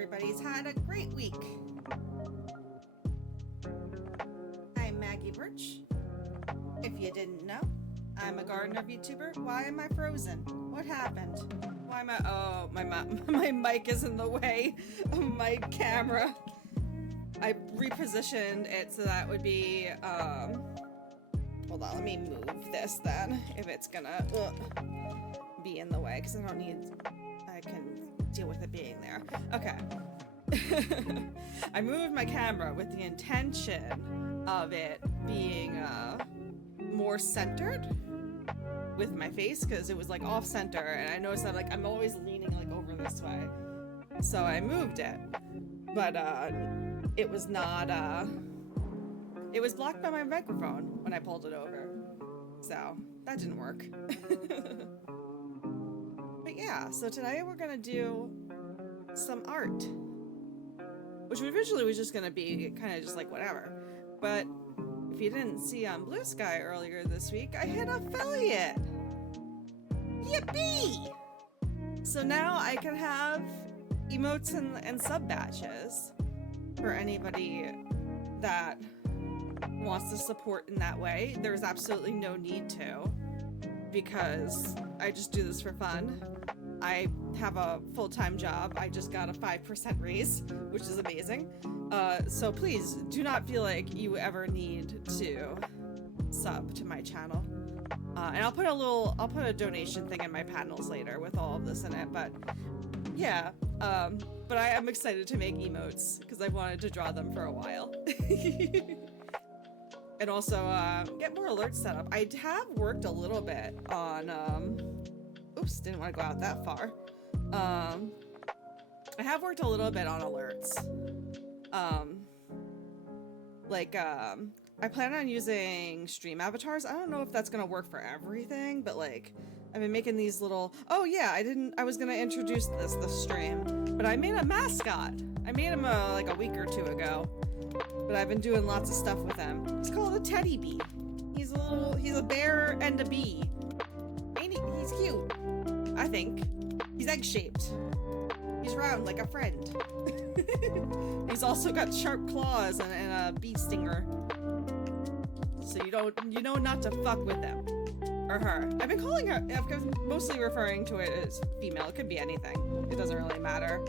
everybody's had a great week. I'm Maggie Birch. If you didn't know, I'm a gardener VTuber. Why am I frozen? What happened? Why am I— oh, my mic is in the way of my camera. I repositioned it so that would be, hold on, let me move this then, if it's gonna be in the way, because I can deal with it being there. Okay. I moved my camera with the intention of it being more centered with my face, because it was like off center, and I noticed that like I'm always leaning like over this way. So I moved it. But it was not it was blocked by my microphone when I pulled it over. So that didn't work. But yeah, so today we're gonna do some art, which originally was just gonna be kind of just like whatever. But if you didn't see on Bluesky earlier this week, I hit affiliate. Yippee! So now I can have emotes and sub badges for anybody that wants to support in that way. There's absolutely no need to, because I just do this for fun. I have a full-time job. I just got a 5% raise, which is amazing. So please do not feel like you ever need to sub to my channel. And I'll put a donation thing in my panels later with all of this in it, but yeah. But I am excited to make emotes because I've wanted to draw them for a while. And also get more alerts set up. I have worked a little bit on oops, didn't want to go out that far. I have worked a little bit on alerts. I plan on using stream avatars. I don't know if that's gonna work for everything, but like I've been making these little— oh yeah, I was gonna introduce this stream, but I made a mascot. I made him like a week or two ago, but I've been doing lots of stuff with him. It's called a teddy bee. He's a bear and a bee. Ain't he? He's cute, I think. He's egg-shaped. He's round like a friend. He's also got sharp claws and a bee stinger. So you know not to fuck with them. Or her. I've been calling her— I'm mostly referring to it as female. It could be anything. It doesn't really matter.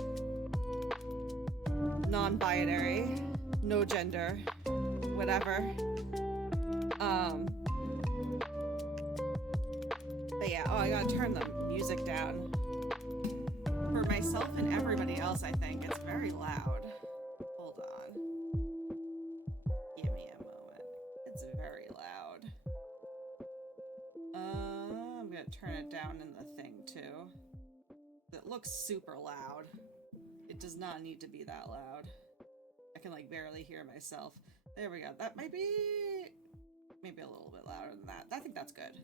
Non-binary. No gender. Whatever. But yeah, oh, I gotta turn the music down. For myself and everybody else, I think it's very loud. Hold on. Give me a moment. It's very loud. I'm gonna turn it down in the thing too. It looks super loud. It does not need to be that loud. I can like barely hear myself. There we go. That might be maybe a little bit louder than that. I think that's good.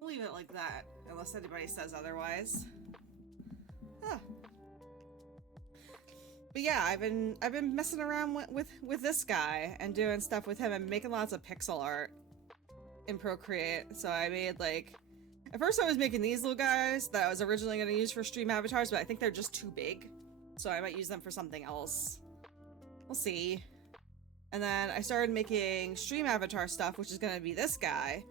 We'll leave it like that, unless anybody says otherwise. Huh. But yeah, I've been messing around with this guy and doing stuff with him and making lots of pixel art in Procreate. So I made like— at first I was making these little guys that I was originally going to use for stream avatars, but I think they're just too big. So I might use them for something else. We'll see. And then I started making stream avatar stuff, which is going to be this guy,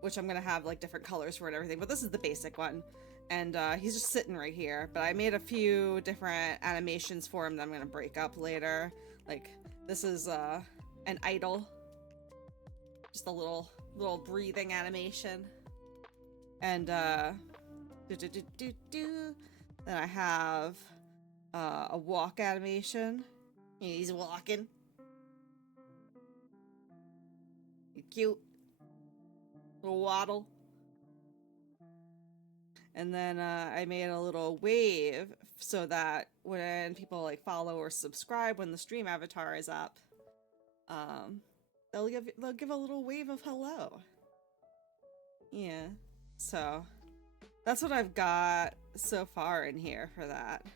which I'm going to have like different colors for and everything, but this is the basic one. And he's just sitting right here. But I made a few different animations for him that I'm going to break up later. Like this is an idol. Just a little breathing animation. And then I have a walk animation. He's walking. Cute. Little waddle. And then I made a little wave so that when people like follow or subscribe when the stream avatar is up, they'll give a little wave of hello. Yeah. So that's what I've got so far in here for that.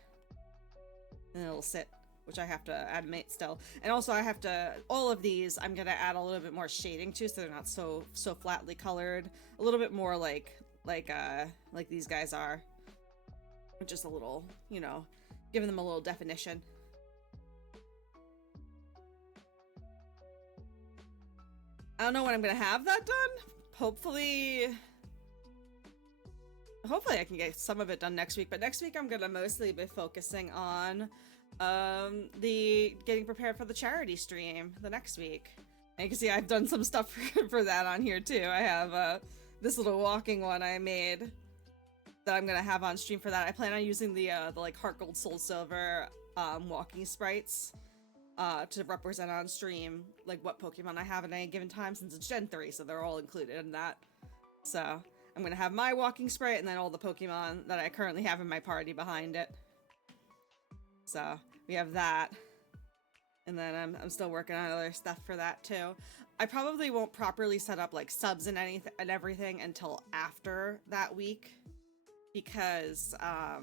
And it'll sit, which I have to animate still. And also I have to— all of these I'm gonna add a little bit more shading to, so they're not so flatly colored. A little bit more like these guys are. Just a little, you know, giving them a little definition. I don't know when I'm gonna have that done. Hopefully I can get some of it done next week, but next week I'm gonna mostly be focusing on the getting prepared for the charity stream the next week. And you can see I've done some stuff for that on here too. I have this little walking one I made that I'm gonna have on stream for that. I plan on using the like Heart Gold Soul Silver walking sprites to represent on stream like what Pokemon I have at any given time, since it's Gen 3, so they're all included in that. So I'm gonna have my walking sprite and then all the Pokemon that I currently have in my party behind it. So we have that. And then I'm still working on other stuff for that too. I probably won't properly set up like subs and anything and everything until after that week, because I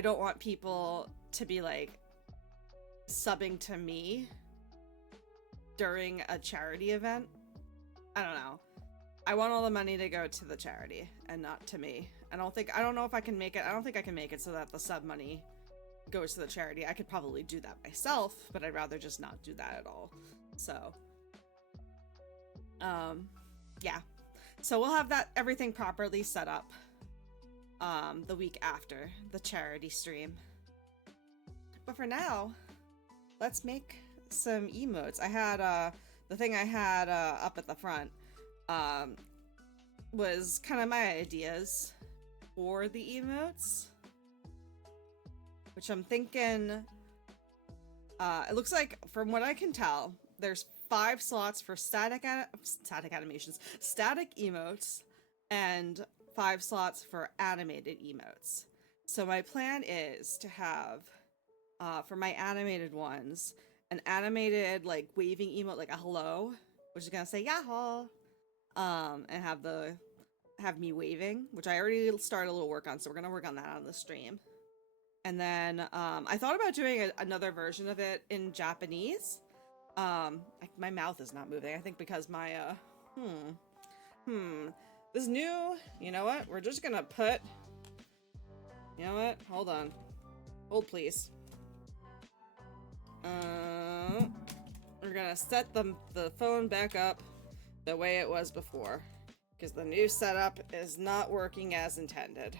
don't want people to be like subbing to me during a charity event. I don't know. I want all the money to go to the charity and not to me. I don't know if I can make it. I don't think I can make it so that the sub money goes to the charity. I could probably do that myself, but I'd rather just not do that at all. So yeah. So we'll have that everything properly set up the week after the charity stream. But for now, let's make some emotes. I had the thing I had up at the front was kind of my ideas for the emotes, which I'm thinking it looks like, from what I can tell, there's 5 slots for static animations, static emotes, and 5 slots for animated emotes. So my plan is to have for my animated ones an animated like waving emote, like a hello, which is gonna say yahoo, and have me waving, which I already started a little work on, so we're gonna work on that on the stream. And then I thought about doing another version of it in Japanese. My mouth is not moving, I think because my this new, you know what, we're just gonna put, you know what, hold on, hold please. We're gonna set the phone back up the way it was before, because the new setup is not working as intended.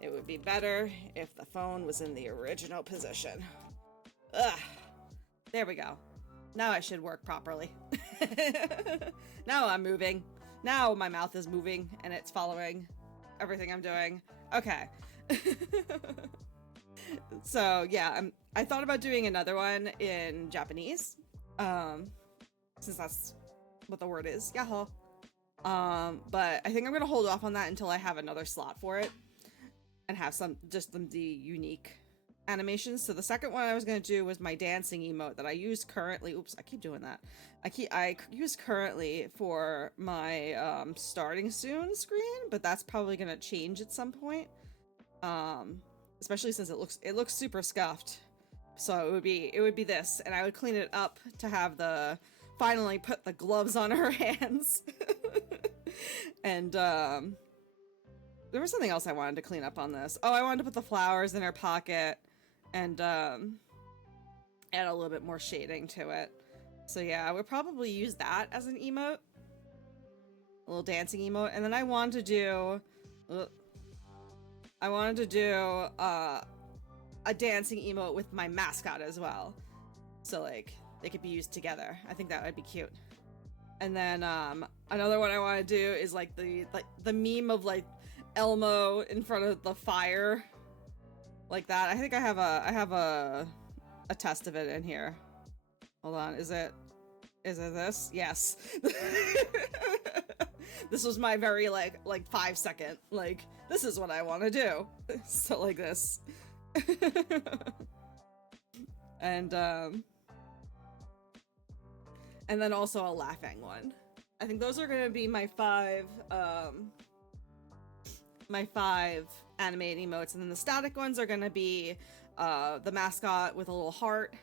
It would be better if the phone was in the original position. Ugh. There we go. Now I should work properly. Now I'm moving. Now my mouth is moving and it's following everything I'm doing. Okay. So yeah, I thought about doing another one in Japanese, since that's what the word is, yahoo. But I think I'm gonna hold off on that until I have another slot for it and have the unique animations. So the second one I was gonna do was my dancing emote that I use currently. Oops, I keep doing that. I use currently for my starting soon screen, but that's probably gonna change at some point. Especially since it looks super scuffed. So it would be this, and I would clean it up to have finally put the gloves on her hands. And there was something else I wanted to clean up on this. Oh, I wanted to put the flowers in her pocket and add a little bit more shading to it. So yeah, I would probably use that as an emote, a little dancing emote. And then I wanted to do a dancing emote with my mascot as well, so like they could be used together. I think that would be cute. And then another one I want to do is like the meme of like Elmo in front of the fire, like that. I think I have a test of it in here. Hold on, is it this? Yes. This was my very like 5-second, like, this is what I want to do. So like this. And then also a laughing one. I think those are gonna be my 5 animated emotes, and then the static ones are gonna be the mascot with a little heart,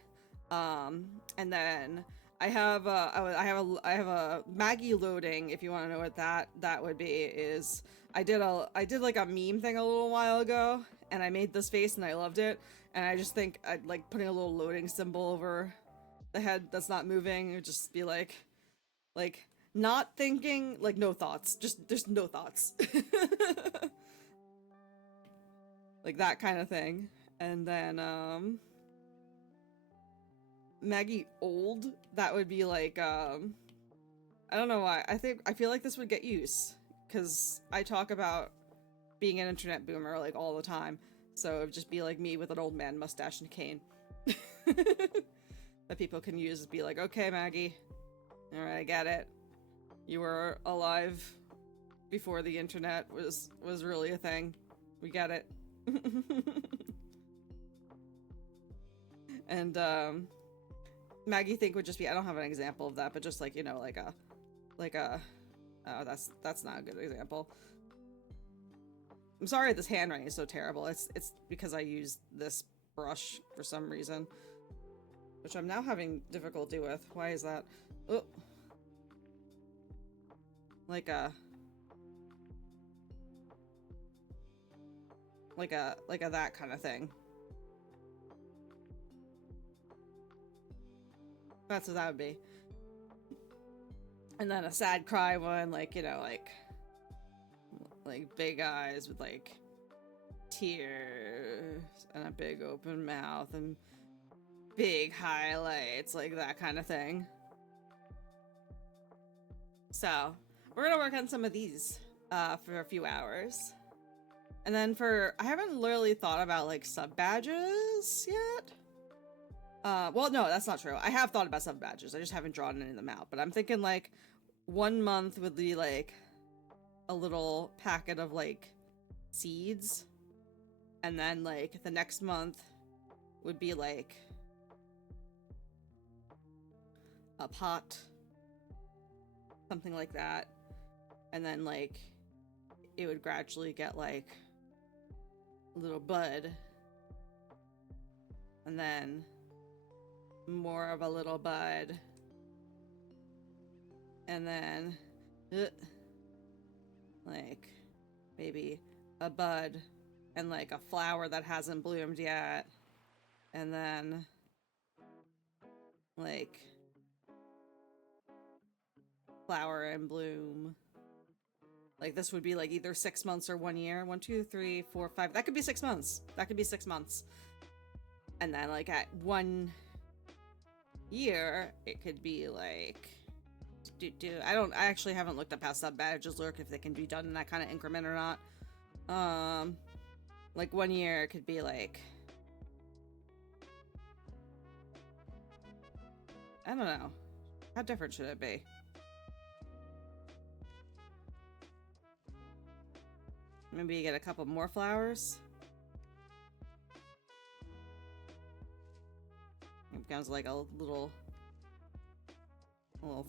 and then I have a Maggie loading. If you want to know what that would be, is I did like a meme thing a little while ago, and I made this face and I loved it, and I just think I'd like putting a little loading symbol over the head that's not moving. It would just be like not thinking, like no thoughts, just there's no thoughts. Like that kind of thing. And then Maggie old, that would be like I don't know why. I feel like this would get use because I talk about being an internet boomer like all the time. So it would just be like me with an old man mustache and cane. That people can use be like, okay, Maggie. Alright, I get it. You were alive before the internet was really a thing. We get it. And Maggie think would just be, I don't have an example of that, but just like, you know, like a oh, that's not a good example. I'm sorry this handwriting is so terrible. It's because I used this brush for some reason, which I'm now having difficulty with. Why is that? Oh. Like a that kind of thing. That's what that would be. And then a sad cry one, like, you know, like big eyes with like tears and a big open mouth and big highlights, like that kind of thing. So we're gonna work on some of these for a few hours. And then I haven't literally thought about like sub badges yet. Well, no, that's not true. I have thought about sub badges. I just haven't drawn any of them out. But I'm thinking like 1 month would be like a little packet of like seeds. And then like the next month would be like a pot. Something like that. And then like it would gradually get like a little bud. And then more of a little bud. And then like maybe a bud and like a flower that hasn't bloomed yet. And then like flower and bloom. Like this would be like either 6 months or 1 year. 1, 2, 3, 4, 5. That could be 6 months. That could be 6 months. And then like at 1 year, it could be like I actually haven't looked up how sub badges work, if they can be done in that kind of increment or not. Like 1 year it could be like, I don't know. How different should it be? Maybe you get a couple more flowers. It becomes like a little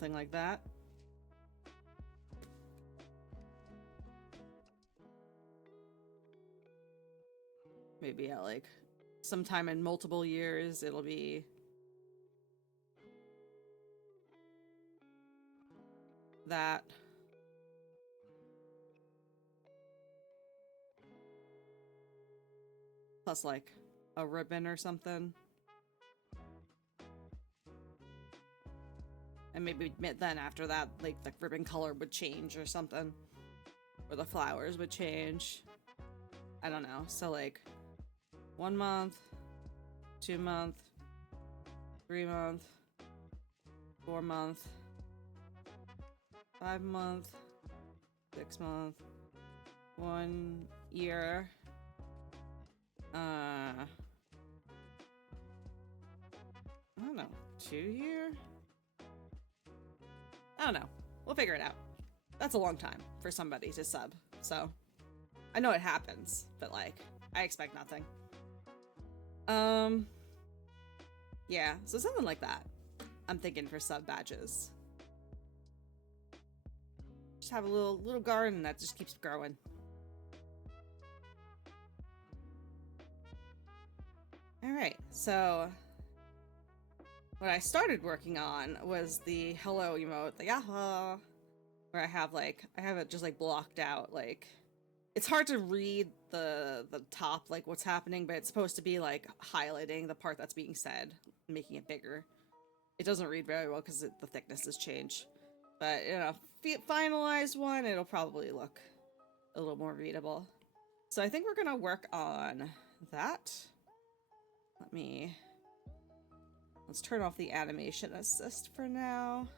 thing like that. Maybe at like sometime in multiple years it'll be that. Plus like a ribbon or something. And maybe then after that, like the ribbon color would change or something. Or the flowers would change. I don't know. So like 1 month, 2 month, 3 month, 4 month, 5 month, 6 month, 1 year. I don't know, 2 year? I don't know. We'll figure it out. That's a long time for somebody to sub, so I know it happens, but like I expect nothing. Yeah, so something like that. I'm thinking for sub badges. Just have a little garden that just keeps growing. Alright, so what I started working on was the hello emote, the yaha, where I have it just like blocked out like it's hard to read the top, like what's happening, but it's supposed to be like highlighting the part that's being said, making it bigger. It doesn't read very well because the thickness has changed. But, you know, finalized one, it'll probably look a little more readable. So I think we're gonna work on that. Let's turn off the animation assist for now.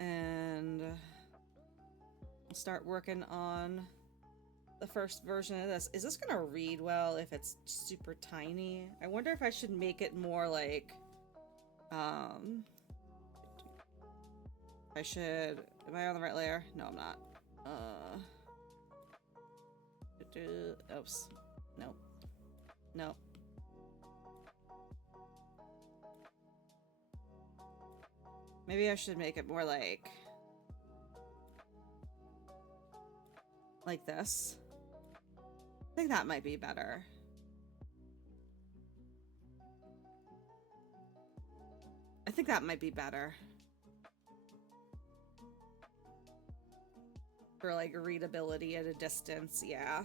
And we'll start working on the first version of this. Is this gonna read well if it's super tiny? I wonder if I should make it more like, am I on the right layer? No, I'm not. Oops. Nope. Nope. Maybe I should make it more like this. I think that might be better. I think that might be better. For like readability at a distance, yeah.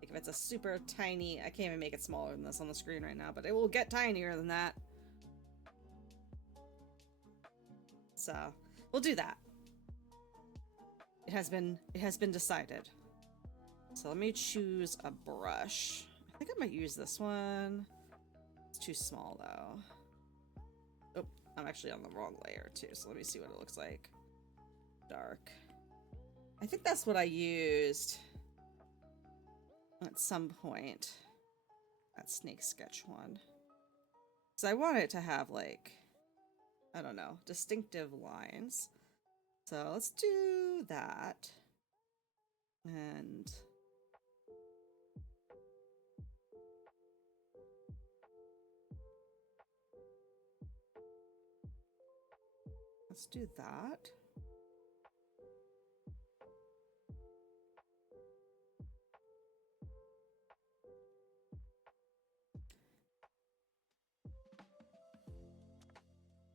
Like if it's a super tiny, I can't even make it smaller than this on the screen right now, but it will get tinier than that. So we'll do that. It has been decided. So let me choose a brush. I think I might use this one. It's too small though. Oh, I'm actually on the wrong layer too, so let me see what it looks like. Dark. I think that's what I used at some point. That snake sketch one. So I want it to have like, I don't know, distinctive lines. So let's do that. And let's do that.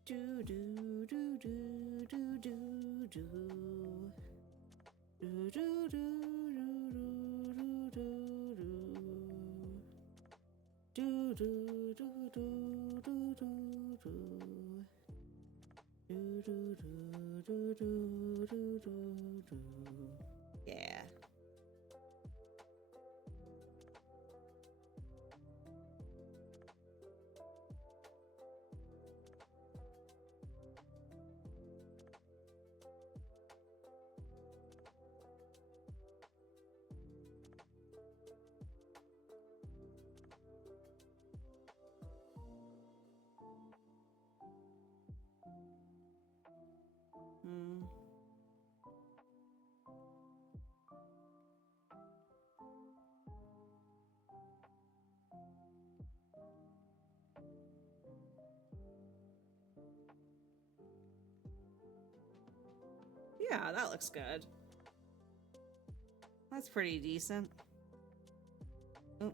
Do do do do do do do do do do do do do do do do do do. Yeah. Yeah, that looks good. That's pretty decent. Oh.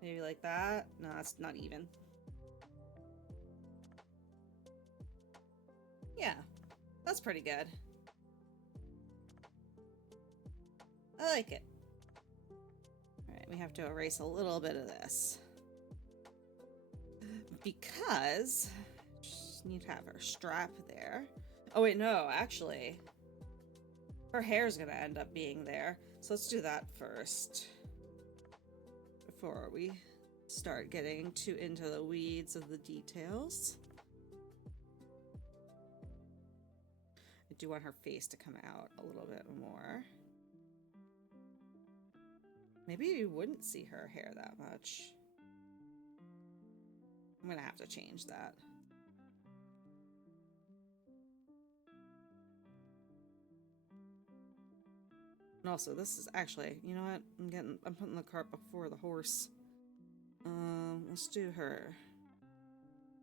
Maybe like that? No, that's not even. Yeah, that's pretty good. I like it. Alright, we have to erase a little bit of this. Because just need to have her strap there. Oh wait, no, actually. Her hair's gonna end up being there. So let's do that first. Before we start getting too into the weeds of the details. I do want her face to come out a little bit more. Maybe you wouldn't see her hair that much. I'm gonna have to change that. And also, this is actually, you know what? I'm putting the cart before the horse. Let's do her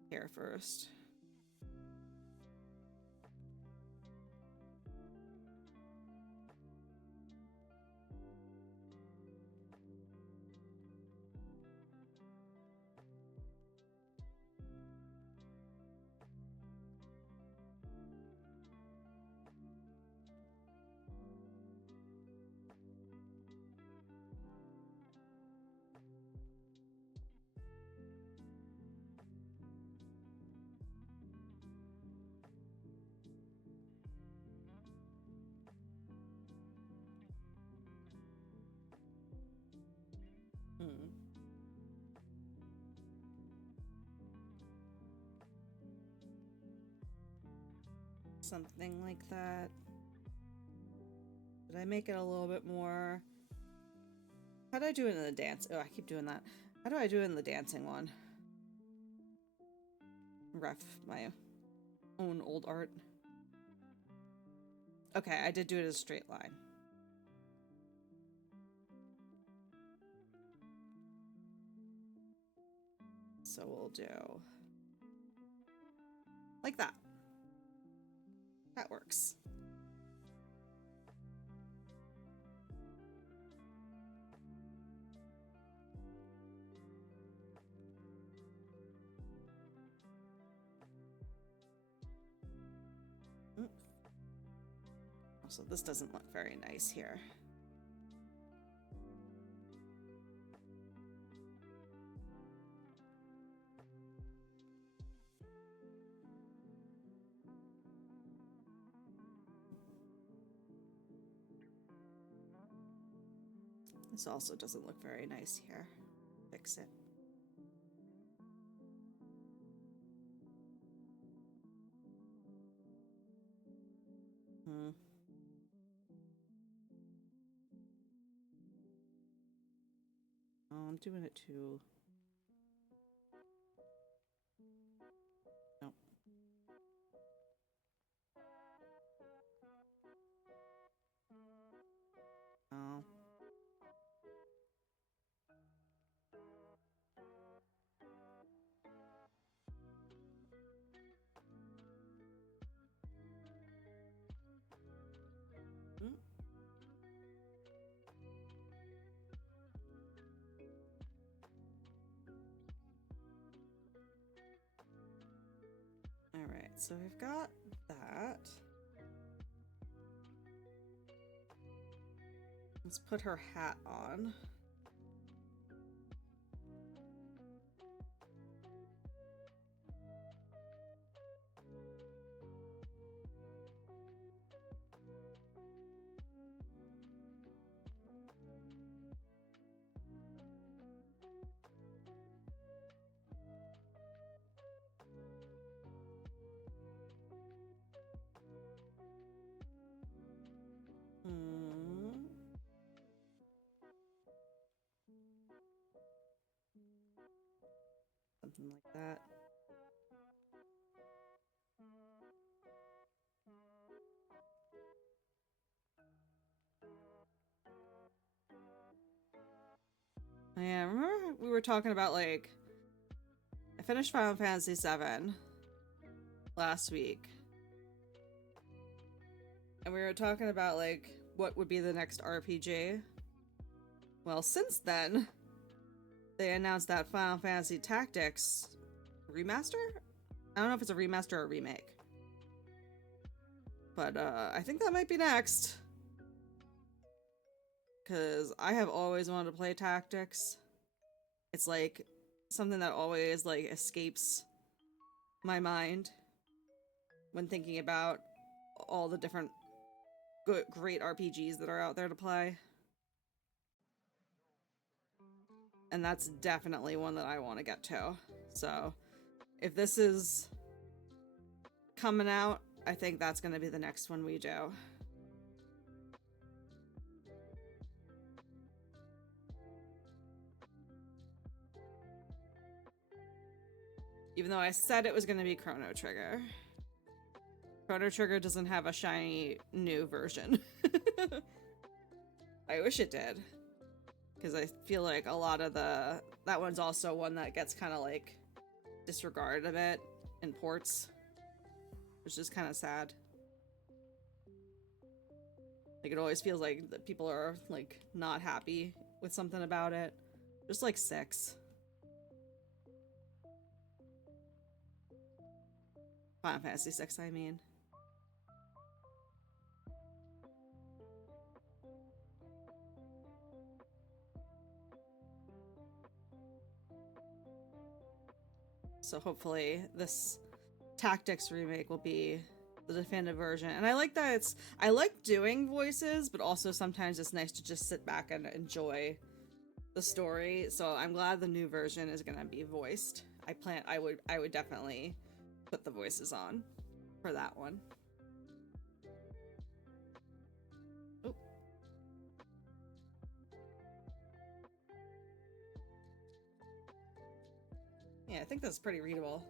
hair first. something like that. Did I make it a little bit more? How do I do it in the dance? Oh, I keep doing that. How do I do it in the dancing one? Ref my own old art. Okay, I did do it as a straight line. So we'll do like that. That works. So this doesn't look very nice here. This also doesn't look very nice here. Fix it. Oh, I'm doing it too. Nope. Oh. Mm. All right, so we've got that. Let's put her hat on. Something like that. Yeah, remember we were talking about, like, I finished Final Fantasy VII last week. And we were talking about, like, what would be the next RPG. Well, since then, they announced that Final Fantasy Tactics remaster? I don't know if it's a remaster or a remake. But I think that might be next. Because I have always wanted to play Tactics. It's like something that always like escapes my mind when thinking about all the different great RPGs that are out there to play. And that's definitely one that I want to get to. So if this is coming out, I think that's going to be the next one we do. Even though I said it was going to be Chrono Trigger. Chrono Trigger doesn't have a shiny new version. I wish it did. Because I feel like a lot of that one's also one that gets kind of like disregarded a bit in ports. Which is kind of sad. Like, it always feels like that people are like not happy with something about it. Just like 6. Final Fantasy 6, I mean. So hopefully this Tactics remake will be the definitive version. And I like that I like doing voices, but also sometimes it's nice to just sit back and enjoy the story. So I'm glad the new version is gonna be voiced. I would definitely put the voices on for that one. Yeah, I think that's pretty readable.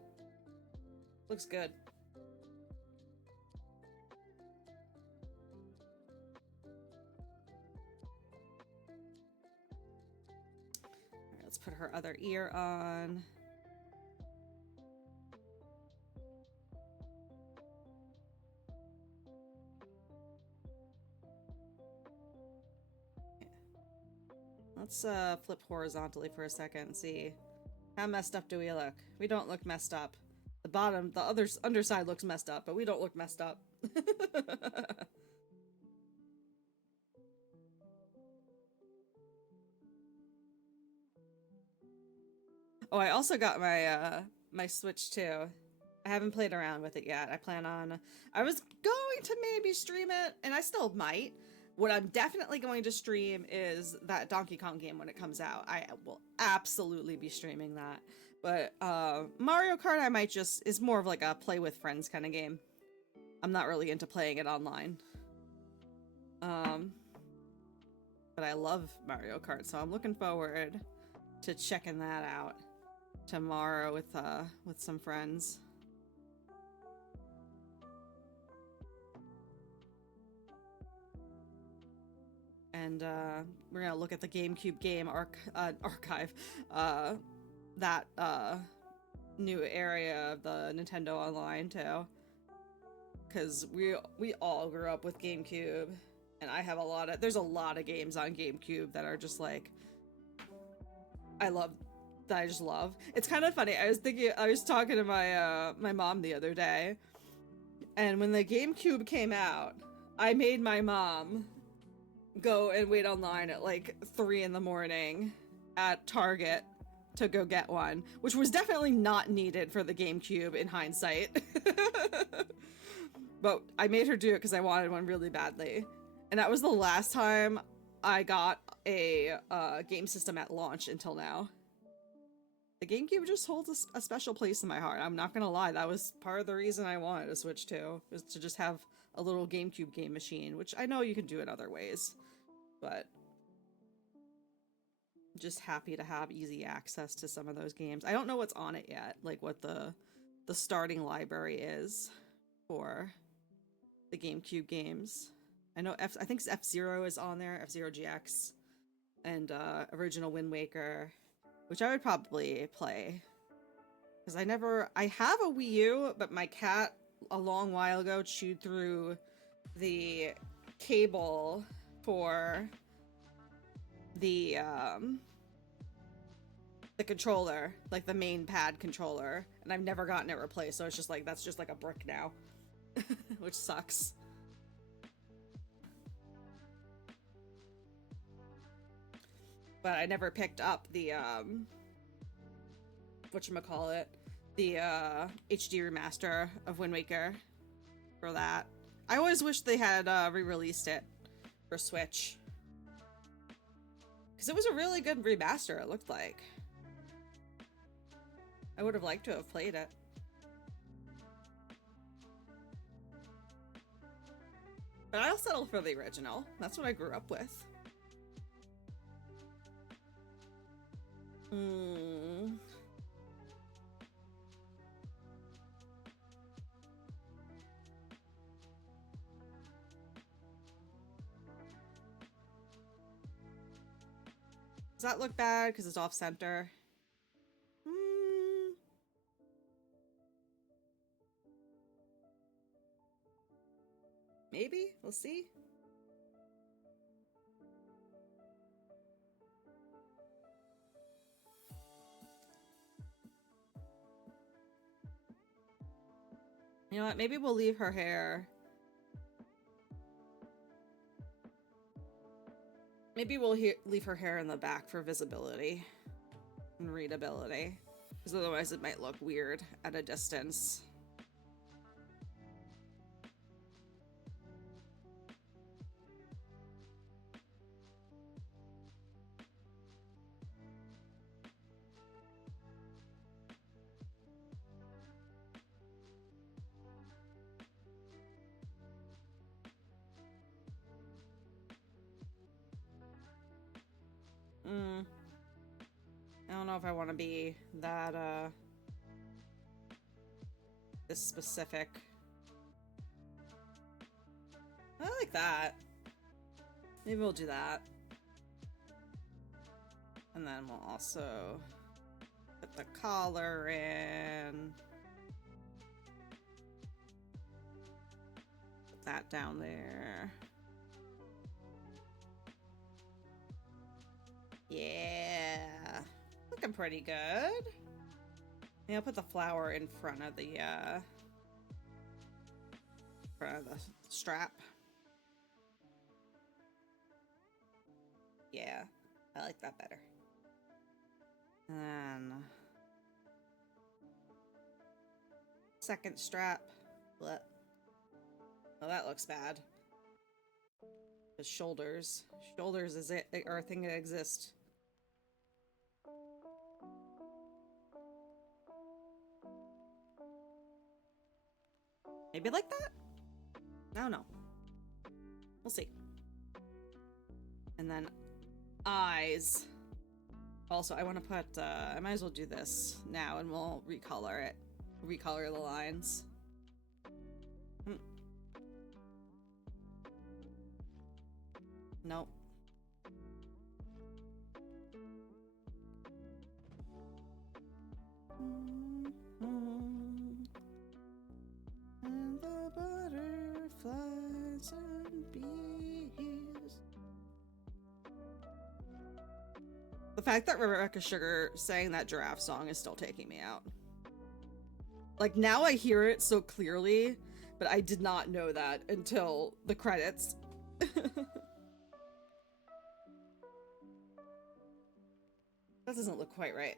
Looks good. Alright, let's put her other ear on. Let's flip horizontally for a second and see how messed up do we look. We don't look messed up. The bottom, the other underside looks messed up, but we don't look messed up. Oh, I also got my my Switch too. I haven't played around with it yet. I plan on. I was going to maybe stream it, and I still might. What I'm definitely going to stream is that Donkey Kong game when it comes out. I will absolutely be streaming that. But Mario Kart, I might just is more of like a play with friends kind of game. I'm not really into playing it online. But I love Mario Kart, so I'm looking forward to checking that out tomorrow with some friends. And we're gonna look at the GameCube game archive, that new area of the Nintendo Online too, because we all grew up with GameCube, and I have there's a lot of games on GameCube that are just like I just love. It's kind of funny. I was talking to my my mom the other day, and when the GameCube came out, I made my mom go and wait online at like 3 in the morning at Target to go get one, which was definitely not needed for the GameCube in hindsight. But I made her do it because I wanted one really badly. And that was the last time I got a game system at launch until now. The GameCube just holds a special place in my heart. I'm not gonna lie, that was part of the reason I wanted to Switch too, was to just have a little GameCube game machine, which I know you can do in other ways, but just happy to have easy access to some of those games. I don't know what's on it yet, like what the starting library is for the GameCube games. I know I think F-Zero is on there, F-Zero GX, and original Wind Waker, which I would probably play. Because I have a Wii U, but my cat a long while ago chewed through the cable for the controller, like the main pad controller, and I've never gotten it replaced, so it's just like, that's just like a brick now, which sucks. But I never picked up the whatchamacallit, the HD remaster of Wind Waker for that. I always wish they had re-released it for Switch, because it was a really good remaster, it looked like. I would have liked to have played it. But I'll settle for the original. That's what I grew up with. Does that look bad because it's off center? Maybe? We'll see. You know what? Maybe we'll leave her hair. Maybe we'll leave her hair in the back for visibility and readability, because otherwise it might look weird at a distance. I don't know if I want to be that this specific. I like that. Maybe we'll do that. And then we'll also put the collar in. Put that down there. Yeah. Looking pretty good. Yeah, I'll put the flower in front of the strap. Yeah, I like that better. And then second strap. Blech. Oh, that looks bad. The shoulders. Shoulders is it are a thing that exists. Maybe like that? I don't know. We'll see. And then eyes. Also, I want to put, I might as well do this now and we'll recolor it. Recolor the lines. Nope. And the butterflies and bees. The fact that Rebecca Sugar sang that giraffe song is still taking me out. Like, now I hear it so clearly, but I did not know that until the credits. That doesn't look quite right.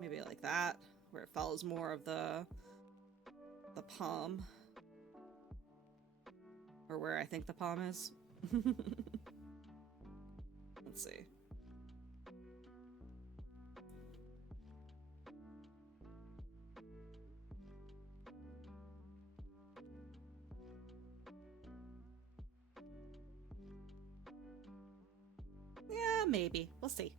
Maybe like that, where it follows more of the palm. Or where I think the palm is. Let's see. Yeah, maybe. We'll see.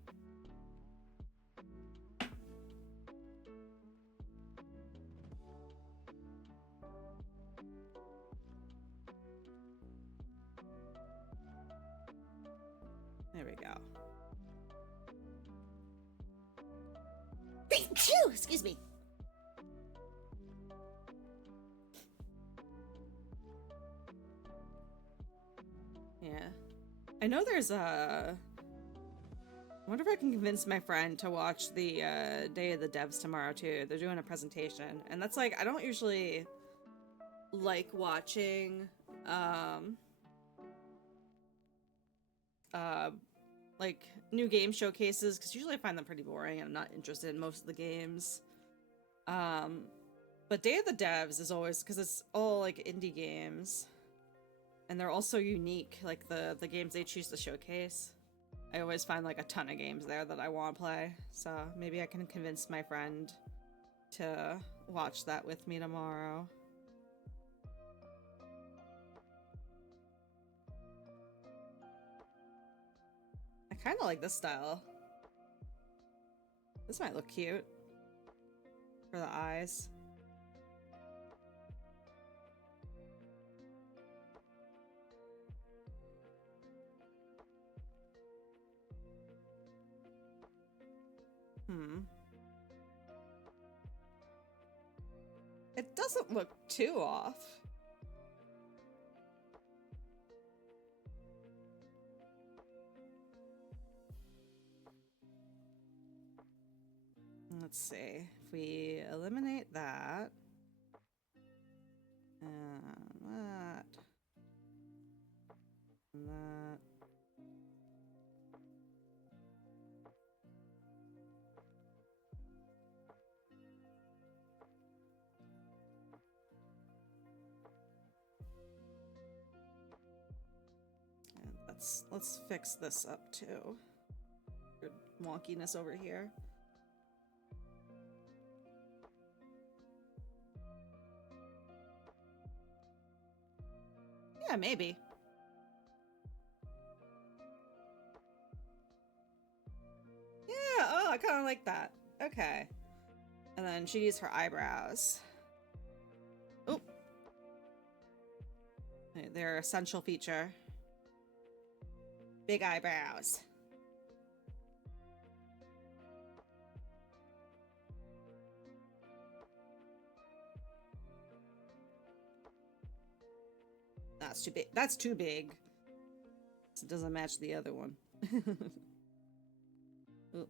There we go. Excuse me. Yeah. I know there's a... I wonder if I can convince my friend to watch the Day of the Devs tomorrow too. They're doing a presentation. And that's like, I don't usually like watching like new game showcases because usually I find them pretty boring and I'm not interested in most of the games. But Day of the Devs is always, because it's all like indie games and they're also unique, like the games they choose to showcase. I always find like a ton of games there that I want to play, so maybe I can convince my friend to watch that with me tomorrow. I kind of like this style. This might look cute for the eyes. It doesn't look too off. Let's see. If we eliminate that. And that. And that. Let's fix this up too. Your wonkiness over here. Yeah, maybe. like that. Okay. And then she needs her eyebrows. Oh. They're essential feature. Big eyebrows. That's too big. That's too big. It doesn't match the other one. Ooh.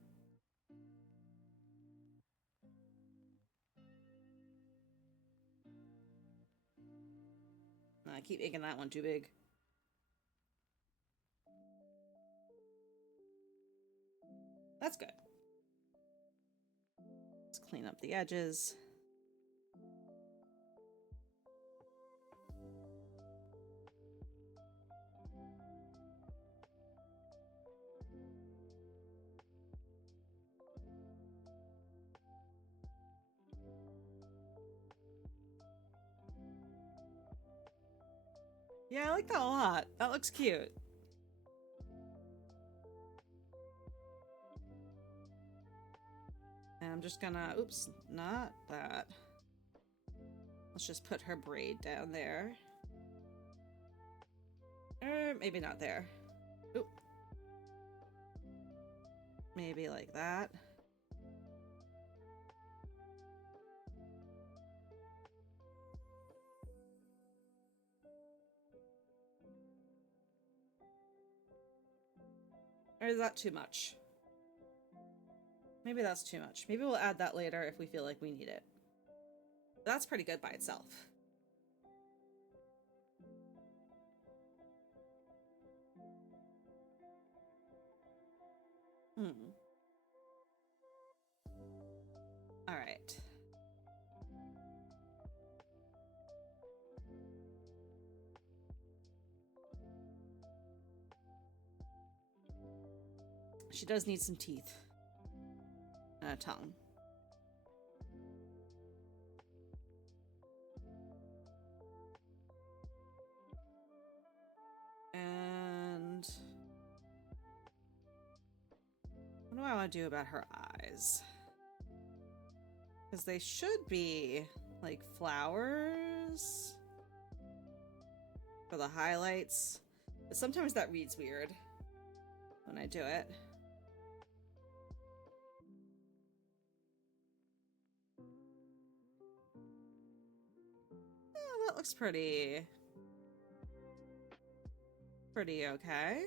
I keep making that one too big. That's good. Let's clean up the edges. Yeah, I like that a lot. That looks cute. And I'm just gonna, oops, not that. Let's just put her braid down there. Or maybe not there. Oop. Maybe like that. Or is that too much? Maybe that's too much. Maybe we'll add that later if we feel like we need it. That's pretty good by itself. All right. She does need some teeth. And a tongue. And what do I want to do about her eyes? Because they should be like flowers for the highlights. But sometimes that reads weird when I do it. Oh, that looks pretty okay.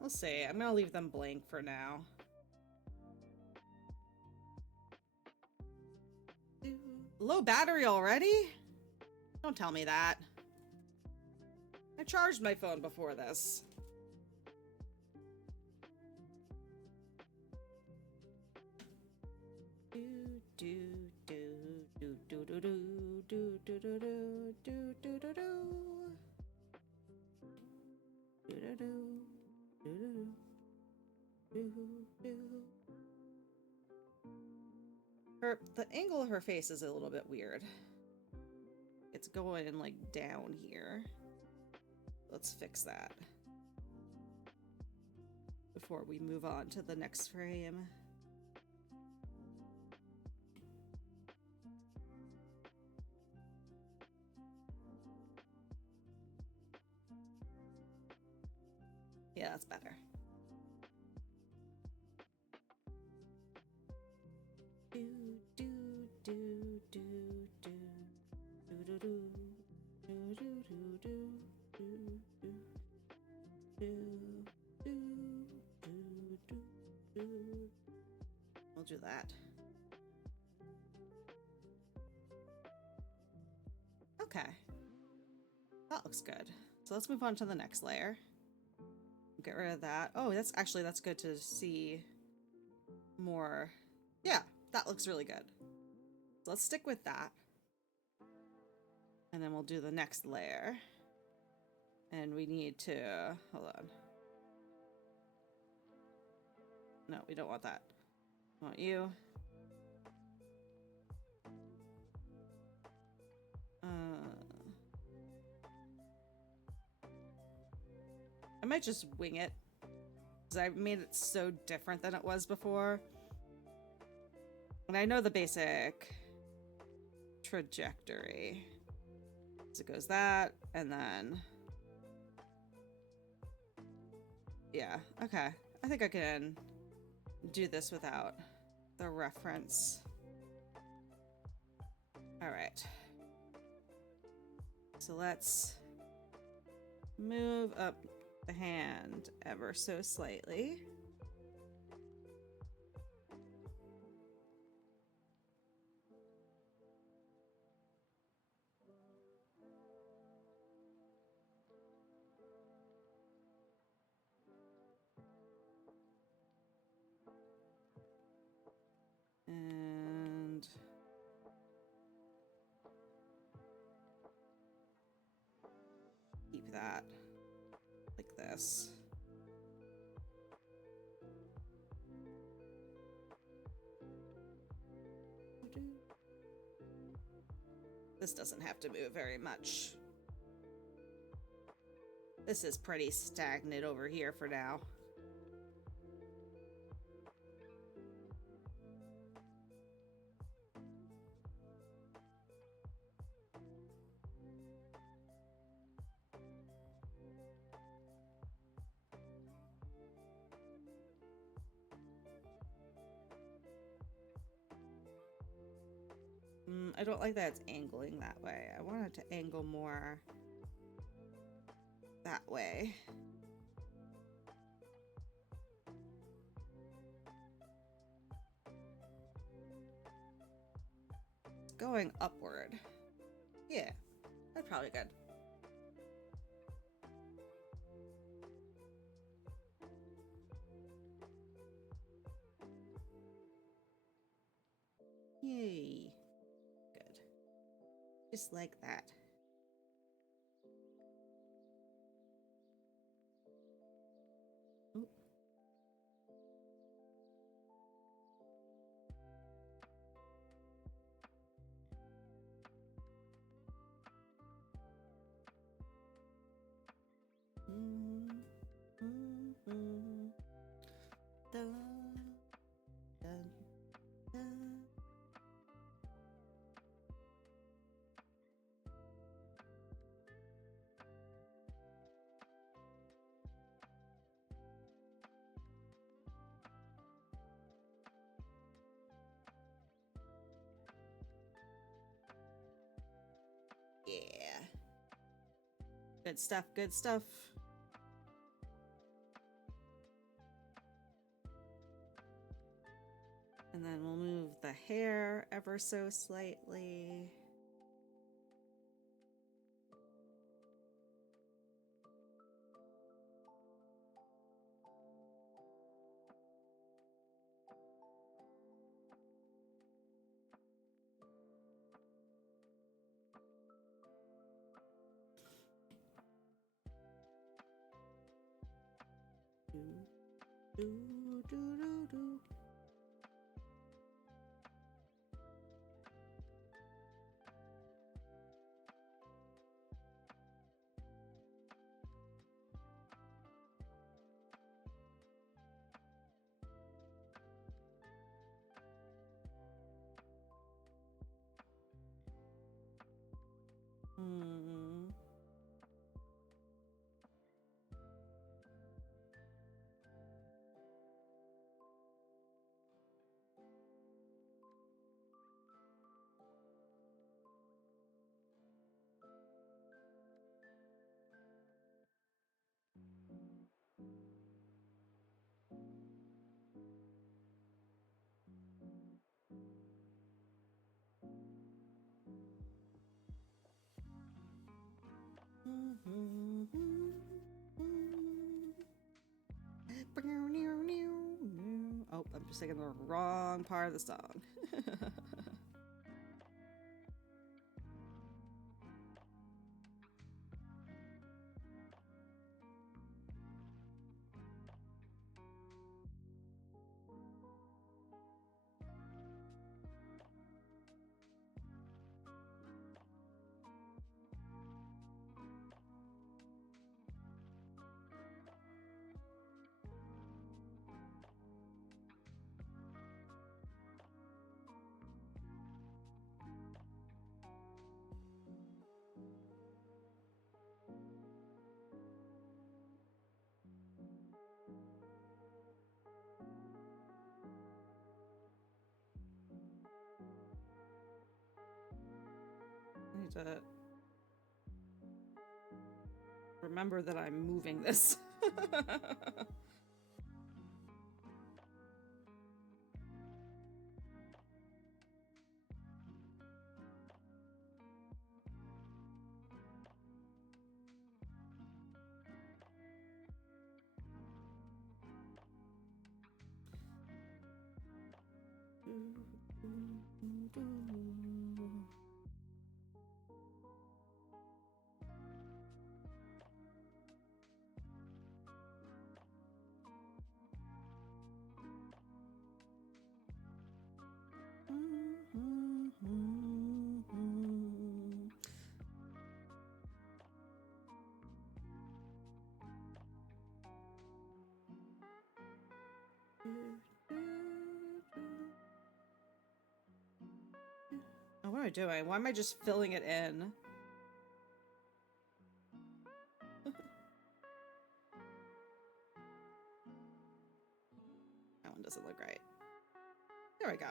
We'll see. I'm gonna leave them blank for now. Low battery already? Don't tell me that. I charged my phone before this. The angle of her face is a little bit weird. It's going like down here. Let's fix that before we move on to the next frame. Yeah, that's better. We'll do that. Okay. That looks good. So let's move on to the next layer. Get rid of that. Oh, that's good to see more. Yeah, that looks really good. So let's stick with that. And then we'll do the next layer. And we need to, hold on. No, we don't want that. We want you. might just wing it, because I made it so different than it was before. And I know the basic trajectory. So it goes that, and then... Yeah, okay. I think I can do this without the reference. Alright. So let's move up the hand ever so slightly. And keep that like this. This doesn't have to move very much. This is pretty stagnant over here for now. I don't like that it's angling that way. I want it to angle more that way. It's going upward. Yeah, that's probably good. Yay. Good. Just like that. Ooh. Dun, dun, dun. Yeah. Good stuff, good stuff. And then we'll move the hair ever so slightly. Do, do, do, do, do. Hmm. Oh, I'm just singing the wrong part of the song. to remember that I'm moving this. Oh, what am I doing? Why am I just filling it in? That one doesn't look right. There we go.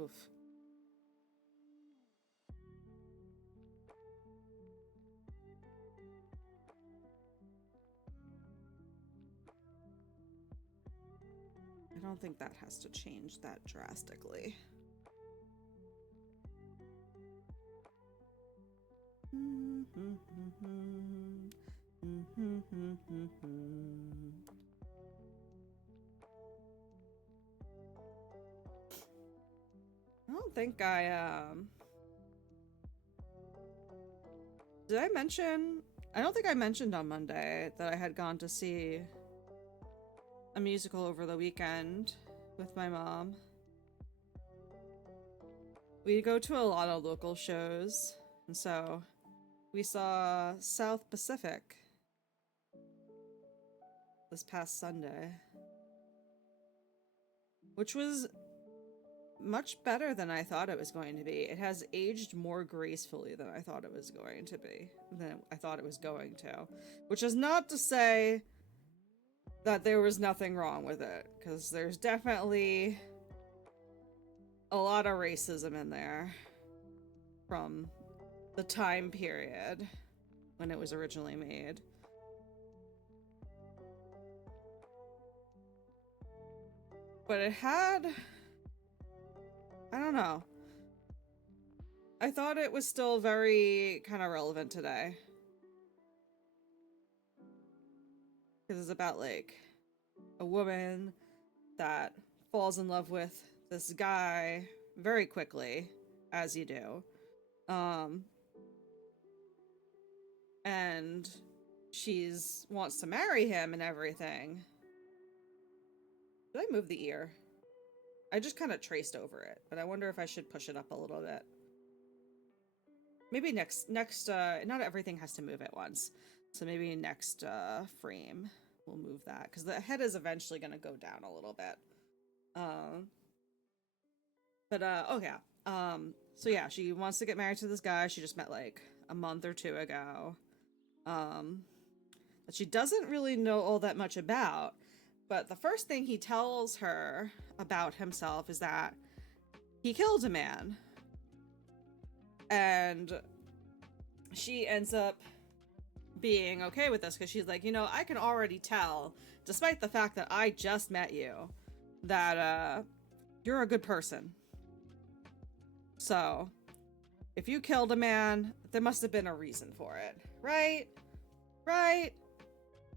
Oof. I don't think that has to change that drastically. I don't think did I mention? I don't think I mentioned on Monday that I had gone to see a musical over the weekend with my mom. We go to a lot of local shows, and so we saw South Pacific this past Sunday, which was much better than I thought it was going to be. It has aged more gracefully than I thought it was going to be, which is not to say that there was nothing wrong with it, because there's definitely a lot of racism in there from the time period when it was originally made. But it had, I don't know. I thought it was still very kind of relevant today. Because it's about, like, a woman that falls in love with this guy very quickly, as you do. And she's wants to marry him and everything. Did I move the ear? I just kind of traced over it, but I wonder if I should push it up a little bit. Maybe next, not everything has to move at once. So maybe next frame we'll move that, because the head is eventually going to go down a little bit. Oh yeah. So yeah, she wants to get married to this guy she just met like a month or two ago. That she doesn't really know all that much about. But the first thing he tells her about himself is that he killed a man. And she ends up being okay with this because she's like, you know, I can already tell, despite the fact that I just met you, that you're a good person. So, if you killed a man, there must have been a reason for it. Right? Right?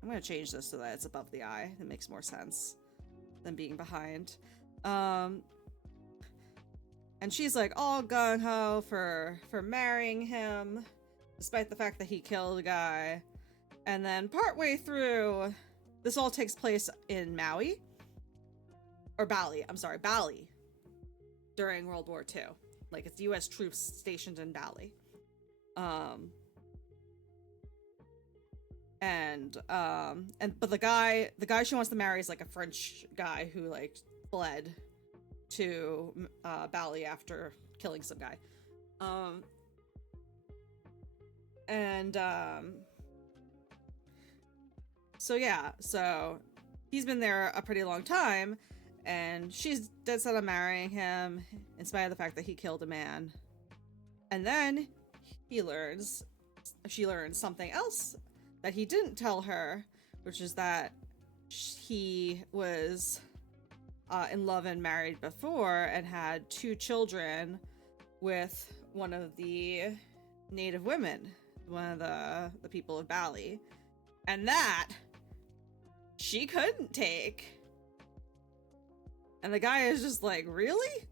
I'm gonna change this so that it's above the eye. It makes more sense than being behind. And she's like all gung-ho for marrying him, despite the fact that he killed a guy. And then partway through, this all takes place in Maui. Or Bali, I'm sorry, Bali. During World War II. Like, it's US troops stationed in Bali. But the guy she wants to marry is like a French guy who like fled to Bali after killing some guy. And so yeah, so he's been there a pretty long time, and she's dead set on marrying him in spite of the fact that he killed a man. And then she learns something else that he didn't tell her, which is that he was in love and married before and had 2 children with one of the native women, one of the people of Bali, and that she couldn't take. And the guy is just like, really?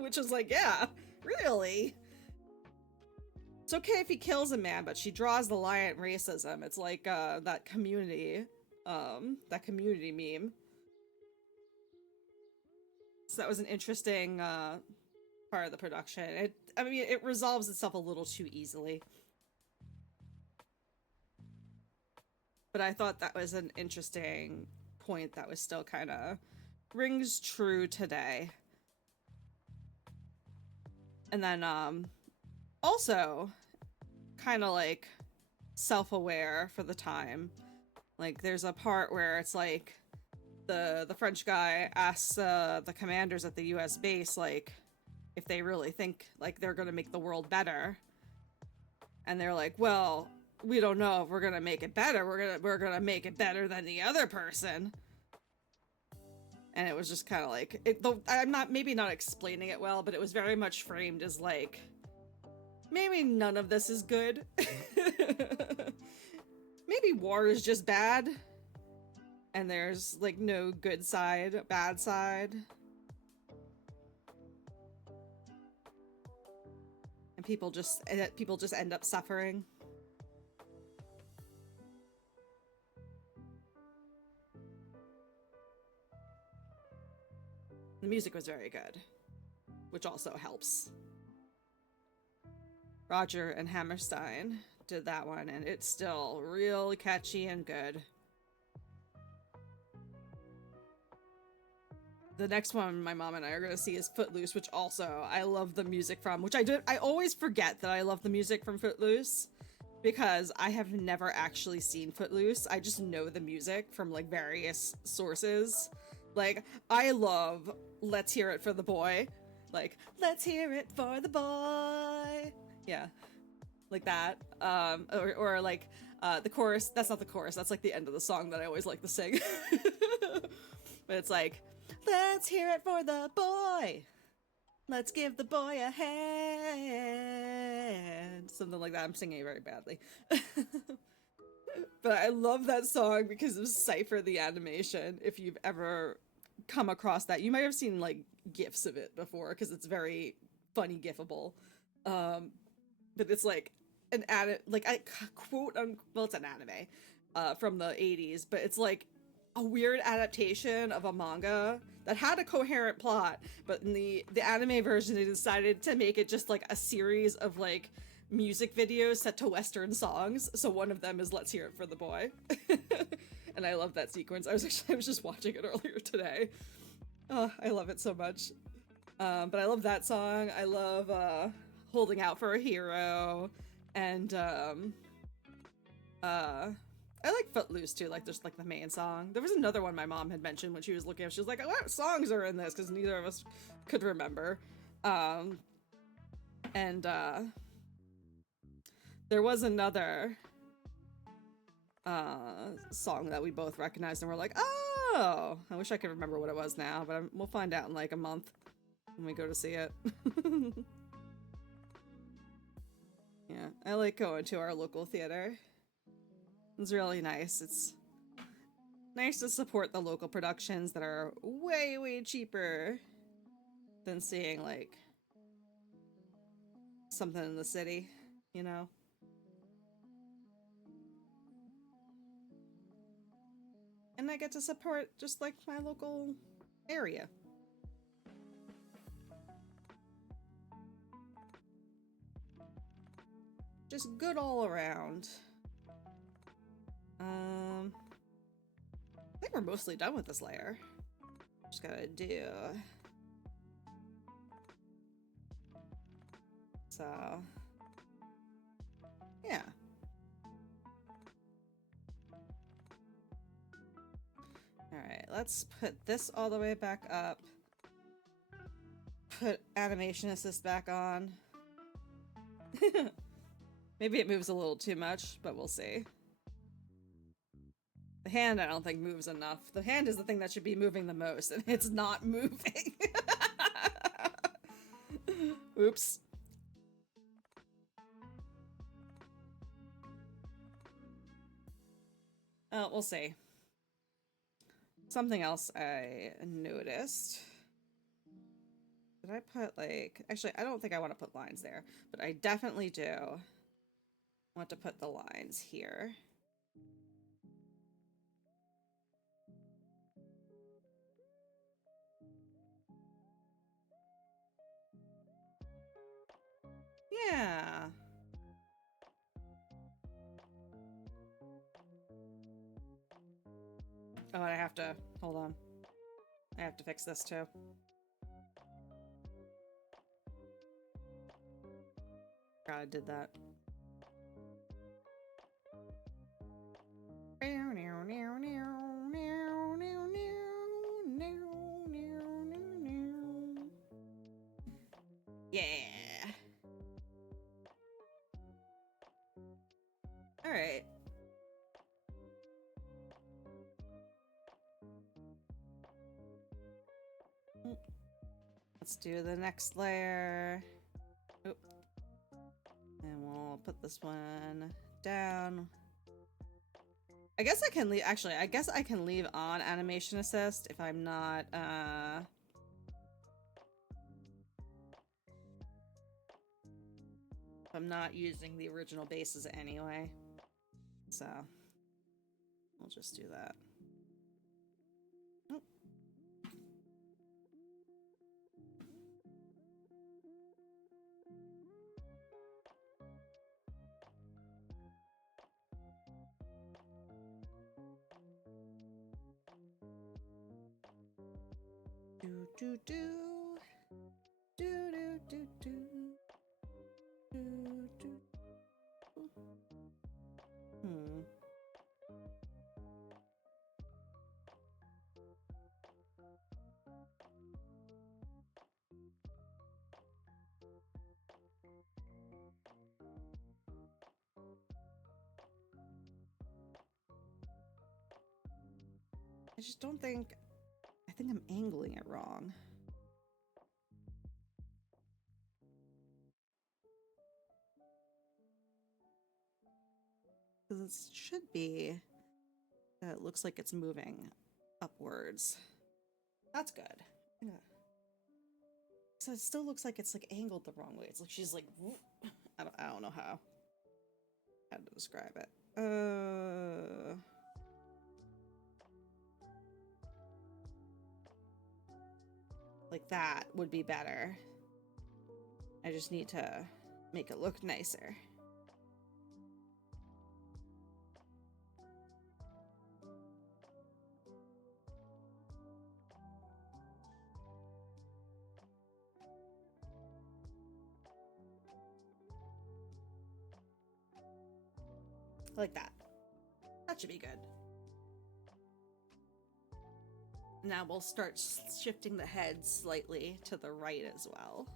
Which is like, yeah, really? It's okay if he kills a man, but she draws the line at racism. It's like that community meme. So that was an interesting part of the production. It resolves itself a little too easily. But I thought that was an interesting point that was still kind of rings true today. And then also kind of like self-aware for the time. Like there's a part where it's like the French guy asks the commanders at the US base like if they really think like they're gonna make the world better. And they're like, well, we don't know if we're gonna make it better. We're gonna make it better than the other person. And it was just kind of like I'm not explaining it well, but it was very much framed as like maybe none of this is good. Maybe war is just bad, and there's like no good side, bad side, and people just end up suffering. The music was very good, which also helps. Roger and Hammerstein did that one, and it's still real catchy and good. The next one my mom and I are going to see is Footloose, which also I love the music from, which I always forget that I love the music from Footloose because I have never actually seen Footloose. I just know the music from like various sources. Like, I love Let's Hear It for the Boy. Like, let's hear it for the boy. Yeah. Like that. Or like, the chorus. That's not the chorus. That's like the end of the song that I always like to sing. But it's like, let's hear it for the boy. Let's give the boy a hand. Something like that. I'm singing it very badly. But I love that song because of Cypher the animation. If you've ever come across that, you might have seen like gifs of it before because it's very funny gifable. But it's like an well, it's an anime from the 80s, but it's like a weird adaptation of a manga that had a coherent plot, but in the anime version they decided to make it just like a series of like music videos set to Western songs. So one of them is Let's Hear It for the Boy. And I love that sequence. I was just watching it earlier today. Oh, I love it so much. But I love that song. I love Holding Out for a Hero. And I like Footloose too, like just like the main song. There was another one my mom had mentioned when she was looking at it. She was like, oh, what songs are in this? Because neither of us could remember. There was another song that we both recognized and we're like, oh, I wish I could remember what it was now, but we'll find out in like a month when we go to see it. Yeah, I like going to our local theater. It's really nice. It's nice to support the local productions that are way, way cheaper than seeing like something in the city, you know? And I get to support just like my local area. Just good all around. I think we're mostly done with this layer. Just gotta do... So... Yeah. Alright, let's put this all the way back up. Put animation assist back on. Maybe it moves a little too much, but we'll see. The hand, I don't think, moves enough. The hand is the thing that should be moving the most, and it's not moving. Oops. We'll see. Something else I noticed. Did I put, like... Actually, I don't think I want to put lines there, but I definitely do want to put the lines here. Yeah. Oh, and I have to... Hold on. I have to fix this, too. God, I did that. Yeah. All right. Let's do the next layer. Oop. And we'll put this one down. I guess I can leave, actually, I guess I can leave on animation assist if I'm not, if I'm not using the original bases anyway. So, we'll just do that. Oop. Do do do do do do do do do. I just don't think... I think I'm angling it wrong. Because it should be... it looks like it's moving upwards. That's good. Yeah. So it still looks like it's like angled the wrong way. It's like she's like... whoop. I don't know how to describe it. Like that would be better. I just need to make it look nicer. Like that. That should be good. Now we'll start shifting the head slightly to the right as well.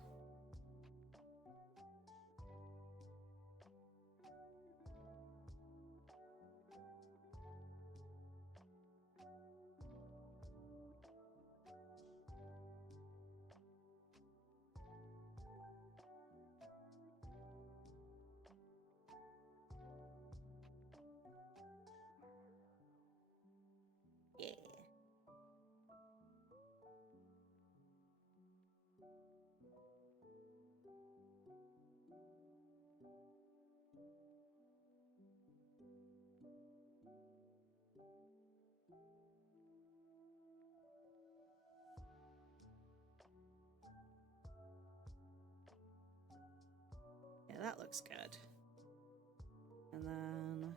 Yeah. Yeah, that looks good. And then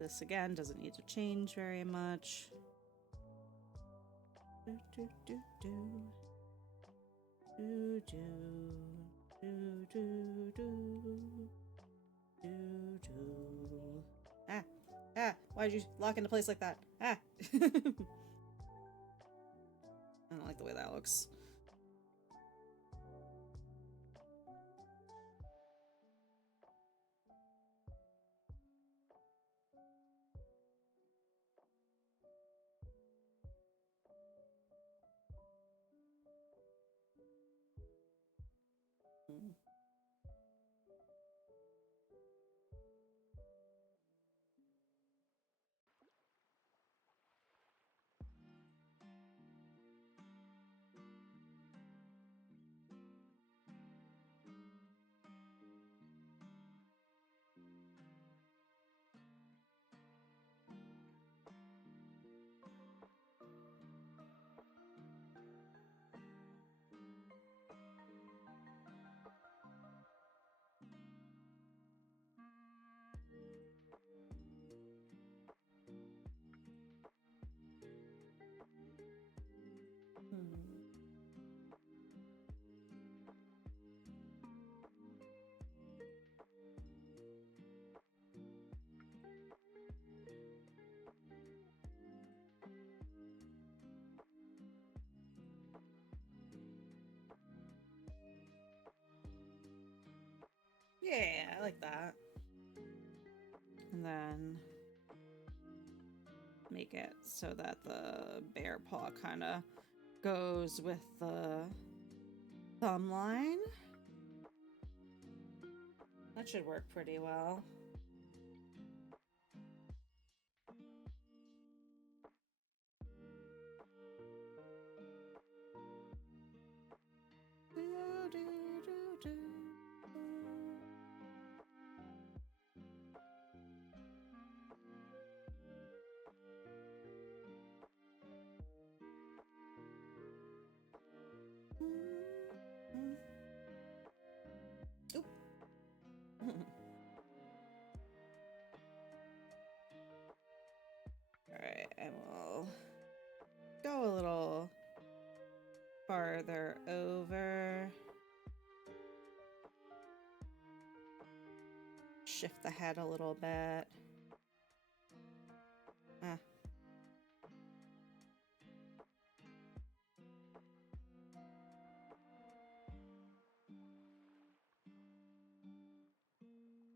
This again doesn't need to change very much. Do, do, do, do. Do, do, do, do, do. Do, do. Ah! Ah! Why'd you lock into place like that? Ah! I don't like the way that looks. Yeah, I like that. And then make it so that the bear paw kind of goes with the thumb line. That should work pretty well. Oop. Alright, and we'll go a little farther over. Shift the head a little bit. Ah.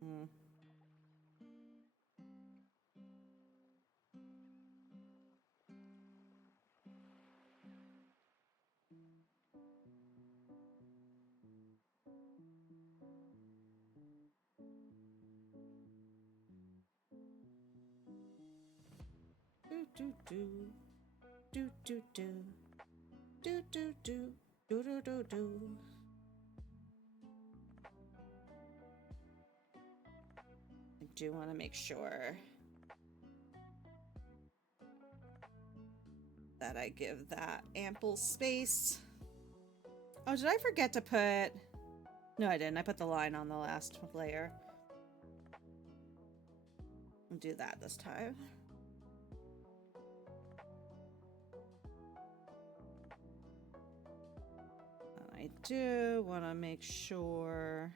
Mm. Do do do do do do do do do do do do. I do want to make sure that I give that ample space. Oh, did I forget to put... No, I didn't. I put the line on the last layer. I'll do that this time. And I do want to make sure...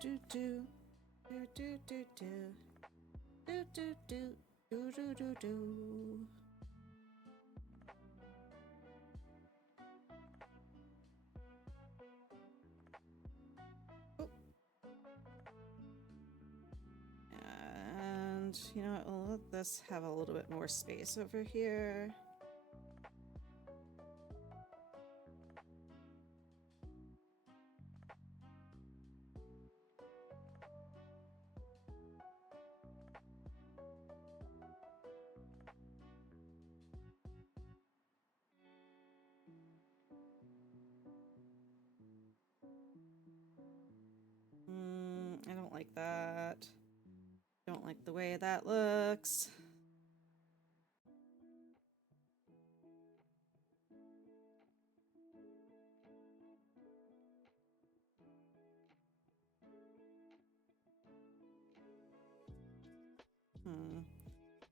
Do do do do do do do do do do do do. Oh. And you know what? We'll let this have a little bit more space over here. like that. Don't like the way that looks.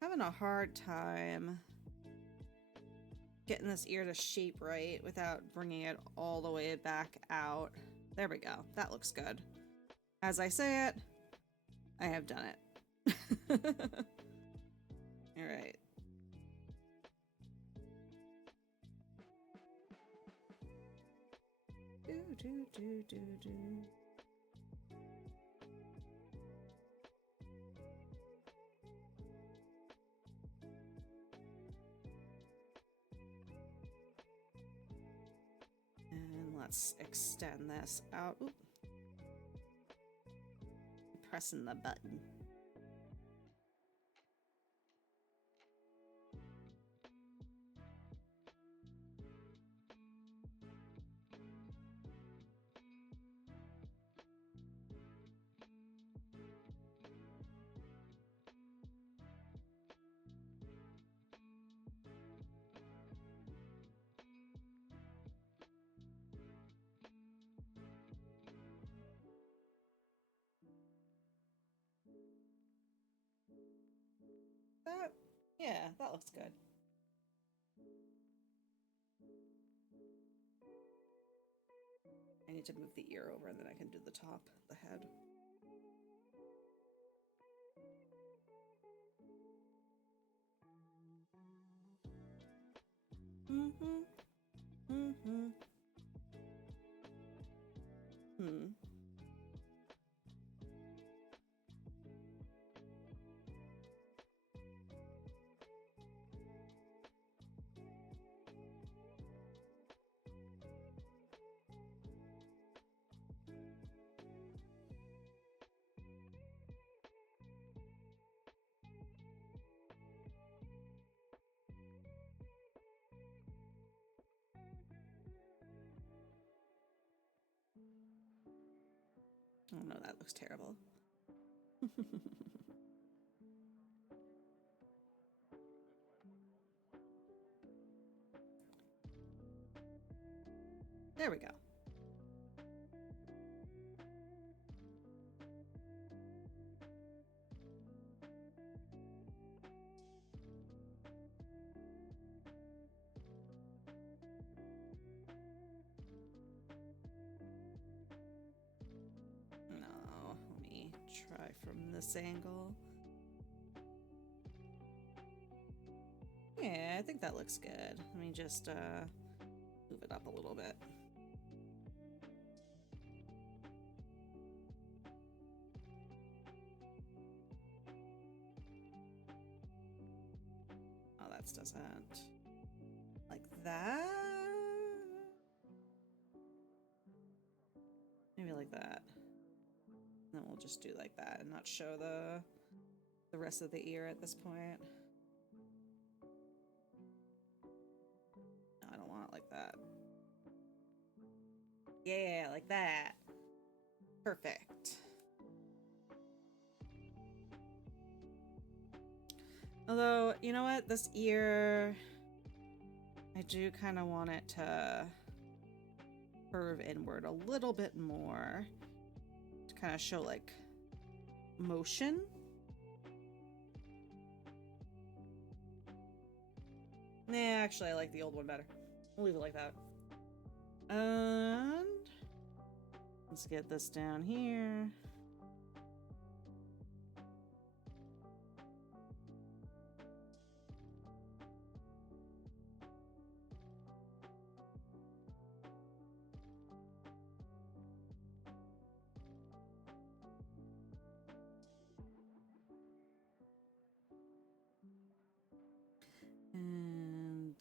Having a hard time getting this ear to shape right without bringing it all the way back out. There we go. That looks good. As I say it, I have done it. All right. Do. And let's extend this out. Oop. Pressing the button. Yeah, that looks good. I need to move the ear over and then I can do the top, the head. Oh no, that looks terrible. There we go. No, let me try from this angle. Yeah, I think that looks good. Let me just move it up a little bit. Oh, that doesn't like that. Maybe like that. And then we'll just do like that and not show the rest of the ear at this point. No, I don't want it like that. Yeah, like that. Perfect. Although, you know what? This ear, I do kind of want it to curve inward a little bit more to kind of show like motion. Nah, actually I like the old one better. We'll leave it like that. And let's get this down here. And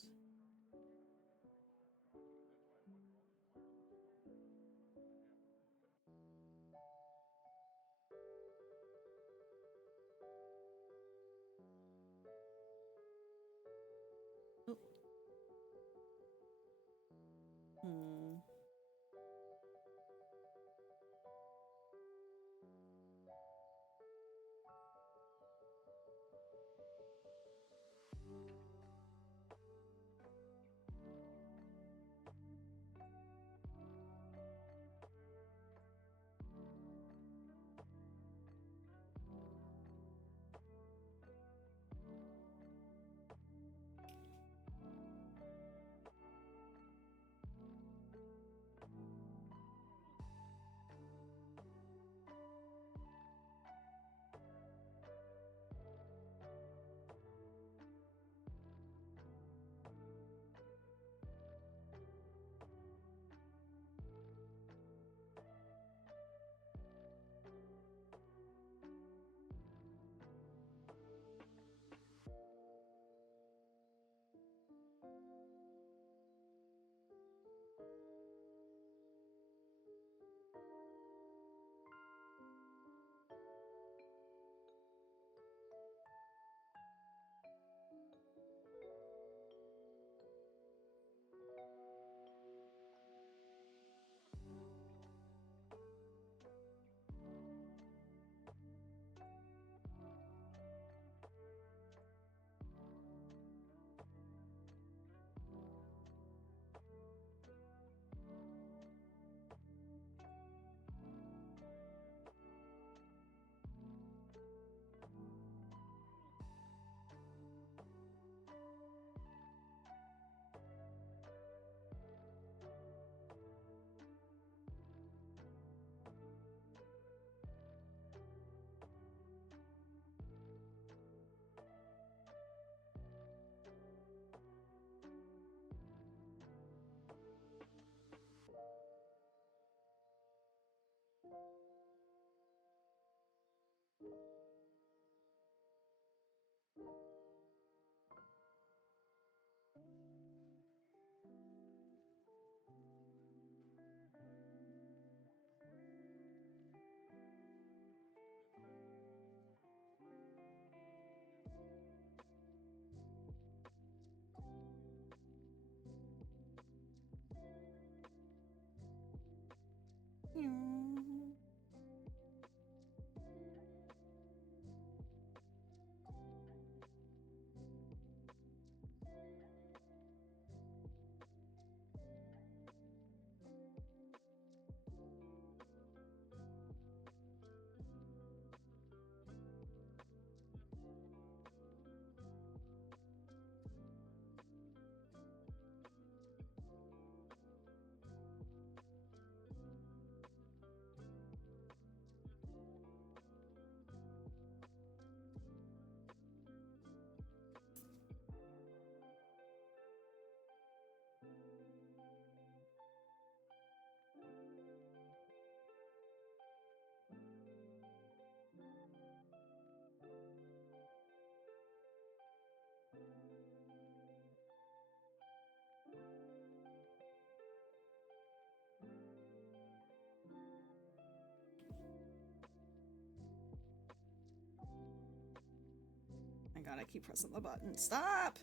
I keep pressing the button. Stop!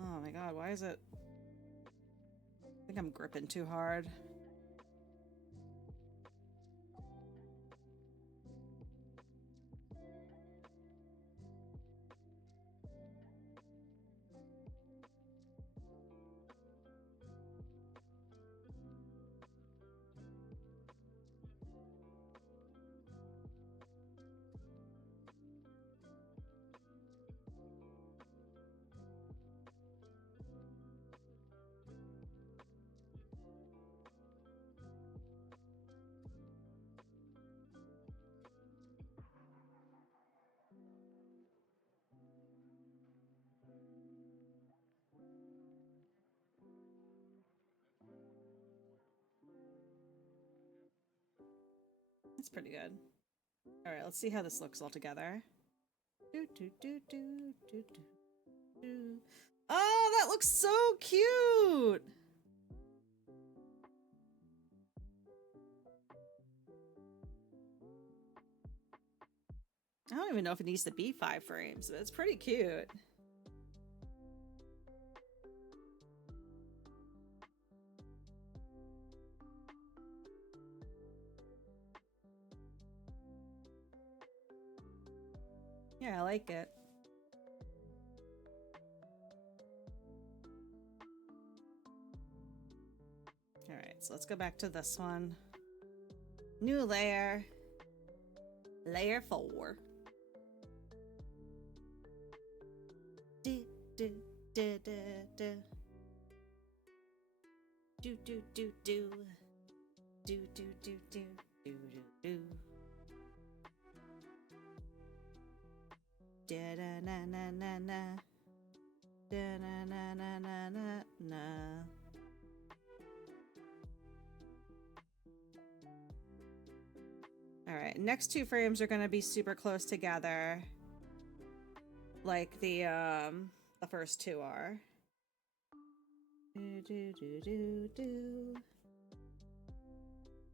Oh my god, why is it... I think I'm gripping too hard. That's pretty good. Alright, let's see how this looks all together. Do, do, do, do, do, do, do. Oh, that looks so cute! I don't even know if it needs to be 5 frames, but it's pretty cute. Yeah, I like it. Alright, so let's go back to this one. New layer. Layer 4. Do, do, do, do, do. Do, do, do, do. Do, do, do, do, do, do, do. Da da na na na na. Da na na na na na na. Alright, next 2 frames are gonna be super close together. Like the first 2 are. Do do do do do.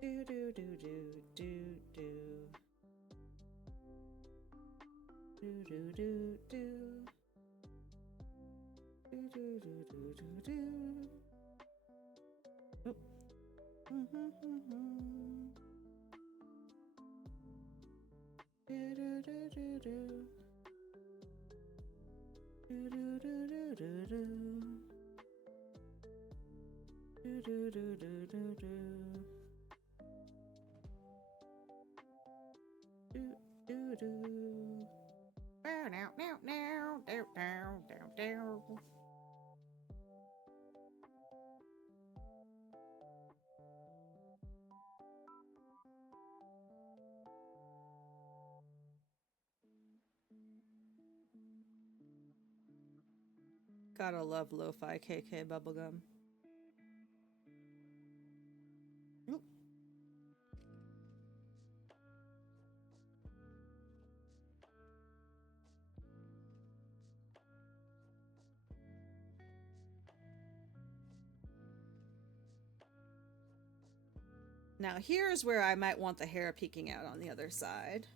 Do do do do do do. Do do do do. Do do do do do do. Oh. Do do do do do. Do do do do do do. Do do do do do do. Do do do. Now now now now down down down down. Gotta love lo-fi KK bubblegum. Oop. Now here's where I might want the hair peeking out on the other side.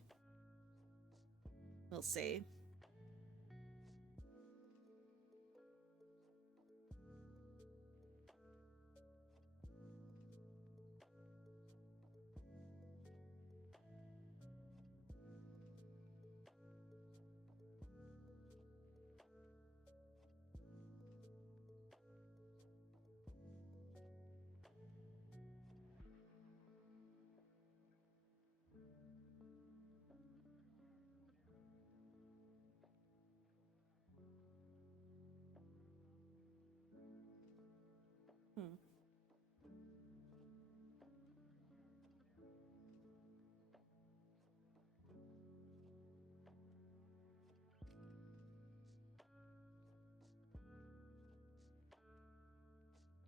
We'll see. Hmm.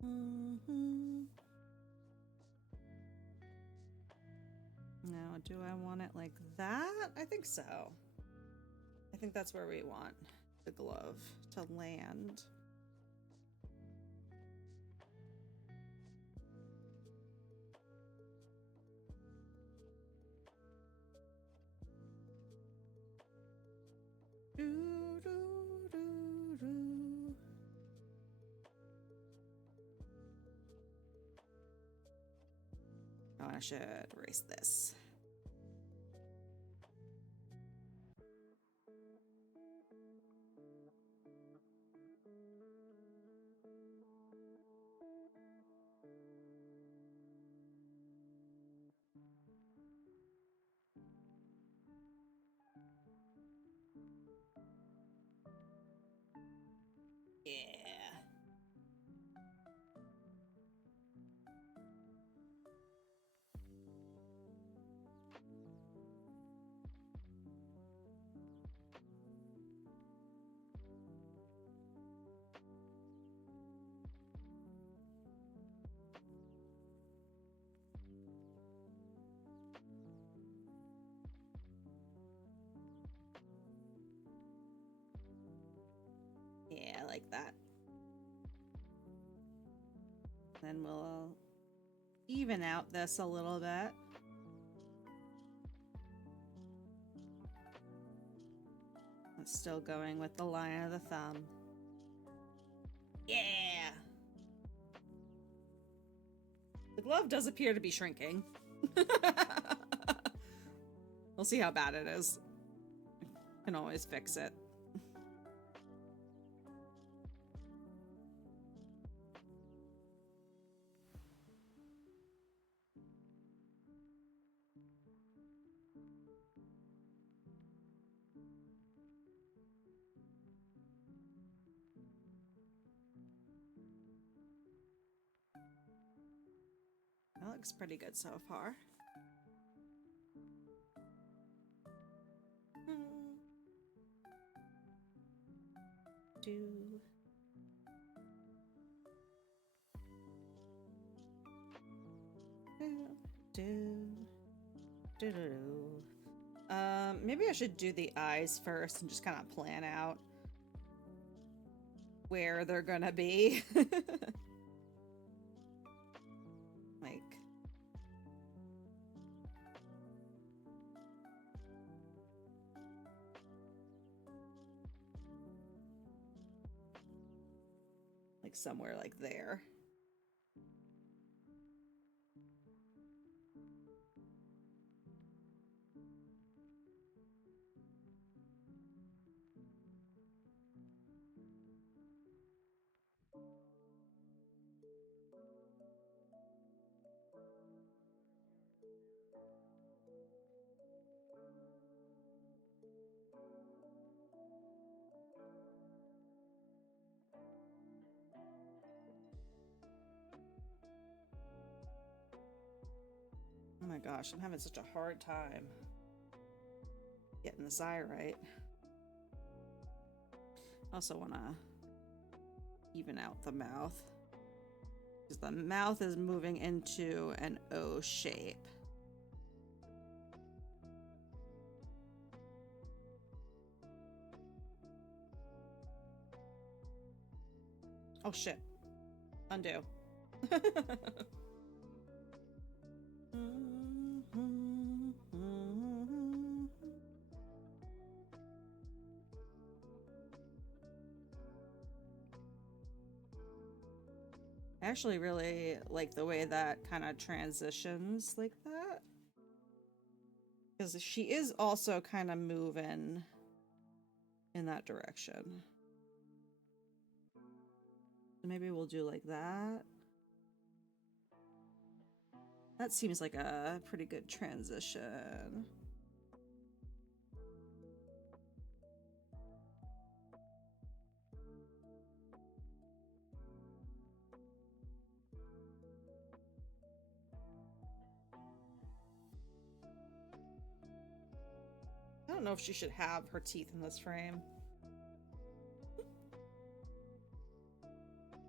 Mm-hmm. Now, do I want it like that? I think so. I think that's where we want the glove to land. Do, do, Oh, I should erase this. Yeah. Yeah, I like that. Then we'll even out this a little bit. It's still going with the line of the thumb. Yeah! The glove does appear to be shrinking. We'll see how bad it is. Can always fix it. That looks pretty good so far. Do. Maybe I should do the eyes first and just kind of plan out where they're gonna be. Like somewhere like there. Oh my gosh, I'm having such a hard time getting this eye right. Also want to even out the mouth, because the mouth is moving into an O shape. Oh shit. Undo. I actually really like the way that kind of transitions like that, because she is also kind of moving in that direction. So maybe we'll do like that. That seems like a pretty good transition. I don't know if she should have her teeth in this frame.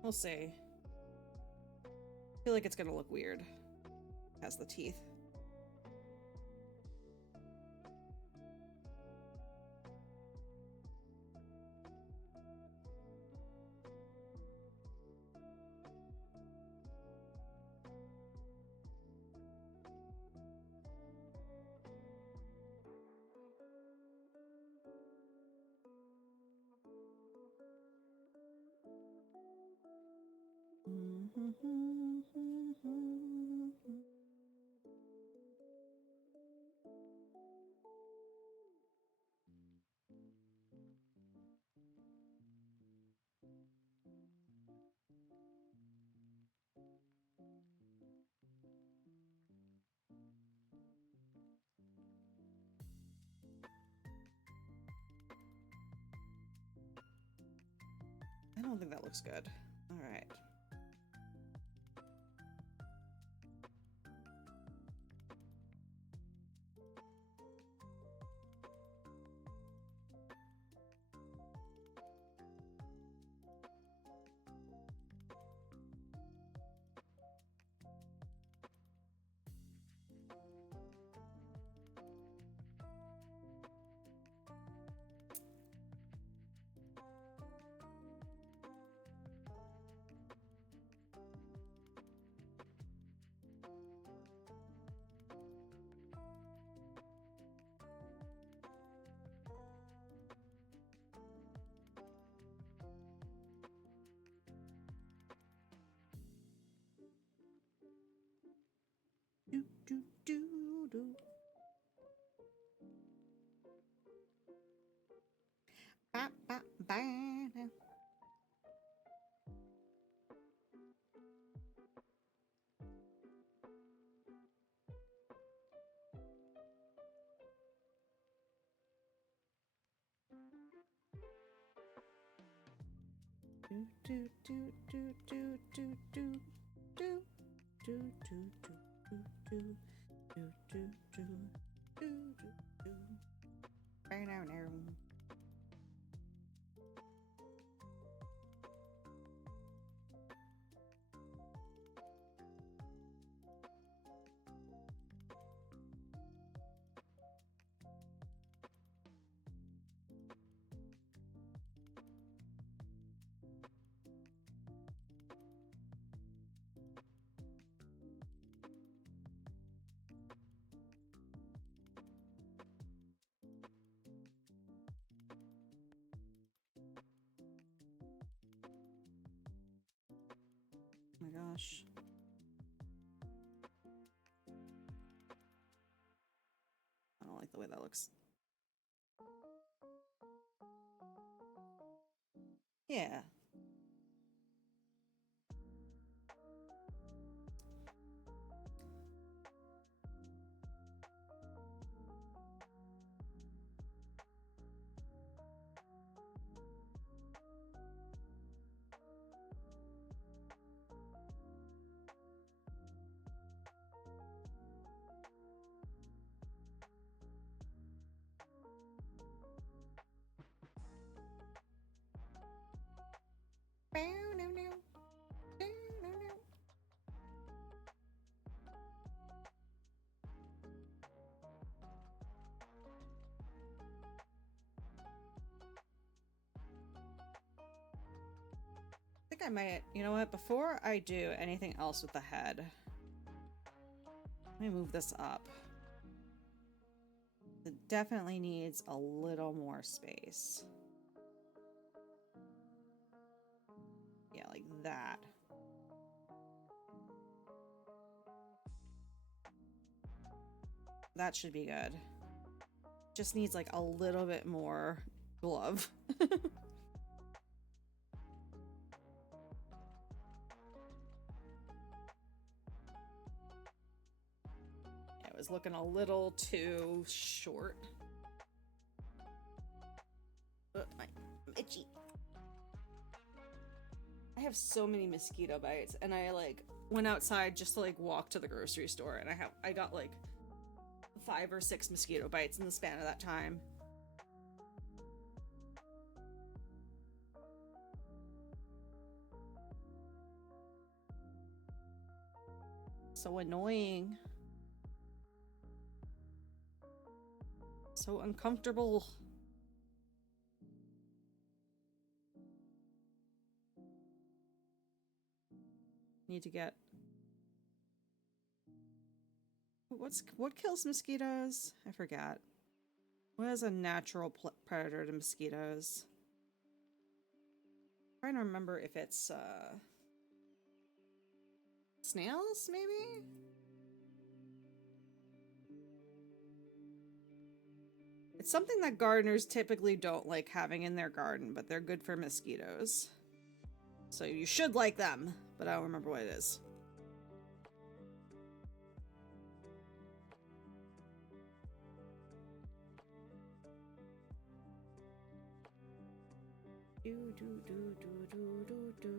We'll see. I feel like it's gonna look weird. It has the teeth. don't think that looks good. All right. Do, do, do, do. Ba, ba, ba. Do, do, do, do, do, do, do, do, do, do, do, do, do, do, do, do, do. Right now, now. Oh my gosh. I don't like the way that looks. Yeah. No, no. No, no. I think I might, you know what, before I do anything else with the head, let me move this up. It definitely needs a little more space. Yeah, like that. That should be good. Just needs like a little bit more glove. It was looking a little too short. I'm itchy. I have so many mosquito bites, and I like went outside just to like walk to the grocery store, and I got like 5 or 6 mosquito bites in the span of that time. So annoying. So uncomfortable. Need to get... What kills mosquitoes? I forgot. What is a natural predator to mosquitoes? I'm trying to remember if it's snails, maybe? It's something that gardeners typically don't like having in their garden, but they're good for mosquitoes. So you should like them, but I don't remember what it is. Do do do do do do do.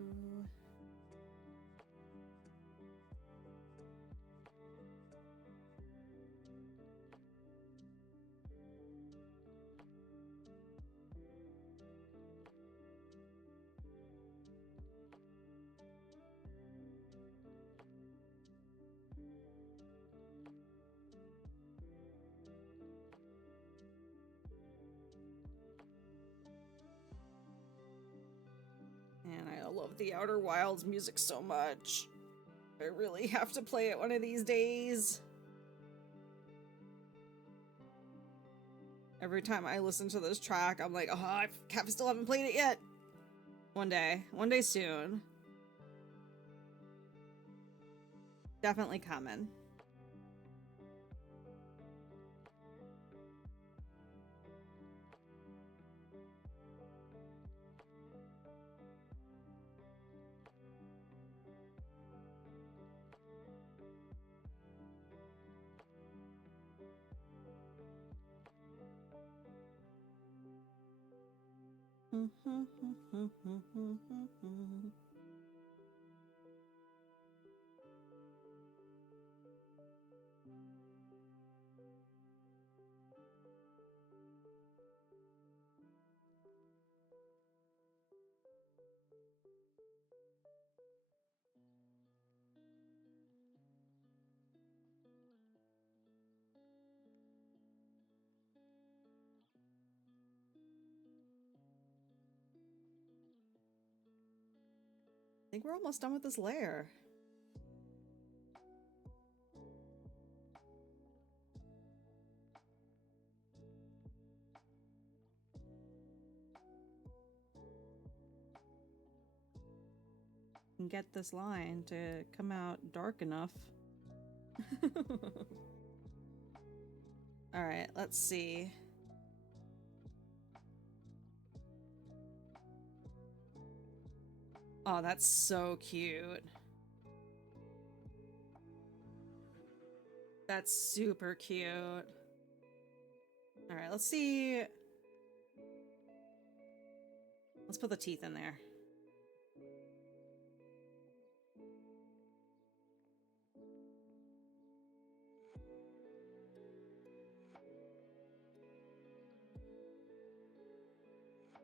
And I love the Outer Wilds music so much. I really have to play it one of these days. Every time I listen to this track, I'm like, oh, I still haven't played it yet. One day soon. Definitely coming. I think we're almost done with this layer. And get this line to come out dark enough. All right, let's see. Oh, that's so cute. That's super cute. All right, let's see. Let's put the teeth in there.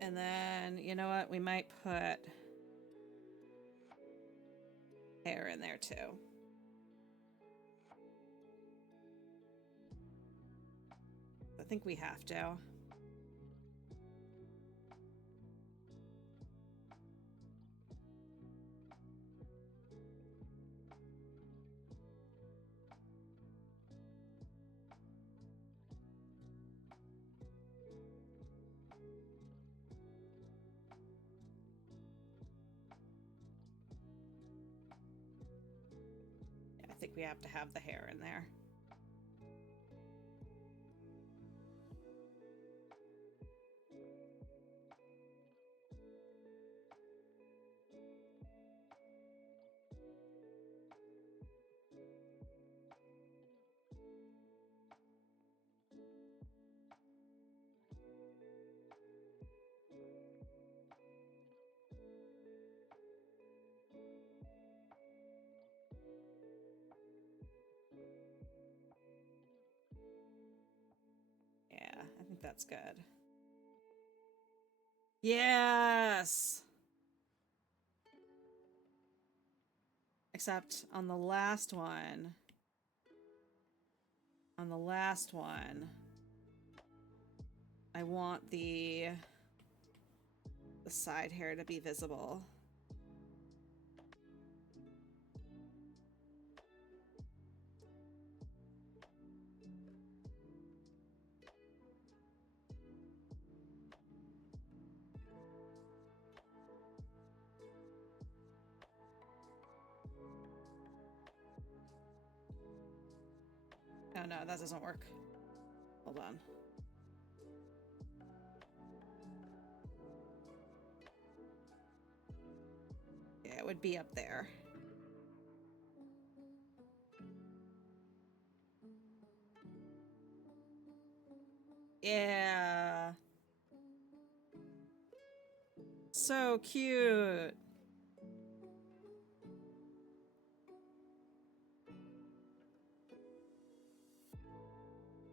And then, you know what? We might put hair in there too. I think we have to. Yeah, I think we have to have the hair in there. Yeah, I think that's good. Yes! Except on the last one, I want the side hair to be visible. Oh no, that doesn't work. Hold on. Yeah, it would be up there. Yeah. so cute.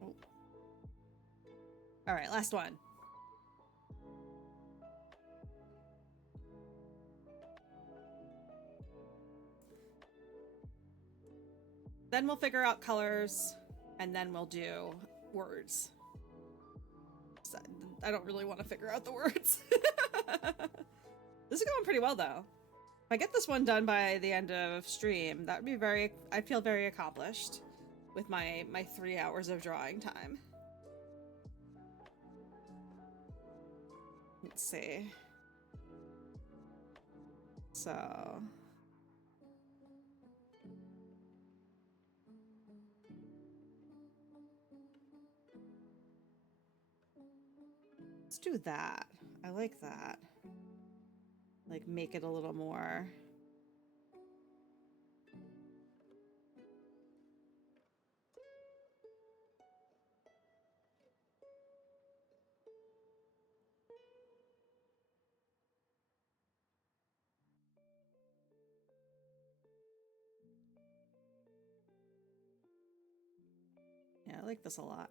Oh. All right, last one. Then we'll figure out colors, and then we'll do words. So I don't really want to figure out the words. This is going pretty well, though. If I get this one done by the end of stream, that would be very... I'd feel very accomplished with my 3 hours of drawing time. Let's see. So... let's do that. I like that. Like, make it a little more... yeah, I like this a lot.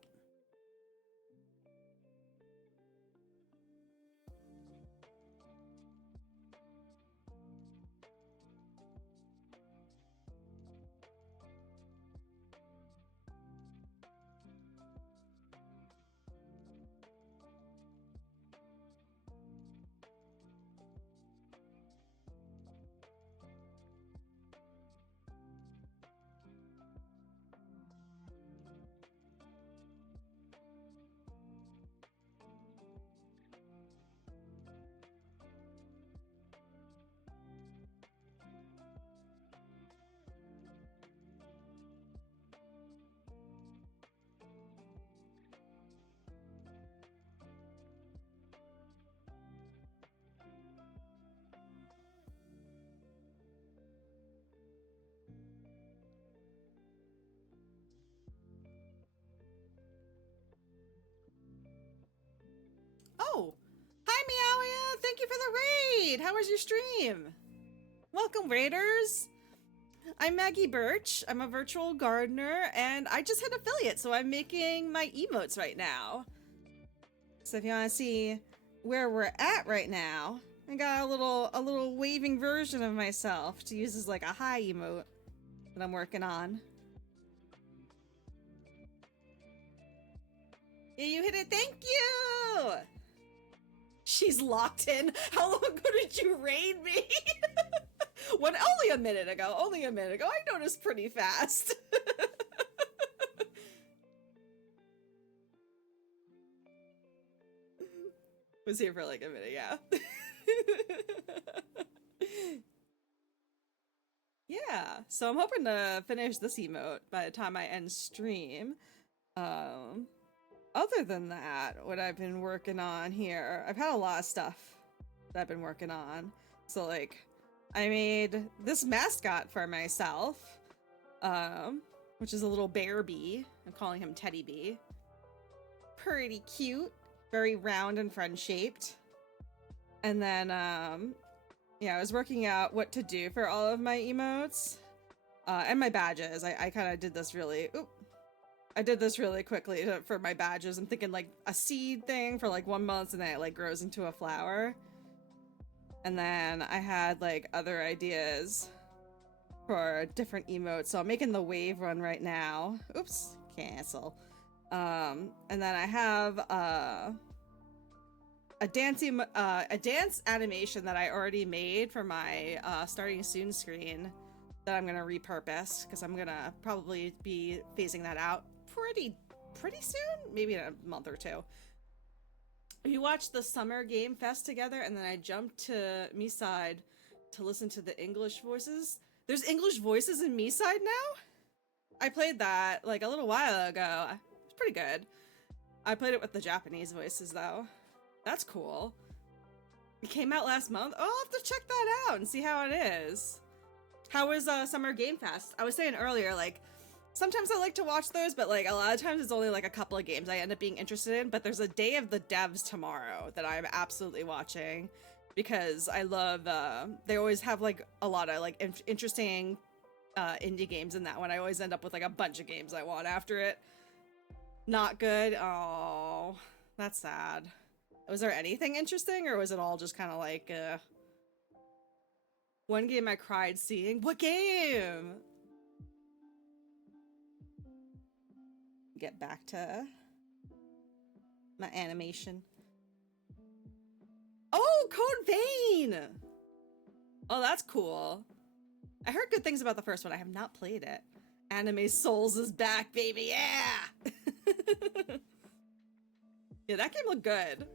Oh! Hi, Meowia! Thank you for the raid! How was your stream? Welcome, raiders! I'm Maggie Birch. I'm a virtual gardener, and I just hit affiliate, so I'm making my emotes right now. So if you want to see where we're at right now, I got a little waving version of myself to use as like a hi emote that I'm working on. Yeah, you hit it. Thank you! She's locked in. How long ago did you raid me? When only a minute ago. Only a minute ago. I noticed pretty fast. Was here for like a minute, yeah. Yeah, so I'm hoping to finish this emote by the time I end stream. Other than that, what I've been working on here, I've had a lot of stuff that I've been working on. So like, I made this mascot for myself, which is a little bear bee. I'm calling him Teddy Bee. Pretty cute, very round and friend-shaped. And then, yeah, I was working out what to do for all of my emotes, and my badges. I kind of did this really, I did this really quickly for my badges. I'm thinking like a seed thing for like 1 month and then it like grows into a flower. And then I had like other ideas for different emotes. So I'm making the wave one right now. Oops, cancel. And then I have a dance animation that I already made for my starting soon screen that I'm gonna repurpose because I'm gonna probably be phasing that out pretty soon, maybe in a month or two. We watched the Summer Game Fest together, and then I jumped to Me-Side to listen to the English voices. There's English voices in Me-Side now? I played that like a little while ago. It's pretty good. I played it with the Japanese voices though. That's cool. It came out last month. Oh, I'll have to check that out and see how it is. How was Summer Game Fest? I was saying earlier, like, sometimes I like to watch those, but like a lot of times it's only like a couple of games I end up being interested in. But there's a Day of the Devs tomorrow that I'm absolutely watching. because I love, they always have like a lot of like interesting indie games in that one. I always end up with like a bunch of games I want after it. Not good. Oh, that's sad. Was there anything interesting, or was it all just kind of like, one game I cried seeing? What game? Get back to my animation. Oh, Code Vein! Oh, that's cool. I heard good things about the first one. I have not played it. Anime Souls is back, baby, yeah! Yeah, that game looked good.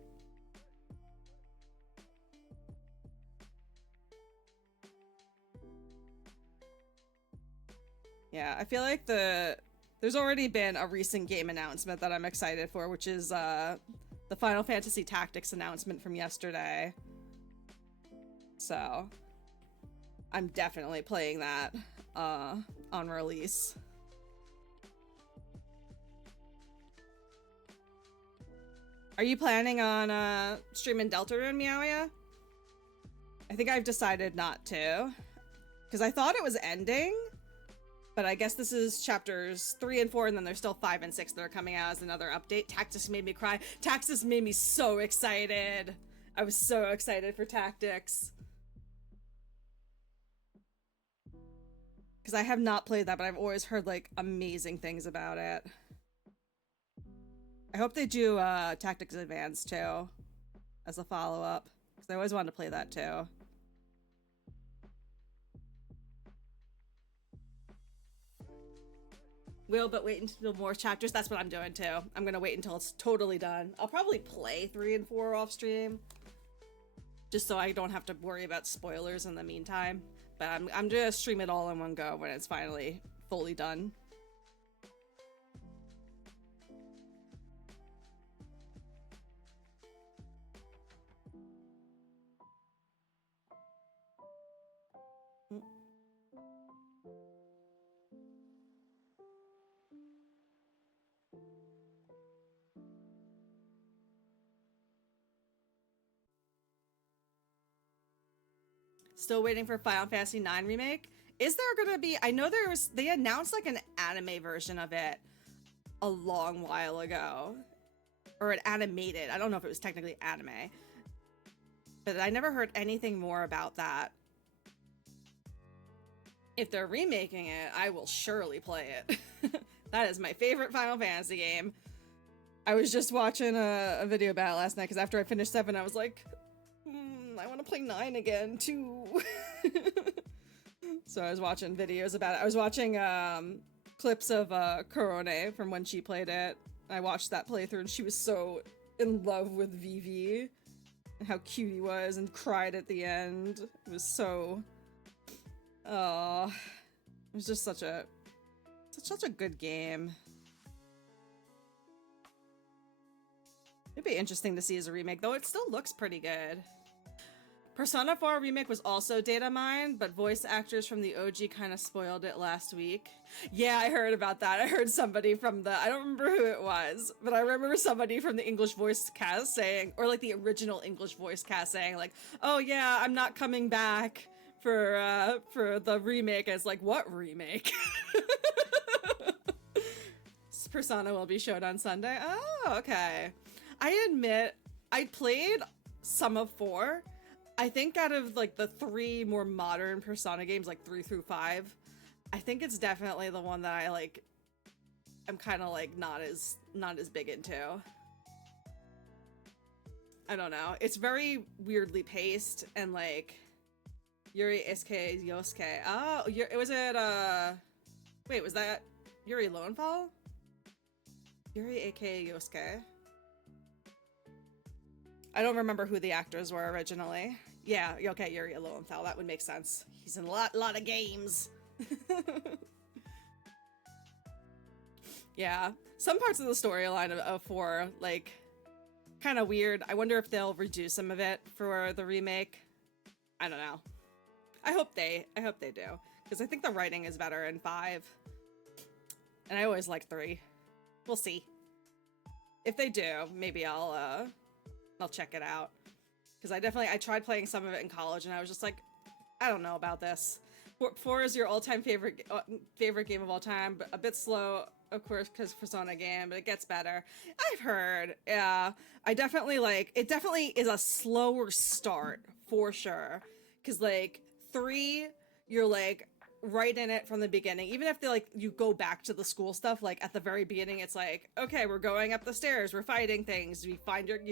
Yeah, I feel like there's already been a recent game announcement that I'm excited for, which is the Final Fantasy Tactics announcement from yesterday. So I'm definitely playing that on release. Are you planning on streaming Deltarune, Meowia? I think I've decided not to, because I thought it was ending, but I guess this is chapters 3 and 4, and then there's still 5 and 6 that are coming out as another update. Tactics made me cry. Tactics made me so excited. I was so excited for Tactics. Because I have not played that, but I've always heard like amazing things about it. I hope they do Tactics Advanced too, as a follow-up, because I always wanted to play that too. Will, but wait until more chapters. That's what I'm doing too. I'm gonna wait until it's totally done. I'll probably play 3 and 4 off stream, just so I don't have to worry about spoilers in the meantime. But I'm gonna stream it all in one go when it's finally fully done. Still waiting for Final Fantasy IX Remake. Is there gonna be, I know they announced like an anime version of it a long while ago. Or an animated, I don't know if it was technically anime. But I never heard anything more about that. If they're remaking it, I will surely play it. That is my favorite Final Fantasy game. I was just watching a video about it last night, because after I finished 7, I was like, I want to play 9 again, too. So I was watching videos about it. I was watching clips of Korone from when she played it. I watched that playthrough, and she was so in love with Vivi. And how cute he was, and cried at the end. It was so... Oh, it was just such a good game. It'd be interesting to see as a remake, though it still looks pretty good. Persona 4 Remake was also data mined, but voice actors from the OG kind of spoiled it last week. Yeah, I heard about that. I heard somebody from the, I don't remember who it was, but I remember somebody from the English voice cast saying, or like the original English voice cast saying like, oh yeah, I'm not coming back for the remake. It's like, what remake? Persona will be showed on Sunday. Oh, okay. I admit, I played some of 4. I think out of like the 3 more modern Persona games, like 3 through 5, I think it's definitely the one that I like, I'm kind of like not as big into. I don't know. It's very weirdly paced, and like Yuri Sk Yosuke. Oh, it was at wait, was that Yuri Lowenfall? Yuri aka Yosuke. I don't remember who the actors were originally. Yeah, okay, Yuri Lowenthal. That would make sense. He's in a lot of games. Yeah, some parts of the storyline of 4, like, kind of weird. I wonder if they'll redo some of it for the remake. I don't know. I hope they do, because I think the writing is better in 5, and I always like 3. We'll see. If they do, maybe I'll check it out, because I tried playing some of it in college, and I was just like, I don't know about this. Four is your all-time favorite game of all time, but a bit slow, of course, because Persona game, but it gets better. I've heard. Yeah, I definitely like it. Definitely is a slower start for sure, because like 3, you're like right in it from the beginning. Even if they like you go back to the school stuff, like at the very beginning, it's like, okay, we're going up the stairs, we're fighting things, you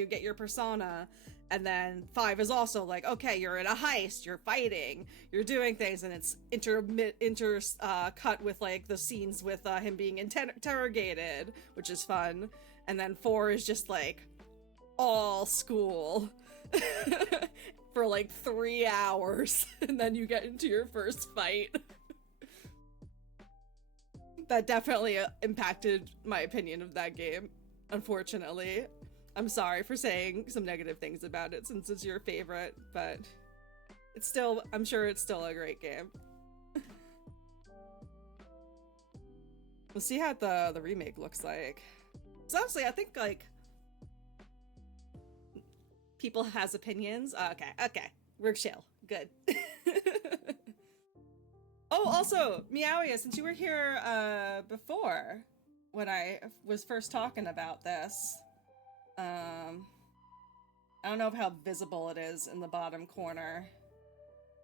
get your persona. And then 5 is also like, okay, you're in a heist, you're fighting, you're doing things, and it's cut with like the scenes with him being interrogated, which is fun. And then 4 is just like all school for like 3 hours, and then you get into your first fight. That definitely impacted my opinion of that game, unfortunately. I'm sorry for saying some negative things about it since it's your favorite, but it's still, I'm sure it's still a great game. We'll see how the remake looks like. So honestly, I think like people has opinions. Okay, we're chill. Good. Oh, also, Meowia, since you were here before when I was first talking about this, I don't know how visible it is in the bottom corner.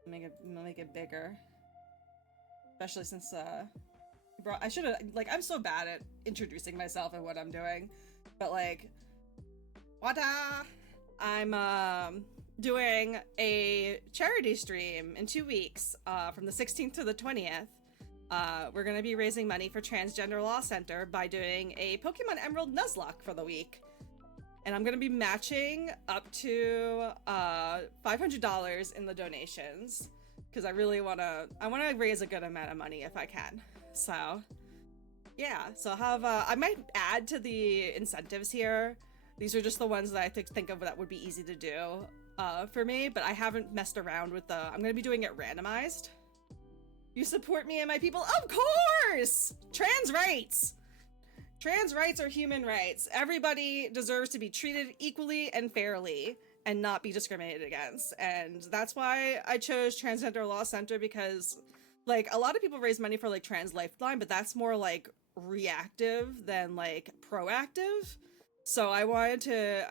Make it bigger. Especially since I should have, like, I'm so bad at introducing myself and what I'm doing. But like, wada! I'm doing a charity stream in 2 weeks, from the 16th to the 20th. We're gonna be raising money for Transgender Law Center by doing a Pokemon Emerald Nuzlocke for the week. And I'm gonna be matching up to $500 in the donations, because I wanna raise a good amount of money if I can. So yeah, so I'll have I might add to the incentives here. These are just the ones that I think of that would be easy to do for me, but I haven't messed around with I'm gonna be doing it randomized. You support me and my people? Of course! Trans rights! Trans rights are human rights. Everybody deserves to be treated equally and fairly and not be discriminated against. And that's why I chose Transgender Law Center, because like a lot of people raise money for like Trans Lifeline, but that's more like reactive than like proactive. So I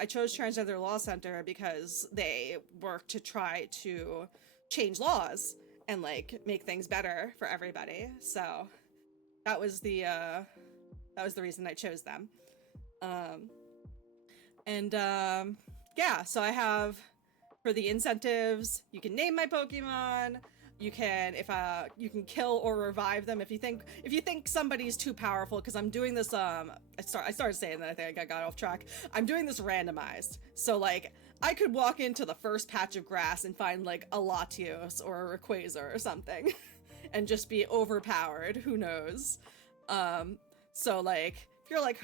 chose Transgender Law Center because they work to try to change laws and like make things better for everybody. So that was the reason I chose them. Yeah, so I have, for the incentives, you can name my Pokemon. You can, you can kill or revive them if you think somebody's too powerful, because I'm doing this, I started saying that, I think I got off track. I'm doing this randomized. So like, I could walk into the first patch of grass and find like a Latios or a Rayquaza or something and just be overpowered, who knows? So like, if you're like,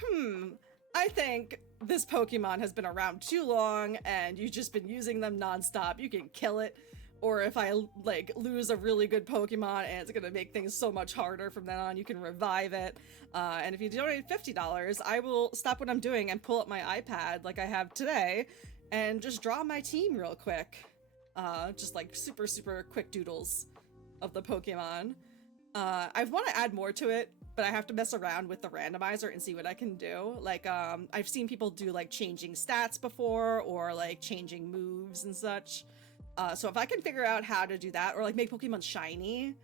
I think this Pokemon has been around too long and you've just been using them nonstop, you can kill it. Or if I like lose a really good Pokemon and it's gonna make things so much harder from then on, you can revive it. And if you donate $50, I will stop what I'm doing and pull up my iPad like I have today and just draw my team real quick. Just like super, super quick doodles of the Pokemon. I want to add more to it, but I have to mess around with the randomizer and see what I can do. Like, I've seen people do like changing stats before, or like changing moves and such. So if I can figure out how to do that, or like make Pokemon shiny,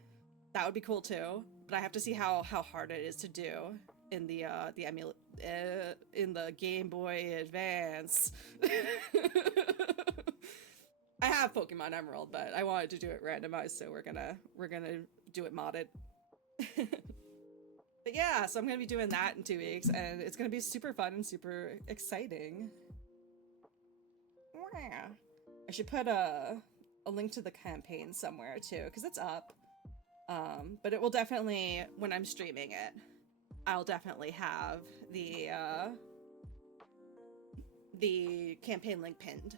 that would be cool too. But I have to see how hard it is to do in the in the Game Boy Advance. I have Pokemon Emerald, but I wanted to do it randomized, so we're gonna do it modded. But yeah, so I'm gonna be doing that in 2 weeks, and it's gonna be super fun and super exciting. I should put a link to the campaign somewhere too, because it's up. But it will definitely, when I'm streaming it, I'll definitely have the campaign link pinned.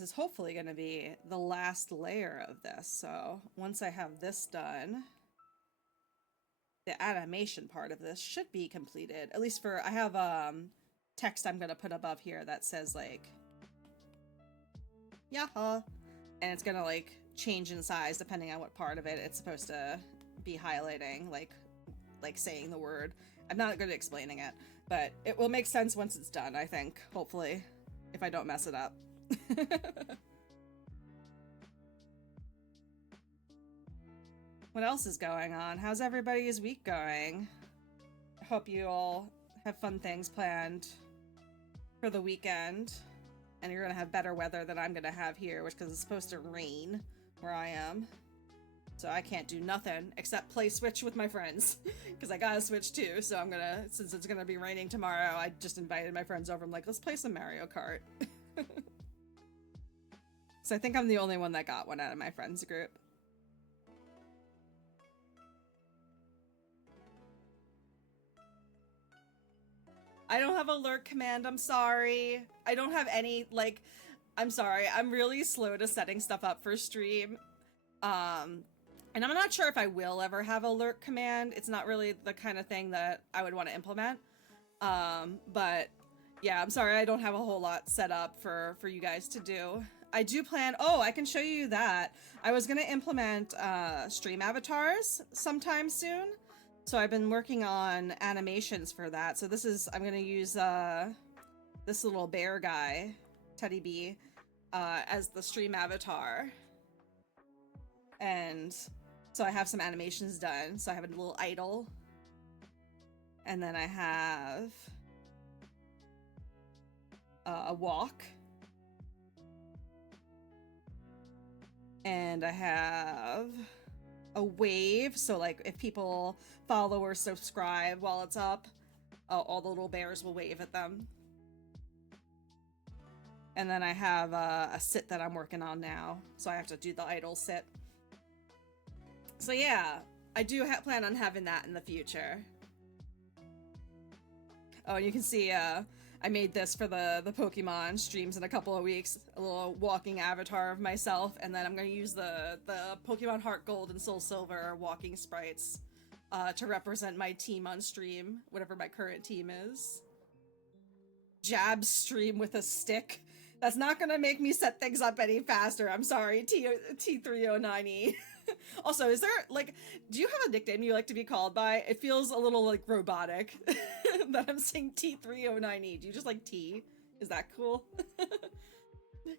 This is hopefully going to be the last layer of this. So once I have this done, the animation part of this should be completed. At least for, I have text I'm going to put above here that says like, yaha. And it's going to like change in size depending on what part of it it's supposed to be highlighting, like saying the word. I'm not good at explaining it, but it will make sense once it's done, I think, hopefully, if I don't mess it up. What else is going on? How's everybody's week going? I hope you all have fun things planned for the weekend, and you're gonna have better weather than I'm gonna have here, which because it's supposed to rain where I am. So I can't do nothing except play Switch with my friends because I got a Switch too. So I'm gonna, since it's gonna be raining tomorrow, I just invited my friends over. I'm like, let's play some Mario Kart. So I think I'm the only one that got one out of my friends group. I don't have alert command, I'm sorry. I don't have any, like, I'm sorry. I'm really slow to setting stuff up for stream. And I'm not sure if I will ever have alert command. It's not really the kind of thing that I would want to implement. But yeah, I'm sorry I don't have a whole lot set up for you guys to do. I do plan, oh, I can show you that. I was gonna implement stream avatars sometime soon. So I've been working on animations for that. So this is, I'm gonna use this little bear guy, Teddy B, as the stream avatar. And so I have some animations done. So I have a little idol. And then I have a walk. And I have a wave. So like if people follow or subscribe while it's up, all the little bears will wave at them. And then I have a sit that I'm working on now. So I have to do the idle sit. So yeah, I do plan on having that in the future. Oh, and you can see I made this for the Pokemon streams in a couple of weeks. A little walking avatar of myself. And then I'm going to use the Pokemon Heart Gold and Soul Silver walking sprites to represent my team on stream, whatever my current team is. Jab stream with a stick. That's not going to make me set things up any faster. I'm sorry, T309E. Also, is there, like, do you have a nickname you like to be called by? It feels a little, like, robotic that I'm saying T309E. Do you just like T? Is that cool?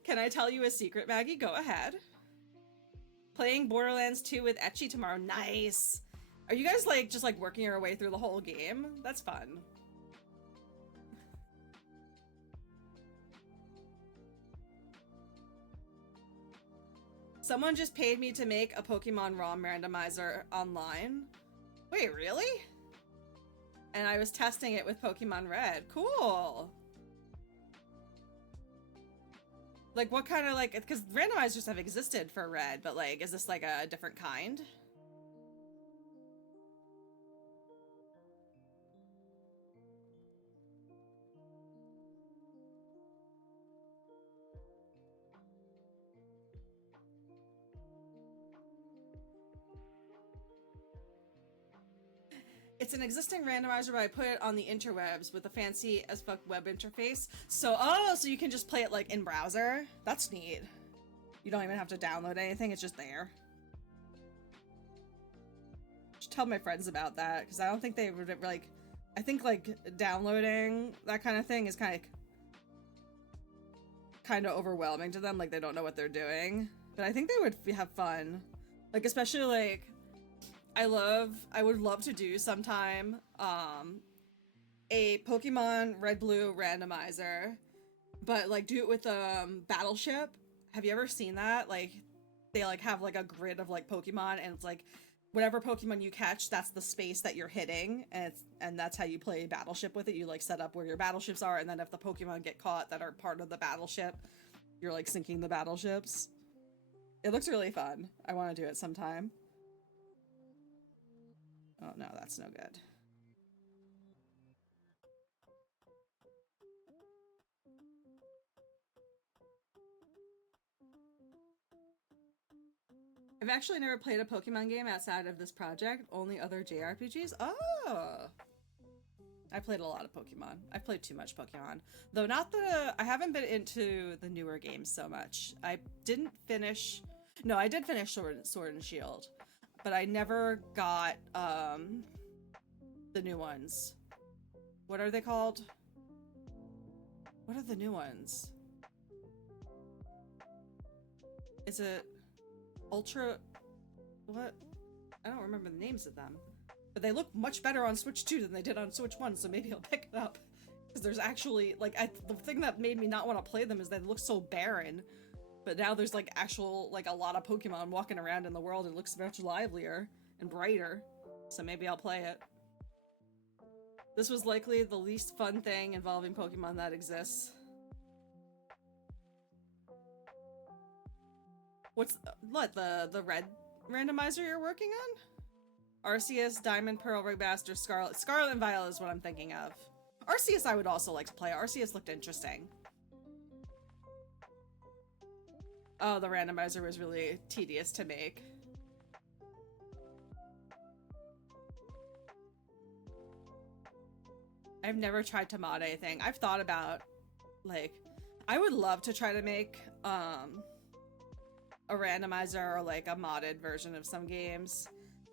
Can I tell you a secret, Maggie? Go ahead. Playing Borderlands 2 with Etchy tomorrow. Nice! Are you guys, like, just, like, working your way through the whole game? That's fun. Someone just paid me to make a Pokemon ROM randomizer online. Wait, really? And I was testing it with Pokemon Red. Cool. Like, what kind of, like, because randomizers have existed for Red, but, like, is this, like, a different kind? It's an existing randomizer, but I put it on the interwebs with a fancy as fuck web interface. So, oh, so you can just play it like in browser? That's neat. You don't even have to download anything, it's just there. Should tell my friends about that, because I don't think they would, like, I think, like, downloading that kind of thing is kind of overwhelming to them, like, they don't know what they're doing. But I think they would have fun. Like, especially, like, I would love to do sometime, a Pokemon Red Blue randomizer, but, like, do it with, Battleship. Have you ever seen that? Like, they, like, have, like, a grid of, like, Pokemon, and it's, like, whatever Pokemon you catch, that's the space that you're hitting, and that's how you play Battleship with it. You, like, set up where your battleships are, and then if the Pokemon get caught that are part of the battleship, you're, like, sinking the battleships. It looks really fun. I want to do it sometime. Oh, no, that's no good. I've actually never played a Pokemon game outside of this project, only other JRPGs. Oh! I played a lot of Pokemon. I've played too much Pokemon. Though not the... I haven't been into the newer games so much. I didn't finish... No, I did finish Sword and Shield. But I never got, the new ones. What are they called? What are the new ones? Is it... Ultra... What? I don't remember the names of them. But they look much better on Switch 2 than they did on Switch 1, so maybe I'll pick it up. Because there's actually, like, the thing that made me not want to play them is they look so barren. But now there's, like, actual, like, a lot of Pokemon walking around in the world. It looks much livelier and brighter. So maybe I'll play it. This was likely the least fun thing involving Pokemon that exists. What's, what, the red randomizer you're working on? Arceus, Diamond, Pearl, Ringmaster, Scarlet. Scarlet and Violet is what I'm thinking of. Arceus I would also like to play. Arceus looked interesting. Oh, the randomizer was really tedious to make. I've never tried to mod anything. I've thought about, like, I would love to try to make, a randomizer or, like, a modded version of some games.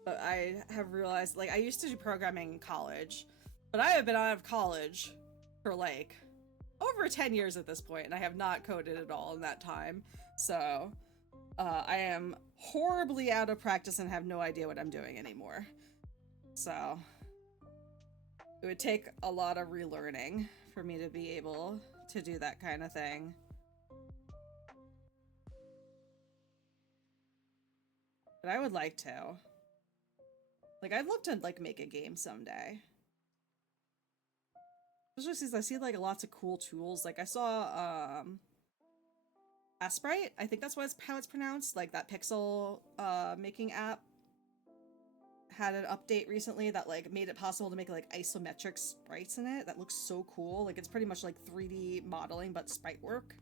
But I have realized, like, I used to do programming in college, but I have been out of college for, like, over 10 years at this point, and I have not coded at all in that time. So, I am horribly out of practice and have no idea what I'm doing anymore. So, it would take a lot of relearning for me to be able to do that kind of thing. But I would like to. Like, I'd love to, like, make a game someday. Especially since I see, like, lots of cool tools. Like, I saw, Asprite? I think that's how it's pronounced. Like, that pixel, making app had an update recently that, like, made it possible to make, like, isometric sprites in it. That looks so cool. Like, it's pretty much like 3D modeling, but sprite work.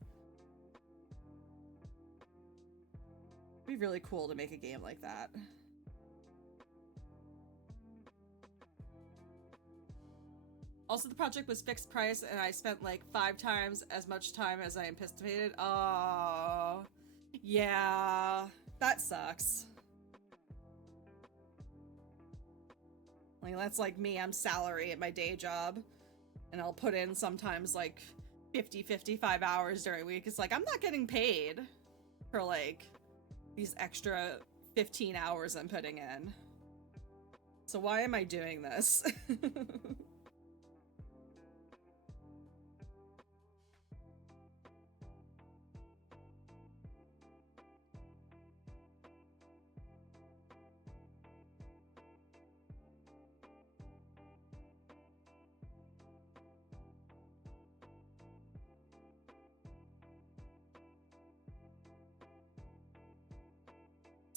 It'd be really cool to make a game like that. Also, the project was fixed price, and I spent, like, 5 times as much time as I anticipated. Oh, yeah, that sucks. Like, that's like me, I'm salary at my day job, and I'll put in sometimes, like, 55 hours during a week. It's like, I'm not getting paid for, like, these extra 15 hours I'm putting in. So why am I doing this?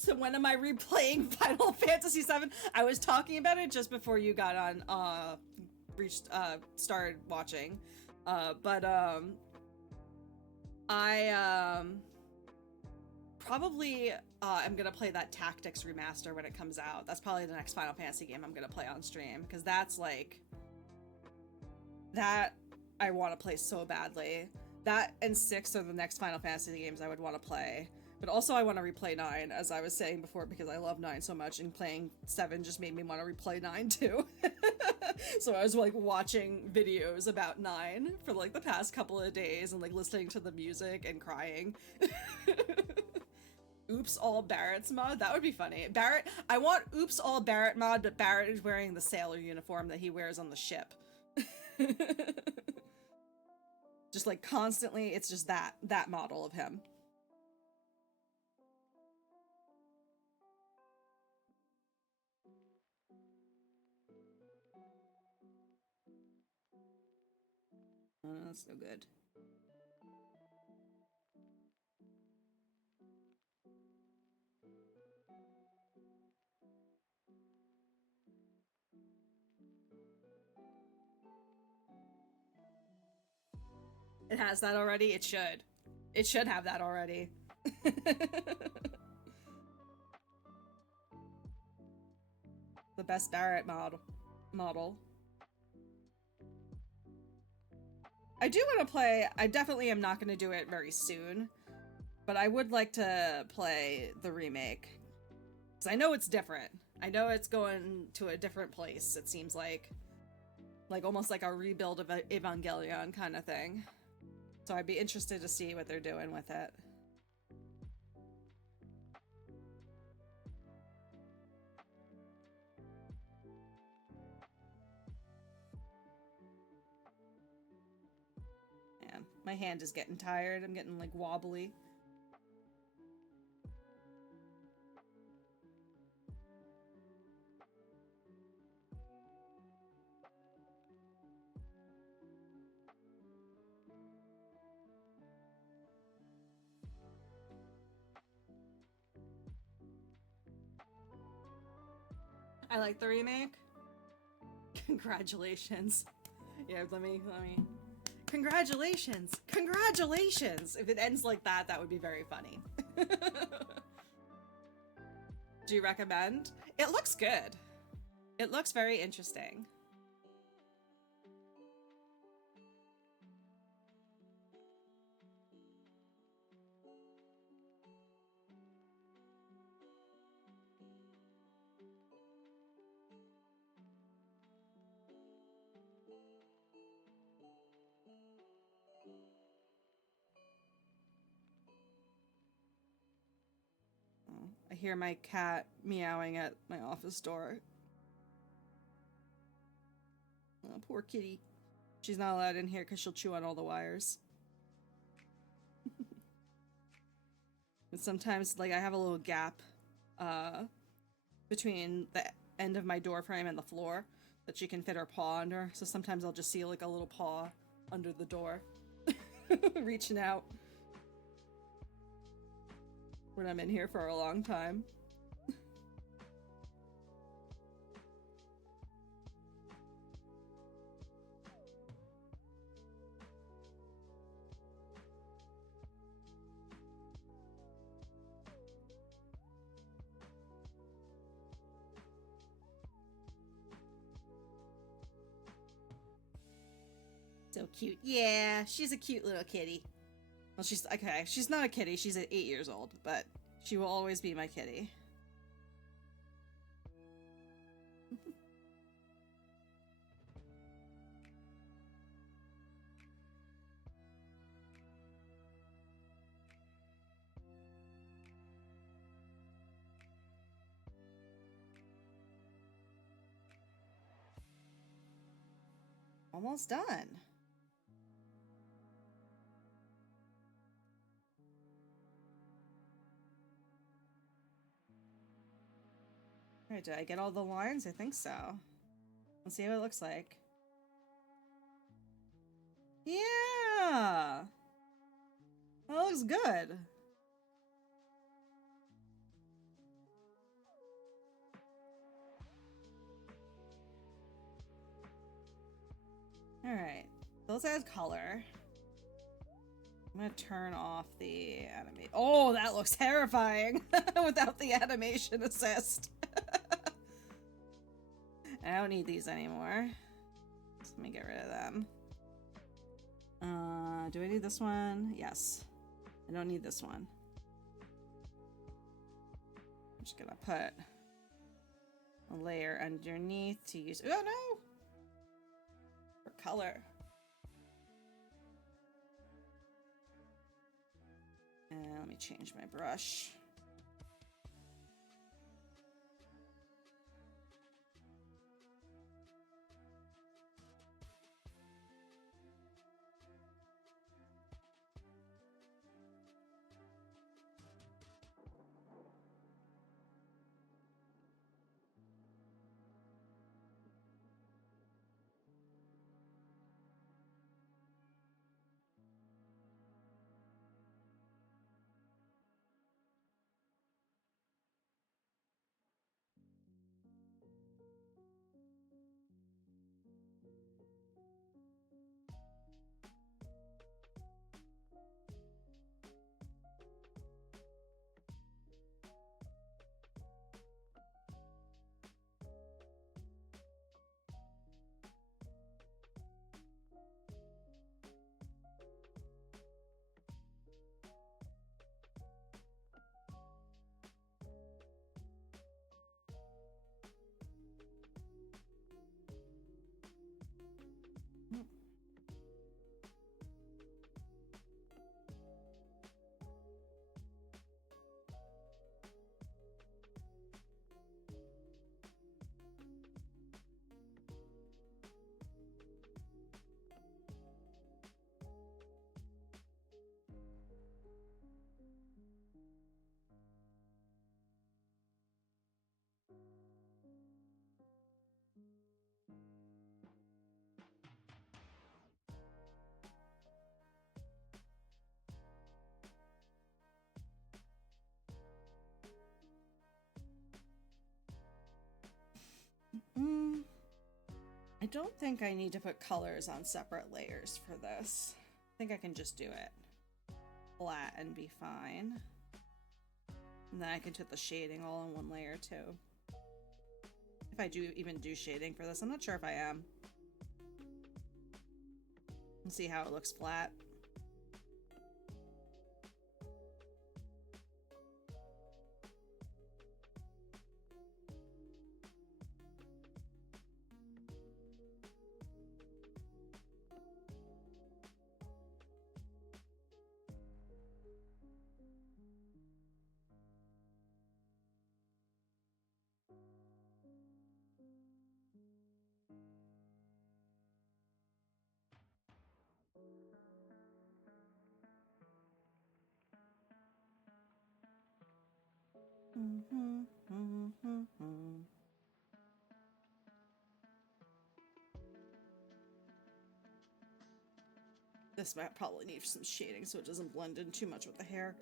So when am I replaying Final Fantasy VII? I was talking about it just before you got on, started watching. I probably am gonna play that Tactics remaster when it comes out. That's probably the next Final Fantasy game I'm gonna play on stream, because that's like, that I want to play so badly. That and 6 are the next Final Fantasy games I would want to play. But also I want to replay 9, as I was saying before, because I love 9 so much, and playing 7 just made me want to replay 9 too. So I was, like, watching videos about 9 for, like, the past couple of days, and, like, listening to the music and crying. Oops, all Barrett's mod? That would be funny. Barrett, I want Oops, all Barrett mod, but Barrett is wearing the sailor uniform that he wears on the ship. Just, like, constantly, it's just that model of him. That's so good. It has that already? It should. It should have that already. the best Barrett model. I do want to play. I definitely am not going to do it very soon, but I would like to play the remake because I know it's different. I know it's going to a different place. It seems like almost like a rebuild of Evangelion kind of thing. So I'd be interested to see what they're doing with it. Man, my hand is getting tired. I'm getting like wobbly. I like the remake. Congratulations. Yeah, let me. Congratulations! Congratulations! If it ends like that, that would be very funny. Do you recommend? It looks good. It looks very interesting. I hear my cat meowing at my office door. Oh, poor kitty. She's not allowed in here because she'll chew on all the wires. But sometimes, like, I have a little gap between the end of my door frame and the floor that she can fit her paw under. So sometimes I'll just see, like, a little paw under the door reaching out when I'm in here for a long time. So cute. Yeah, she's a cute little kitty. Well, she's okay. She's not a kitty. She's 8 years old, but she will always be my kitty. Almost done. Alright, did I get all the lines? I think so. Let's see how it looks like. Yeah! That looks good. Alright. So let's add color. I'm gonna turn off the animation. Oh, that looks terrifying without the animation assist. I don't need these anymore. So let me get rid of them. Do I need this one? Yes. I don't need this one. I'm just gonna put a layer underneath to use. Oh no! For color. And let me change my brush. don't think I need to put colors on separate layers for this. I think I can just do it flat and be fine. And then I can put the shading all in one layer too. If I do even do shading for this, I'm not sure if I am. And see how it looks flat. This might probably need some shading so it doesn't blend in too much with the hair.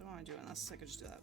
I don't want to do it unless I could just do that.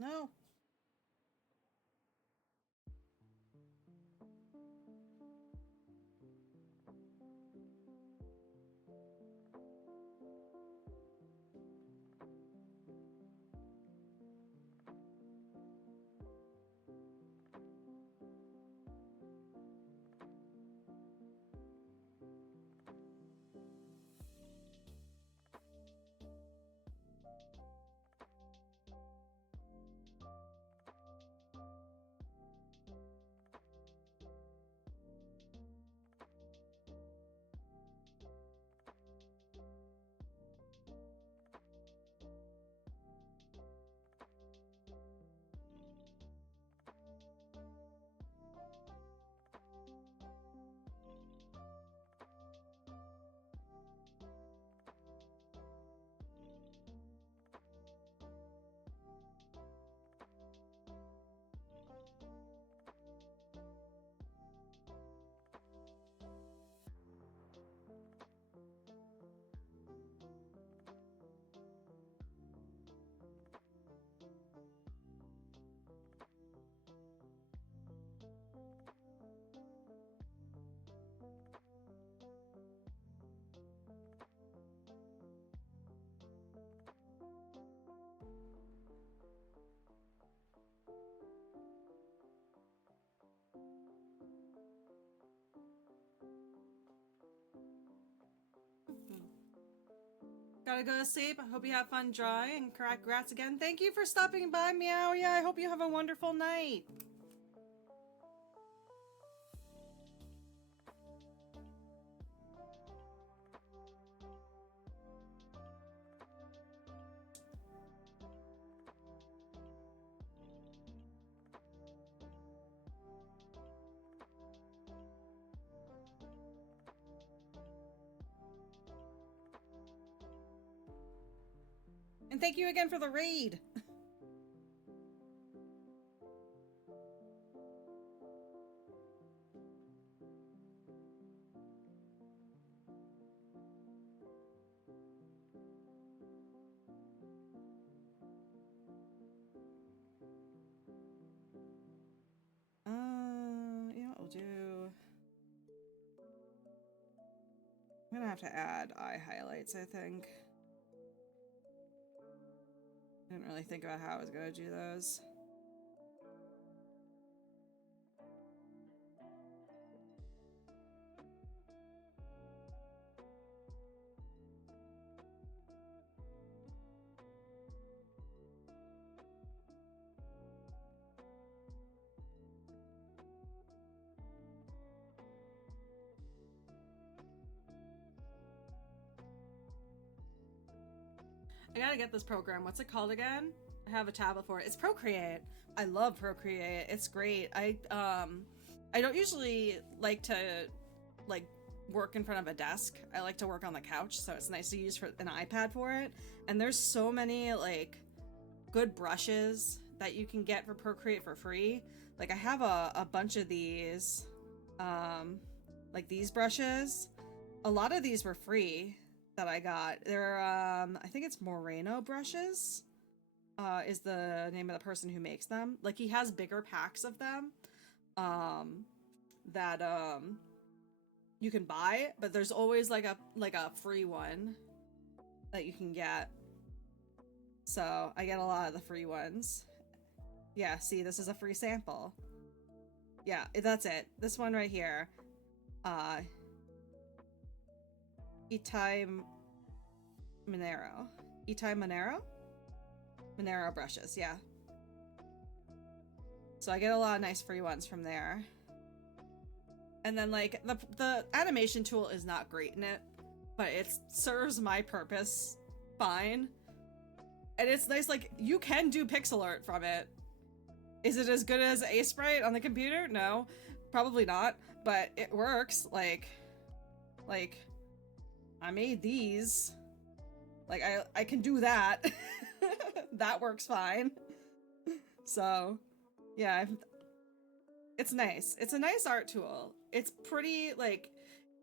No. Gotta go to sleep. I hope you have fun drawing, and congrats again. Thank you for stopping by, Meow. Yeah, I hope you have a wonderful night. And thank you again for the raid. You know what we'll do? I'm gonna have to add eye highlights, I think. I didn't really think about how I was gonna do those. I gotta get this program. What's it called again? I have a tablet for it. It's Procreate. I love Procreate. It's great. I don't usually like to like work in front of a desk. I like to work on the couch, so it's nice to use for an iPad for it. And there's so many like good brushes that you can get for Procreate for free. Like I have a bunch of these, like these brushes. A lot of these were free that I got. They're I think it's Moreno brushes is the name of the person who makes them. Like he has bigger packs of them that you can buy, but there's always like a free one that you can get. So I get a lot of the free ones. Yeah, see, this is a free sample. Yeah, that's it. This one right here. Itai Monero. Itai Monero? Monero brushes, yeah. So I get a lot of nice free ones from there. And then like the animation tool is not great in it, but it serves my purpose fine. And it's nice, like you can do pixel art from it. Is it as good as Sprite on the computer? No, probably not, but it works. Like I made these. Like I can do that. That works fine. So, yeah, it's nice. It's a nice art tool. It's pretty, like,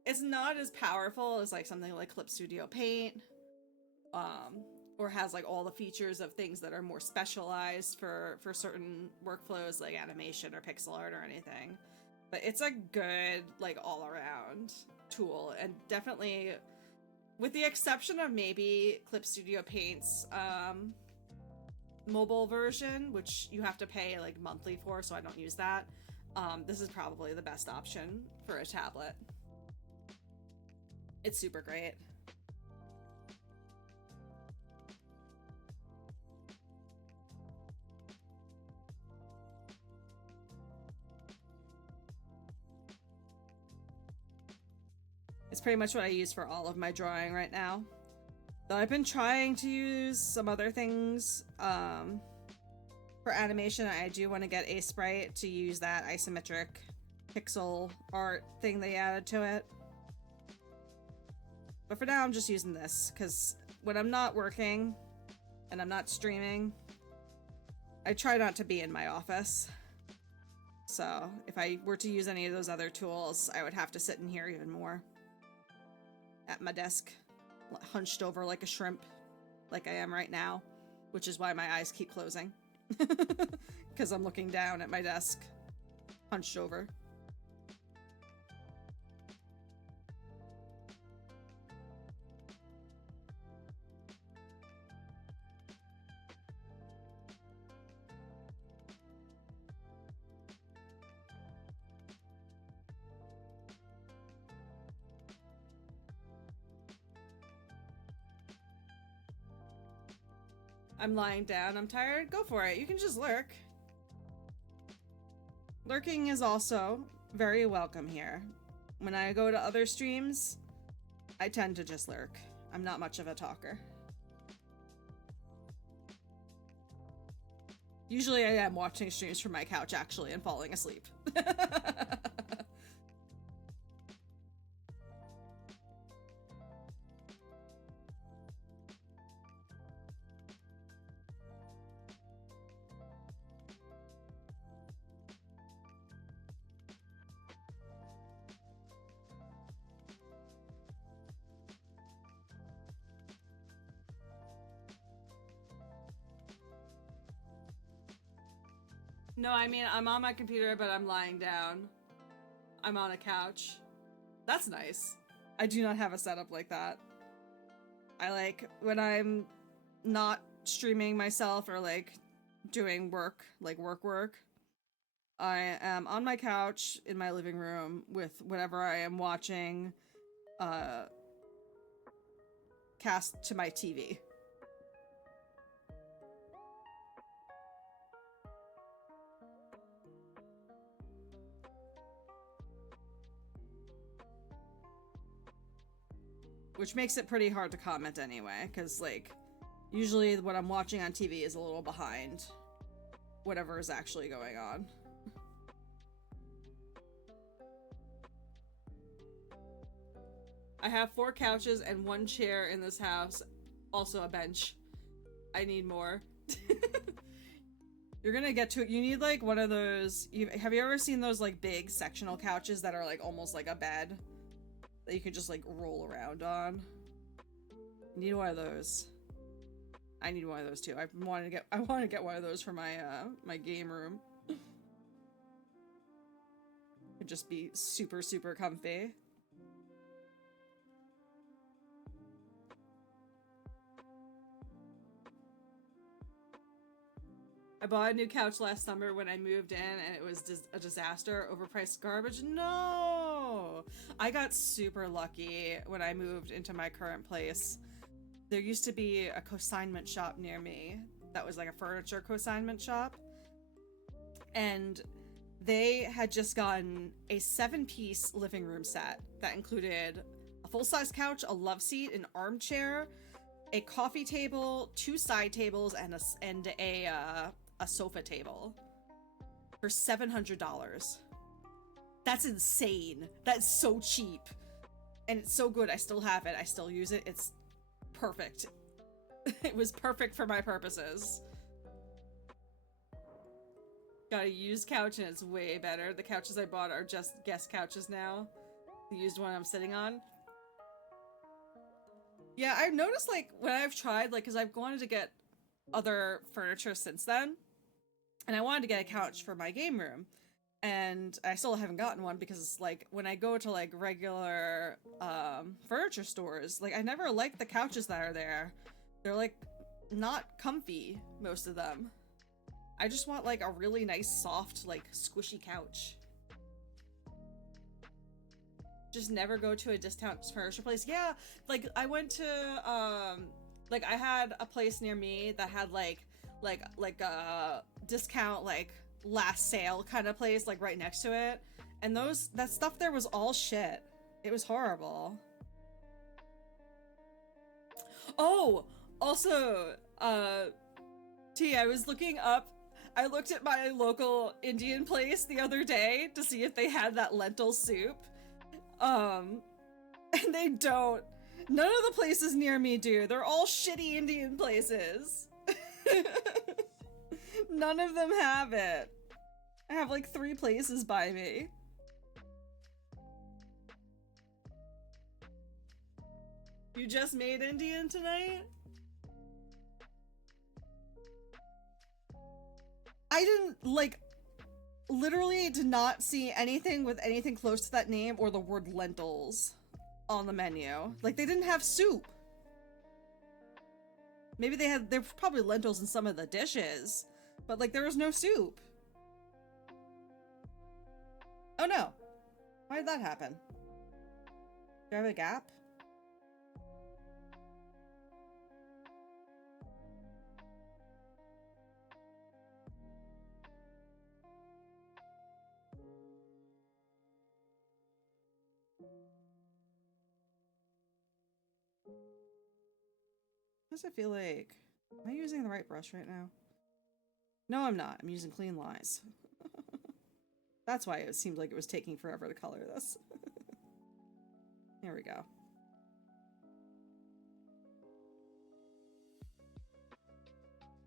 it's not as powerful as like something like Clip Studio Paint, or has like all the features of things that are more specialized for certain workflows like animation or pixel art or anything. But it's a good like all around tool, and definitely, with the exception of maybe Clip Studio Paint's mobile version, which you have to pay like monthly for, so I don't use that. This is probably the best option for a tablet. It's super great. It's pretty much what I use for all of my drawing right now. Though I've been trying to use some other things for animation. I do want to get Sprite to use that isometric pixel art thing they added to it. But for now, I'm just using this because when I'm not working and I'm not streaming, I try not to be in my office. So if I were to use any of those other tools, I would have to sit in here even more. At my desk, hunched over like a shrimp, like I am right now, which is why my eyes keep closing. Because I'm looking down at my desk, hunched over. I'm lying down, I'm tired, go for it. You can just lurk. Lurking is also very welcome here. When I go to other streams, I tend to just lurk. I'm not much of a talker. Usually I am watching streams from my couch, actually, and falling asleep. No, I mean, I'm on my computer, but I'm lying down. I'm on a couch. That's nice. I do not have a setup like that. I like when I'm not streaming myself or like doing work, like work. I am on my couch in my living room with whatever I am watching cast to my TV. Which makes it pretty hard to comment anyway, because, like, usually what I'm watching on TV is a little behind whatever is actually going on. I have 4 couches and 1 chair in this house, also a bench. I need more. You're gonna get to it. You need, like, one of those... have you ever seen those, like, big sectional couches that are, like, almost like a bed? That you can just, like, roll around on. You need one of those. I need one of those too. I want to get one of those for my my game room. It'd just be super comfy. I bought a new couch last summer when I moved in, and it was a disaster. Overpriced garbage. No! I got super lucky when I moved into my current place. There used to be a consignment shop near me that was like a furniture consignment shop. And they had just gotten a 7-piece living room set that included a full-size couch, a love seat, an armchair, a coffee table, 2 side tables, and a sofa table for $700. That's insane. That's so cheap. And it's so good. I still have it. I still use it. It's perfect. It was perfect for my purposes. Got a used couch and it's way better. The couches I bought are just guest couches now. The used one I'm sitting on. Yeah, I've noticed, like, when I've tried, like, because I've wanted to get other furniture since then. And I wanted to get a couch for my game room. And I still haven't gotten one because, like, when I go to, like, regular furniture stores, like, I never like the couches that are there. They're, like, not comfy, most of them. I just want, like, a really nice, soft, like, squishy couch. Just never go to a discount furniture place. Yeah, like, I went to, like, I had a place near me that had, like a discount, like, last sale kind of place, like, right next to it. And that stuff there was all shit. It was horrible. Oh, also, I was looking up, I looked at my local Indian place the other day to see if they had that lentil soup. And they don't. None of the places near me do. They're all shitty Indian places. None of them have it. I have like 3 places by me. You just made Indian tonight? I didn't, like, literally did not see anything with anything close to that name or the word lentils on the menu. Like, they didn't have soup. Maybe there were probably lentils in some of the dishes, but, like, there was no soup. Oh no. Why did that happen? Do I have a gap? Does it feel like... Am I using the right brush right now? No, I'm not. I'm using clean lines. That's why it seemed like it was taking forever to color this. Here we go.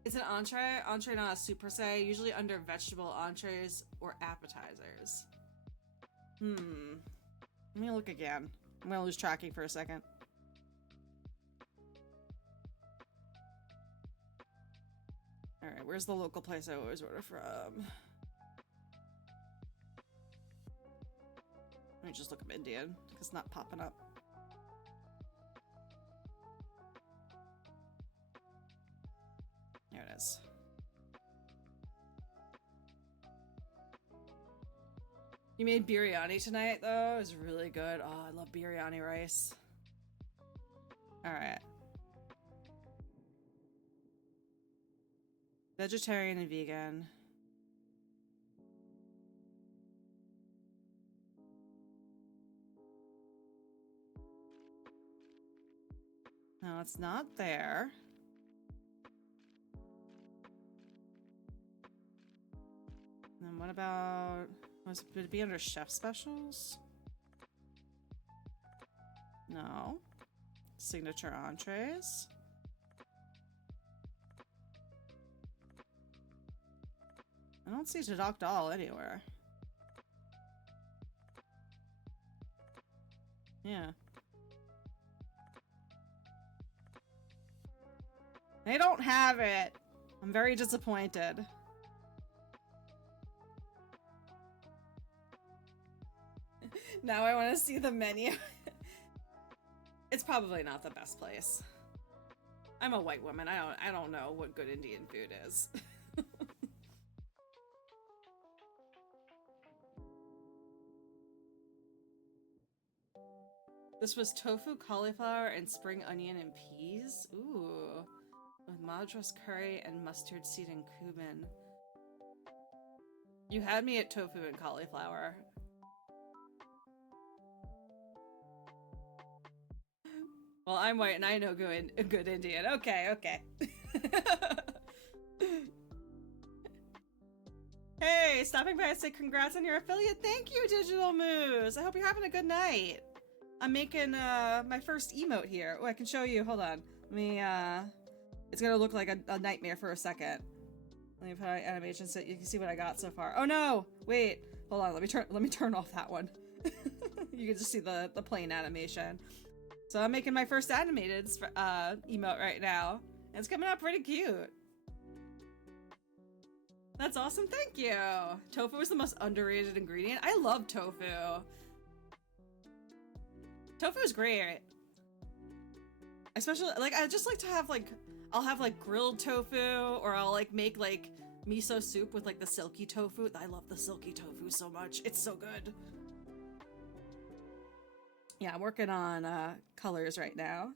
It's an entree. Entree, not a soup per se. Usually under vegetable entrees or appetizers. Let me look again. I'm gonna lose tracking for a second. Alright, where's the local place I always order from? Let me just look up Indian, because it's not popping up. There it is. You made biryani tonight, though? It was really good. Oh, I love biryani rice. Alright. Vegetarian and vegan. No, it's not there. And then what about... Would it be under chef specials? No. Signature entrees. I don't see Tadok Dal anywhere. Yeah. They don't have it. I'm very disappointed. Now I want to see the menu. It's probably not the best place. I'm a white woman. I don't know what good Indian food is. This was tofu, cauliflower, and spring onion and peas. Ooh. With madras curry and mustard seed and cumin. You had me at tofu and cauliflower. Well, I'm white and I know good Indian. Okay, okay. Hey, stopping by to say congrats on your affiliate. Thank you, Digital Moose. I hope you're having a good night. I'm making my first emote here. Oh, I can show you. Hold on. Let me it's gonna look like a nightmare for a second. Let me put on animation so you can see what I got so far. Oh no! Wait, hold on. Let me turn off that one. You can just see the plain animation. So I'm making my first animated emote right now. And it's coming out pretty cute. That's awesome. Thank you. Tofu is the most underrated ingredient. I love tofu. Tofu is great. Especially, like, I just like to have, like, I'll have, like, grilled tofu, or I'll, like, make, like, miso soup with, like, the silky tofu. I love the silky tofu so much. It's so good. Yeah, I'm working on, colors right now.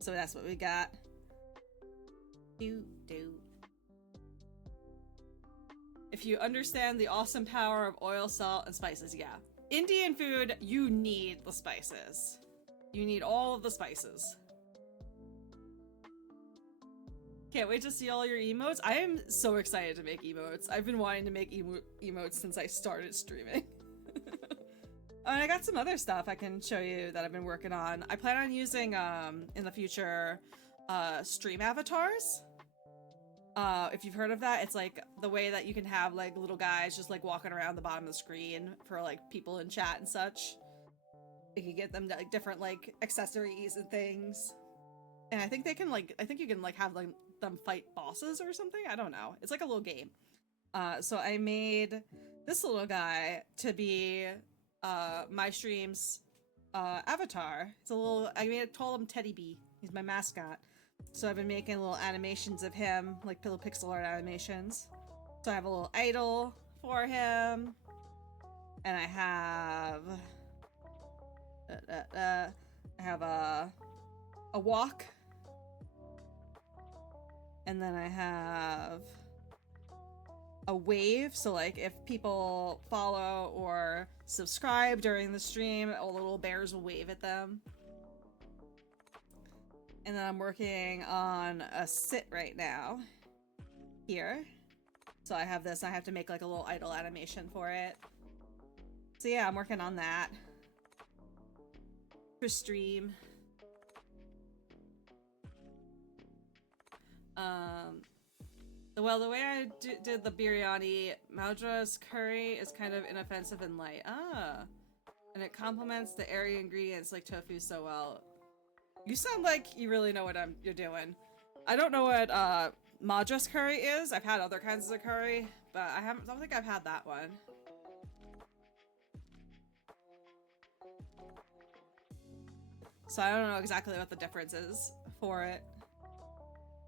So that's what we got. If you understand the awesome power of oil, salt, and spices, yeah. Indian food, you need the spices. You need all of the spices. Can't wait to see all your emotes. I am so excited to make emotes. I've been wanting to make emotes since I started streaming. And I got some other stuff I can show you that I've been working on. I plan on using, in the future, stream avatars. If you've heard of that, it's like the way that you can have like little guys just like walking around the bottom of the screen for like people in chat and such. You can get them like different like accessories and things. And I think they can like, I think you can like have like them fight bosses or something. I don't know. It's like a little game. So I made this little guy to be my stream's avatar. It's a little, call him Teddy B. He's my mascot. So I've been making little animations of him, like little pixel art animations. So I have a little idol for him, and I have a walk, and then I have a wave. So like if people follow or subscribe during the stream, all the little bears will wave at them. And then I'm working on a sit right now. Here. So I have this, I have to make like a little idle animation for it. So yeah, I'm working on that. For stream. Well, the way I did the biryani, Maudra's curry is kind of inoffensive and light. Ah. And it complements the airy ingredients like tofu so well. You sound like you really know what you're doing. I don't know what Madras curry is. I've had other kinds of curry, but don't think I've had that one. So I don't know exactly what the difference is for it.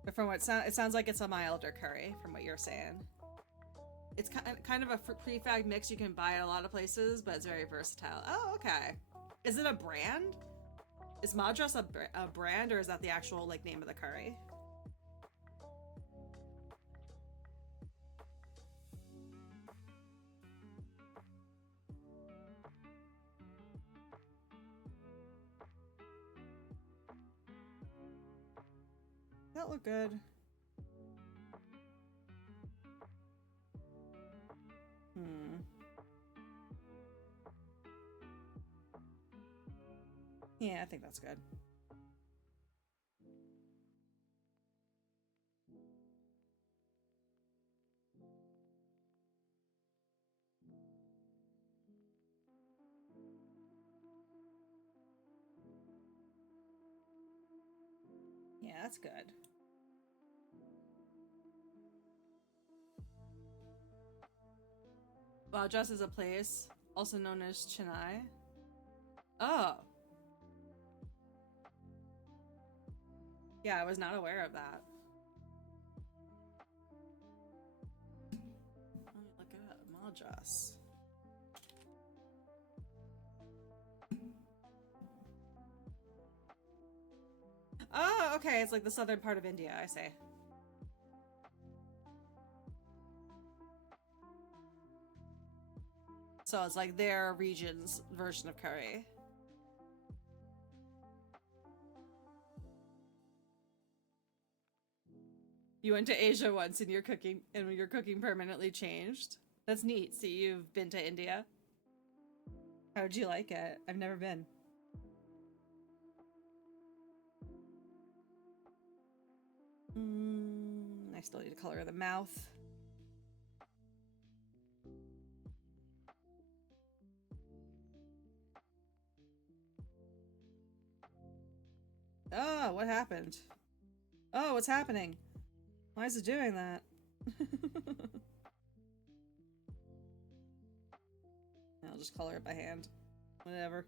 But from what it sounds like it's a milder curry, from what you're saying. It's kind of a prefab mix you can buy at a lot of places, but it's very versatile. Oh, okay. Is it a brand? Is Madras a brand, or is that the actual like name of the curry? That look good. Yeah, I think that's good. Yeah, that's good. Madras is a place, also known as Chennai. Oh. Yeah, I was not aware of that. Let me look it up. Madras. Oh, okay. It's like the southern part of India, I say. So it's like their region's version of curry. You went to Asia once and your cooking permanently changed. That's neat. So you've been to India? How'd you like it? I've never been. I still need to color the mouth. Oh, what happened? Oh, what's happening? Why is it doing that? I'll just color it by hand. Whatever.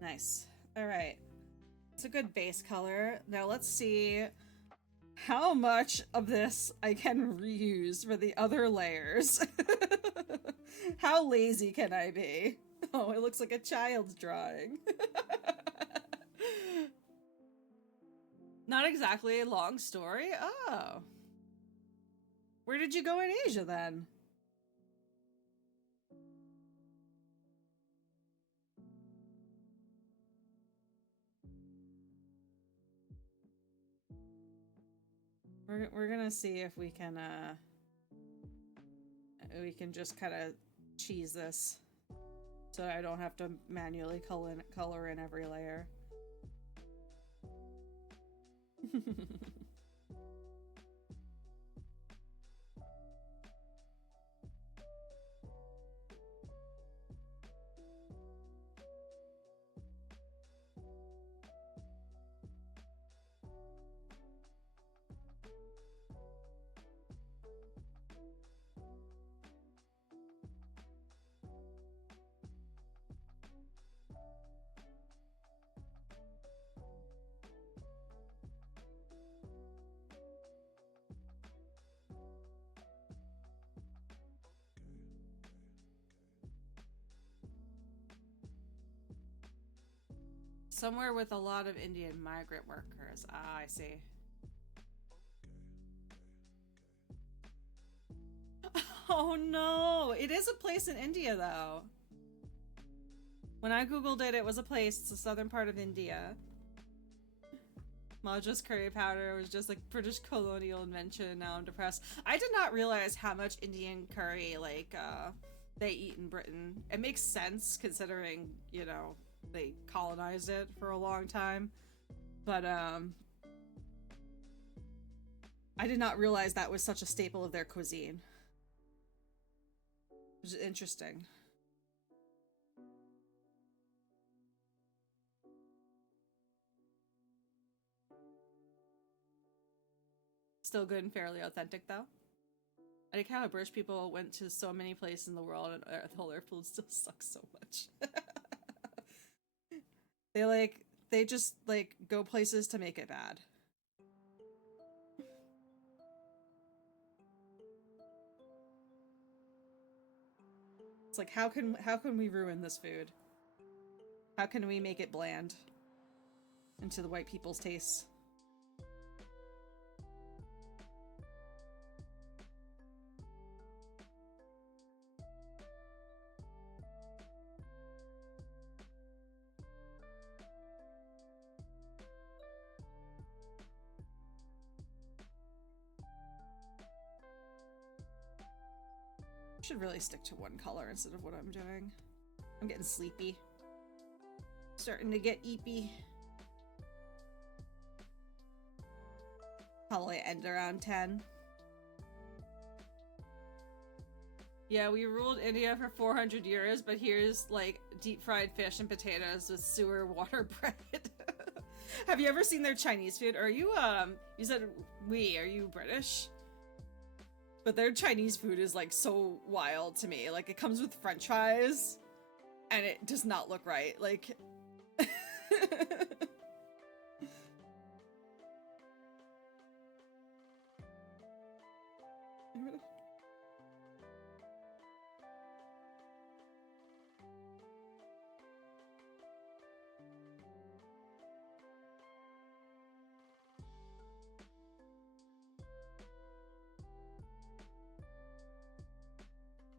Nice. Alright. It's a good base color. Now let's see how much of this I can reuse for the other layers. How lazy can I be? Oh, it looks like a child's drawing. Not exactly a long story. Oh. Where did you go in Asia then? We're gonna see if we can just kind of cheese this so I don't have to manually color in every layer. Somewhere with a lot of Indian migrant workers. Ah, I see. Oh no! It is a place in India, though. When I googled it, it was a place. It's the southern part of India. Madras curry powder was just like British colonial invention, and now I'm depressed. I did not realize how much Indian curry like they eat in Britain. It makes sense considering, you know, they colonized it for a long time. But I did not realize that was such a staple of their cuisine. Which is interesting. Still good and fairly authentic, though. I like how British people went to so many places in the world and all their food still sucks so much. They just like go places to make it bad. It's like how can we ruin this food? How can we make it bland into the white people's tastes? I should really stick to one color instead of what I'm doing. I'm getting sleepy. Starting to get eepy. Probably end around 10. Yeah, we ruled India for 400 years, but here's like deep fried fish and potatoes with sewer water bread. Have you ever seen their Chinese food? Or are you, you said are you British? But their Chinese food is like so wild to me. Like it comes with French fries and it does not look right. Like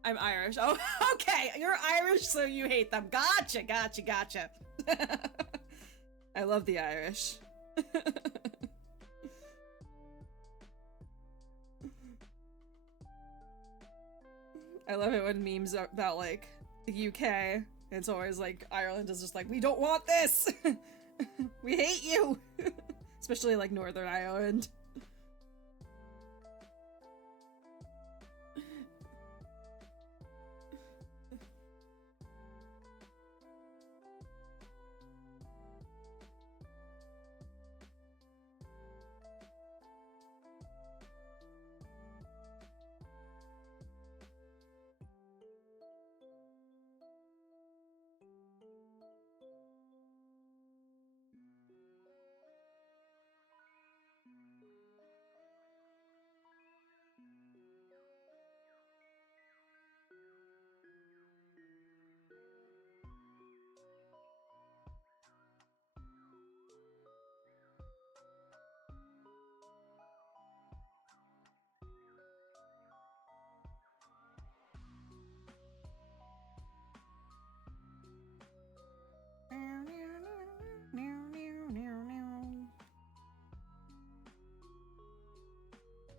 I'm Irish. Oh, okay. You're Irish, so you hate them. Gotcha, gotcha, gotcha. I love the Irish. I love it when memes are about like the UK, and it's always like Ireland is just like, we don't want this. We hate you. Especially like Northern Ireland.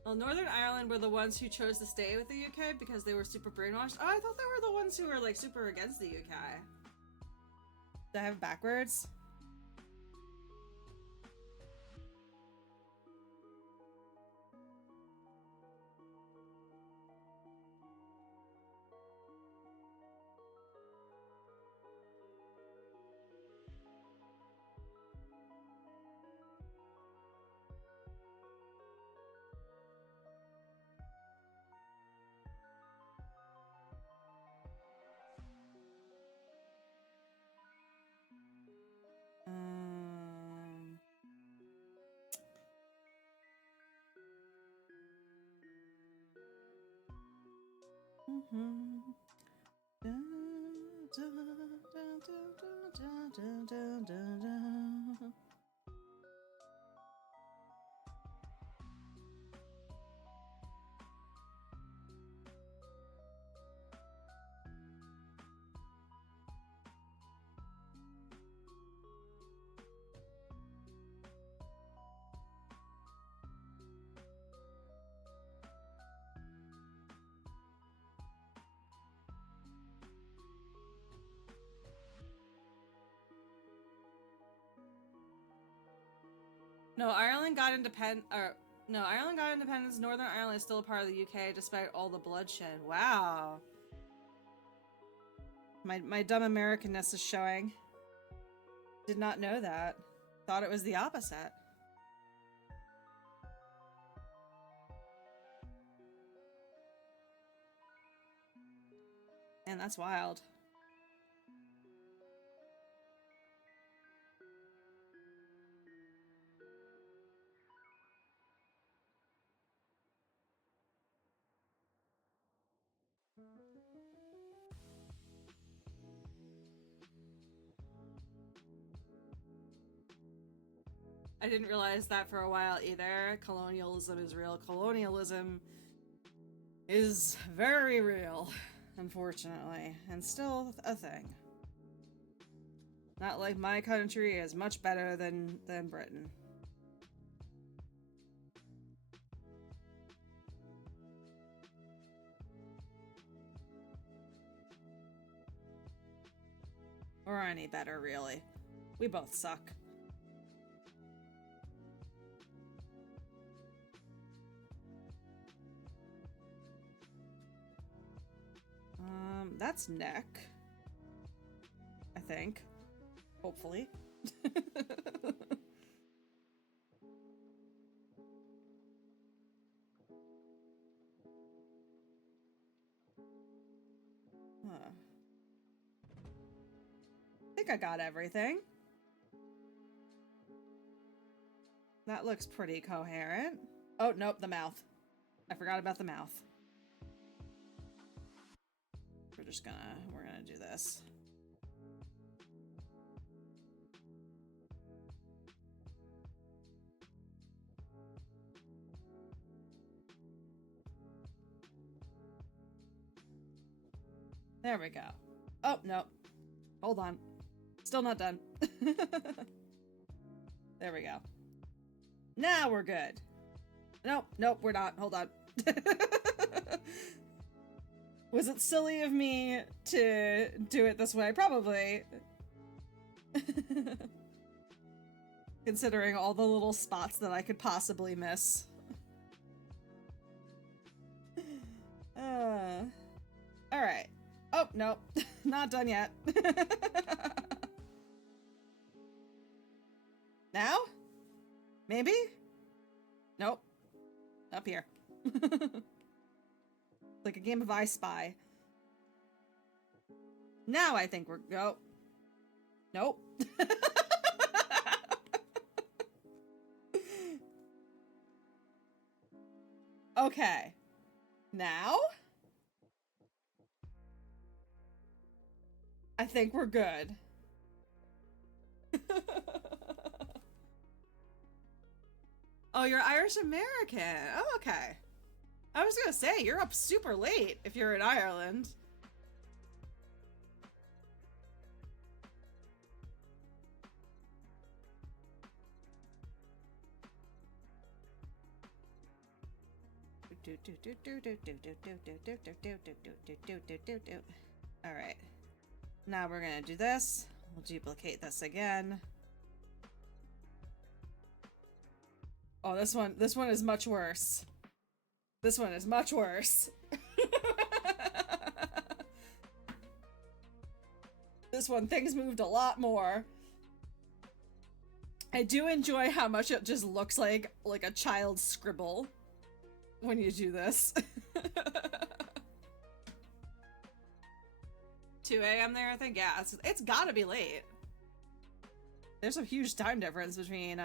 Well, Northern Ireland were the ones who chose to stay with the UK because they were super brainwashed. Oh, I thought they were the ones who were like super against the UK. Did I have it backwards? No, Ireland got independent. No, Ireland got independence. Northern Ireland is still a part of the UK despite all the bloodshed. Wow. My dumb Americanness is showing. Did not know that. Thought it was the opposite. Man, that's wild. I didn't realize that for a while either. Colonialism is real. Colonialism is very real, unfortunately, and still a thing. Not like my country is much better than Britain. Or any better, really. We both suck. That's neck. I think. Hopefully. Huh. I think I got everything. That looks pretty coherent. Oh, nope, the mouth. I forgot about the mouth. We're gonna do this. There we go. Oh, no. Hold on. Still not done. There we go. Now we're good. Nope, nope, we're not. Hold on. Was it silly of me to do it this way? Probably. Considering all the little spots that I could possibly miss. Alright. Oh, nope. Not done yet. Now? Maybe? Nope. Up here. Like a game of I Spy. Now I think we're... Oh. Nope. Okay. Now? I think we're good. Oh, you're Irish American. Oh, okay. I was gonna say, you're up super late if you're in Ireland. Alright. Now we're gonna do this. We'll duplicate this again. Oh, this one is much worse. This one is much worse. This one, things moved a lot more. I do enjoy how much it just looks like a child's scribble when you do this. 2 a.m. there, I think? Yeah, it's gotta be late. There's a huge time difference between,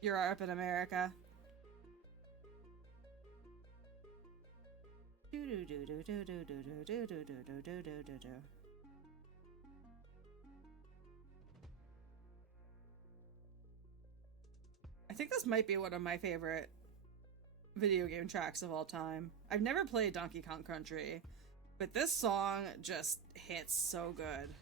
Europe and America. I think this might be one of my favorite video game tracks of all time. I've never played Donkey Kong Country, but this song just hits so good.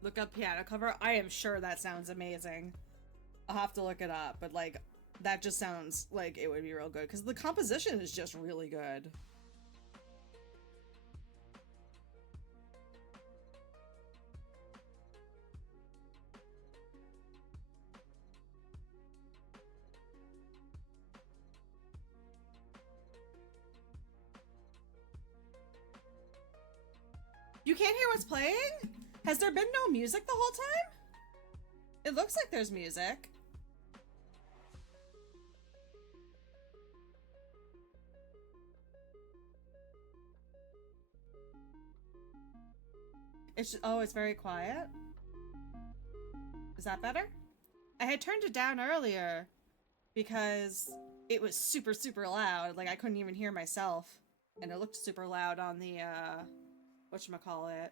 Look up piano cover. I am sure that sounds amazing. I'll have to look it up, but like, that just sounds like it would be real good because the composition is just really good. You can't hear what's playing? Has there been no music the whole time? It looks like there's music. It's just, oh, it's very quiet. Is that better? I had turned it down earlier because it was super, super loud. Like I couldn't even hear myself. And it looked super loud on the, whatchamacallit,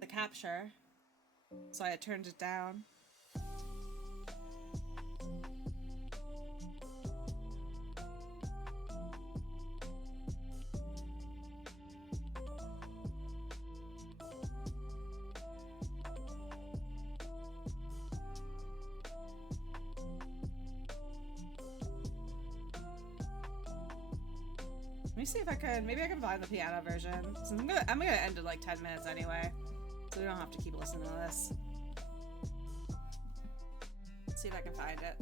the capture. So I had turned it down. Let me see if I can, maybe I can find the piano version. So I'm gonna end in like 10 minutes anyway. So we don't have to keep listening to this. Let's see if I can find it.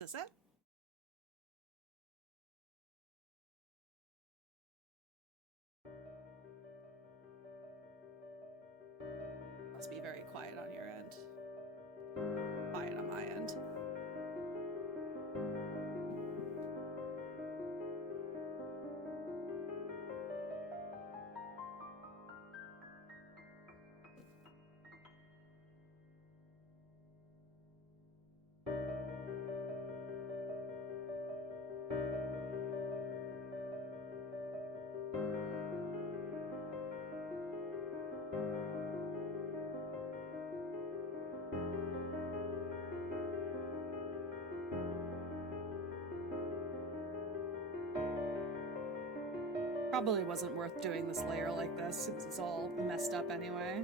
Is this it? Must be very quiet on your end. Quiet on my end. Probably wasn't worth doing this layer like this since it's all messed up anyway.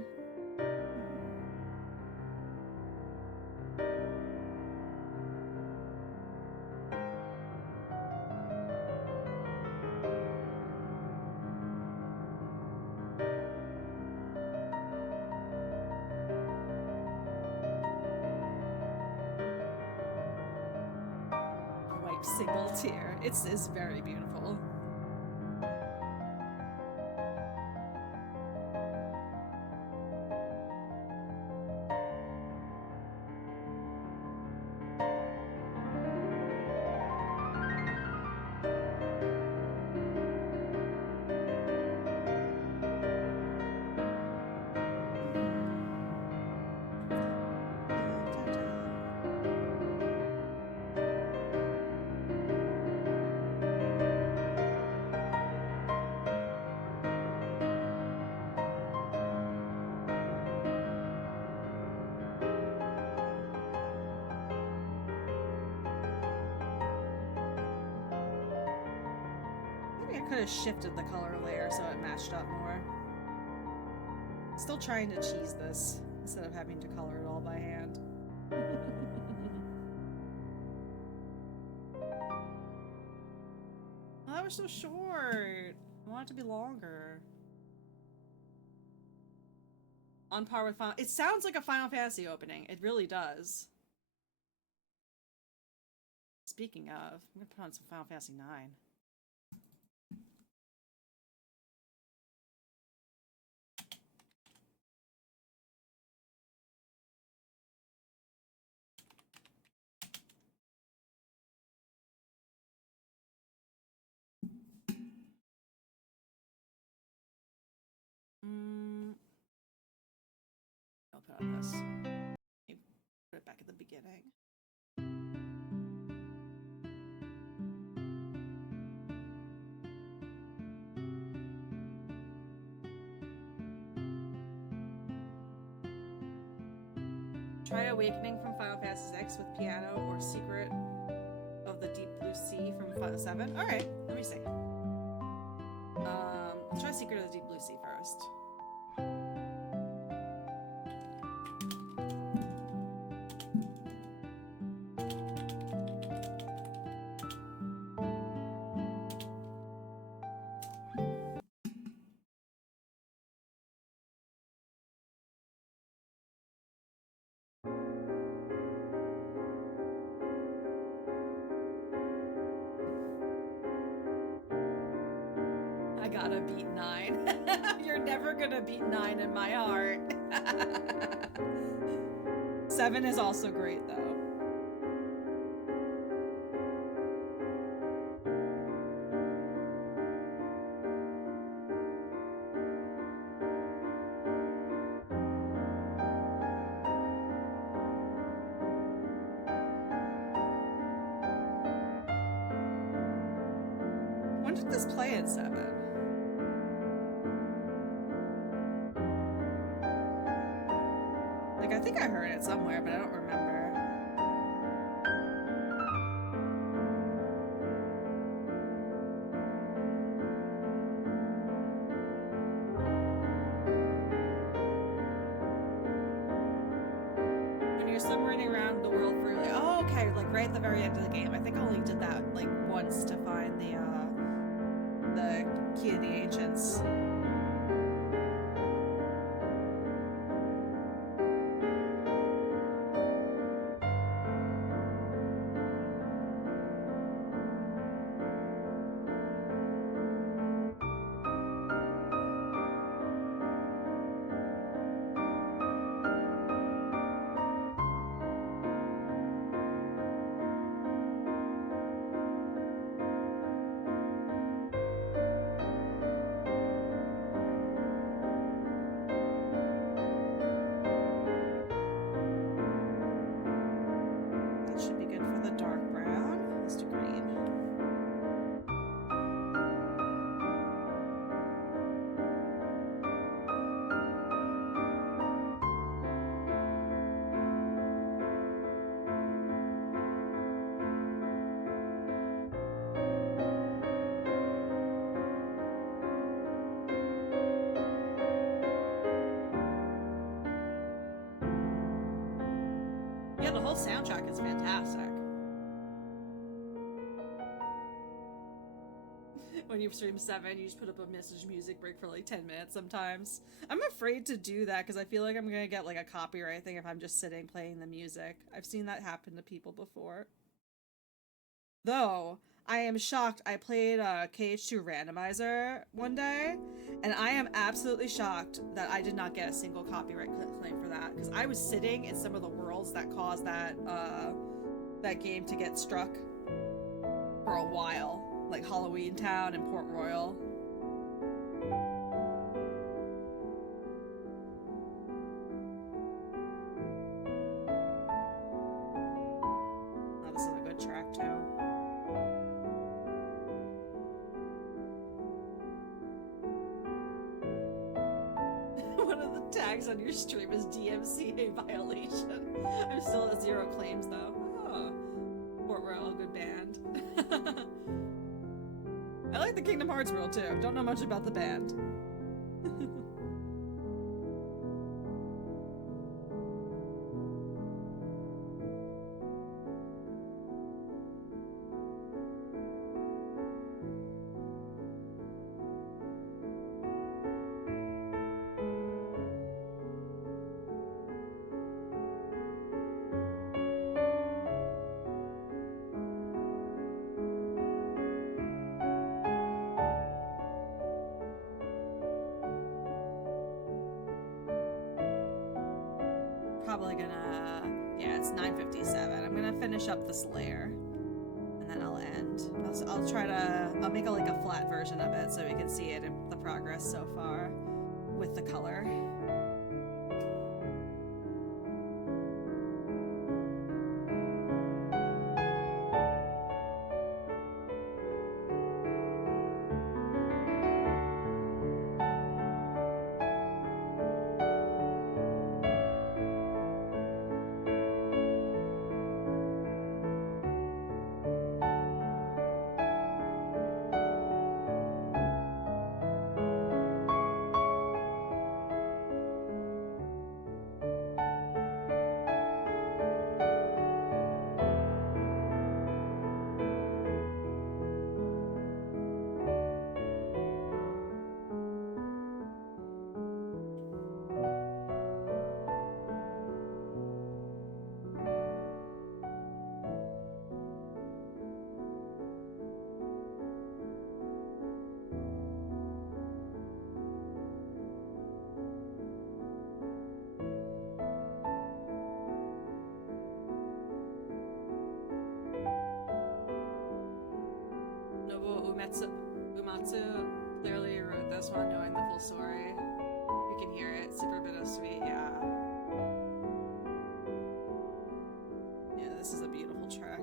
Wipe single tear. It's very beautiful. Maybe I could have shifted the color layer so it matched up more. Still trying to cheese this instead of having to color it all by hand. Oh, that was so short. I want it to be longer. On par with Final. It sounds like a Final Fantasy opening. It really does. Speaking of, I'm gonna put on some Final Fantasy 9. I'll put on this. Put it back at the beginning. Try Awakening from Final Fantasy VI with piano or Secret of the Deep Blue Sea from 7. Alright, let me see. Let's try Secret of the Deep Blue Sea first. I gotta beat 9. You're never gonna beat 9 in my heart. 7 is also great, though. When did this play in 7? Like, I think I heard it somewhere, but I don't remember. When you're submarine around the world freely. Oh, okay, like right at the very end of the game. I think I only did that like once to find the key to the ancients. Yeah, the whole soundtrack is fantastic. When you stream 7, you just put up a message music break for like 10 minutes sometimes. I'm afraid to do that because I feel like I'm gonna get like a copyright thing if I'm just sitting playing the music. I've seen that happen to people before. Though, I am shocked. I played KH2 Randomizer one day, and I am absolutely shocked that I did not get a single copyright claim for that, because I was sitting in some of the worlds that caused that that game to get struck for a while, like Halloween Town and Port Royal. Oh, this is a good track too. One of the tags on your stream is DMCA violation. I'm still at 0 claims though. Oh, Port Royal, good band. I like the Kingdom Hearts world too. Don't know much about the band. Probably gonna, yeah, it's 9:57. I'm gonna finish up this layer and then I'll end. I'll try to, I'll make like a flat version of it so we can see it in the progress so far with the color. Nobuo Uematsu clearly wrote this one knowing the full story. You can hear it. Super bittersweet, yeah. Yeah, this is a beautiful track.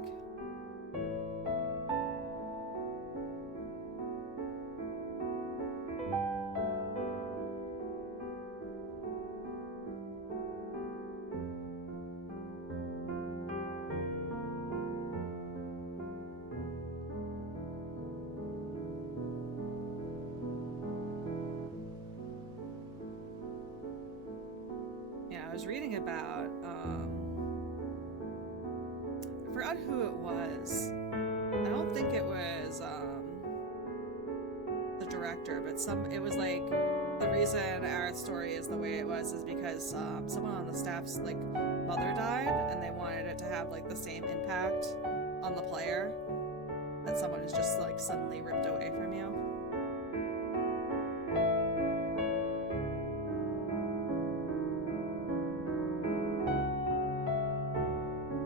I was reading about, I forgot who it was. I don't think it was, the director, but it was like, the reason our story is the way it was is because, someone on the staff's, like, mother died, and they wanted it to have, like, the same impact on the player that someone is just, like, suddenly ripped away from you.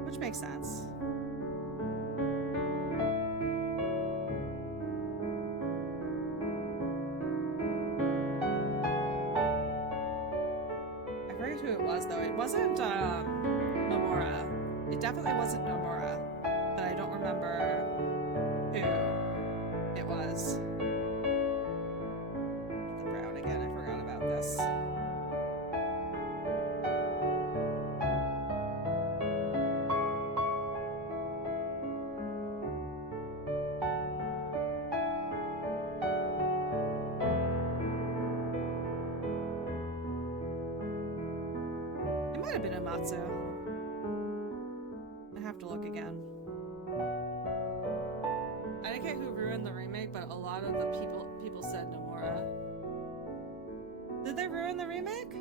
Which makes sense. I forget who it was, though. It wasn't, Nomura. It definitely wasn't Nomura, but I don't remember who it was. The brown again, I forgot about this. It might have been Uematsu. I have to look again. I didn't get who ruined the remake, but a lot of the people said Nomura. Did they ruin the remake?